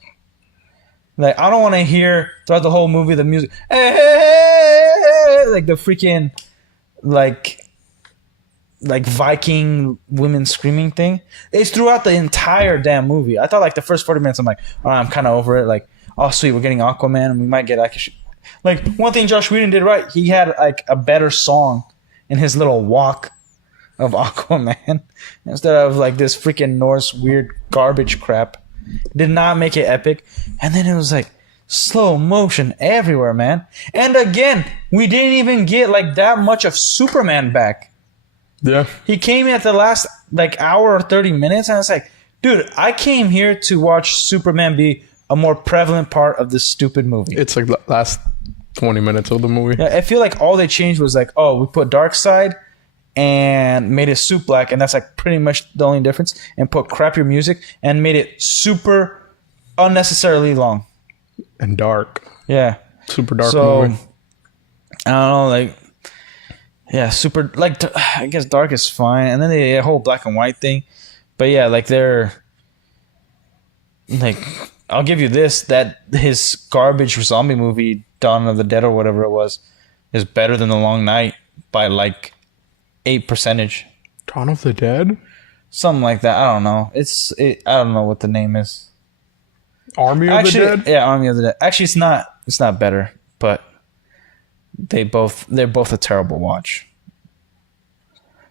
Like, I don't want to hear throughout the whole movie the music, like the freaking like Viking women screaming thing. It's throughout the entire damn movie. I thought like the first 40 minutes, I'm like, all right, I'm kind of over it. Like, oh sweet, we're getting Aquaman, and we might get like one thing Josh Whedon did right. He had like a better song in his little walk of Aquaman instead of like this freaking Norse weird garbage crap. Did not make it epic. And then it was like slow motion everywhere, man. And again, we didn't even get like that much of Superman back. Yeah. He came in at the last like hour or 30 minutes, and I was like, dude, I came here to watch Superman be a more prevalent part of this stupid movie. It's like the last 20 minutes of the movie. Yeah, I feel like all they changed was like, oh, we put Darkseid and made it suit black, and that's like pretty much the only difference, and put crappier music and made it super unnecessarily long And dark. Yeah, Super dark I movie. don't know, like, yeah, super, like, I guess dark is fine, and then the whole black and white thing, but yeah, like, they're like, I'll give you this, that his garbage zombie movie Dawn of the Dead or whatever it was is better than The Long Night by like 8%. Dawn of the Dead? Something like that. I don't know. I don't know what the name is. Army of the Dead? Yeah, Army of the Dead. Actually, it's not better, but they're both a terrible watch.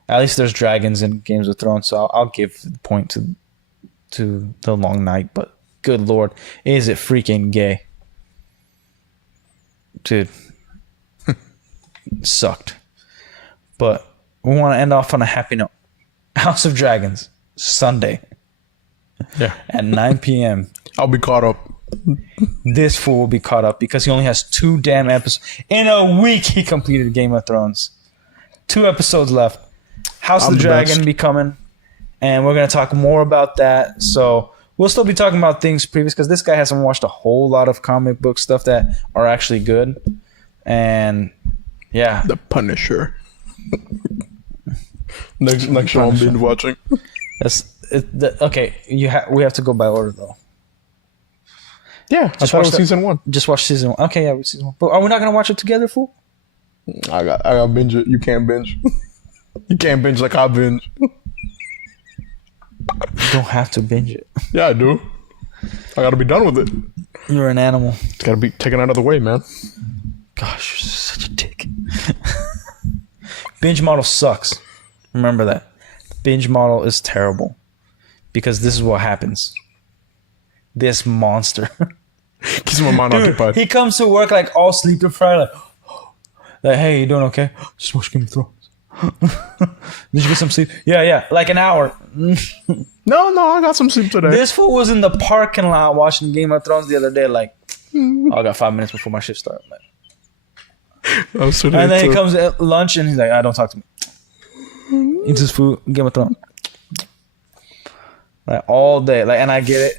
At least there's dragons in Games of Thrones, so I'll give the point to The Long Night, but good lord, is it freaking gay. Dude. Sucked. But we want to end off on a happy note. House of Dragons, Sunday. Yeah. At 9 p.m. I'll be caught up. This fool will be caught up because he only has 2 damn episodes. In a week, he completed Game of Thrones. 2 episodes left. House of the Dragon be coming. And we're going to talk more about that. So we'll still be talking about things previous because this guy hasn't watched a whole lot of comic book stuff that are actually good. And yeah. The Punisher. next show I'm binge watching. Okay, we have to go by order though. Yeah, I thought it was season 1. Just watch season 1. Okay, yeah, season 1. But are we not gonna watch it together, fool? I got binge it. You can't binge. You can't binge like I binge. You don't have to binge it. Yeah, I do. I gotta be done with it. You're an animal. It's gotta be taken out of the way, man. Gosh, you're such a dick. Binge model sucks. Remember that. Binge model is terrible. Because this is what happens. This monster. Keeps my mind occupied. He comes to work like all sleep deprived, like, hey, you doing okay? Just watch Game of Thrones. Did you get some sleep? Yeah, like an hour. No, I got some sleep today. This fool was in the parking lot watching Game of Thrones the other day, like, I got 5 minutes before my shift starts. Like, and then he comes at lunch and he's like, don't talk to me. Eats his food, Game of Thrones. Like all day. Like, and I get it.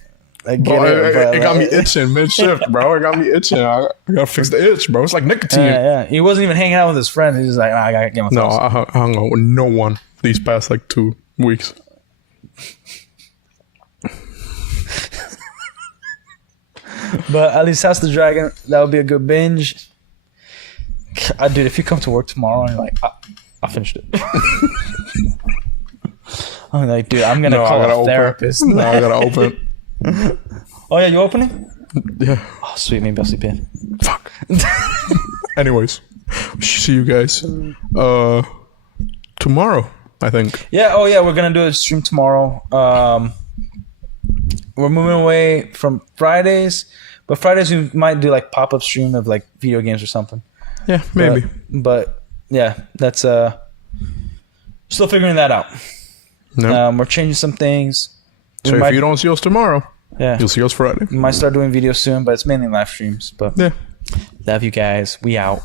I get Bro, it, but it got me like- itching mid shift, bro. It got me itching. I gotta fix the itch, bro. It's like nicotine. Yeah. He wasn't even hanging out with his friends. He's just like, I gotta get my No, thoughts. I hung out with no one these past like 2 weeks. But at least House of the Dragon, that would be a good binge. Dude, if you come to work tomorrow and you're like, I finished it. I'm like, dude, I'm gonna No, I call gotta a open. therapist. No, I gotta open. Oh yeah, you opening? Yeah. Oh sweet, maybe I'll sleep in. Fuck. Anyways, see you guys tomorrow, I think. Yeah. Oh yeah, we're gonna do a stream tomorrow. We're moving away from Fridays, but Fridays we might do like pop up stream of like video games or something. Yeah, maybe. But yeah, that's still figuring that out. No. We're changing some things. We So might- if you don't see us tomorrow, yeah, you'll see us Friday. we might start doing videos soon, but it's mainly live streams. But Yeah. love you guys. We out.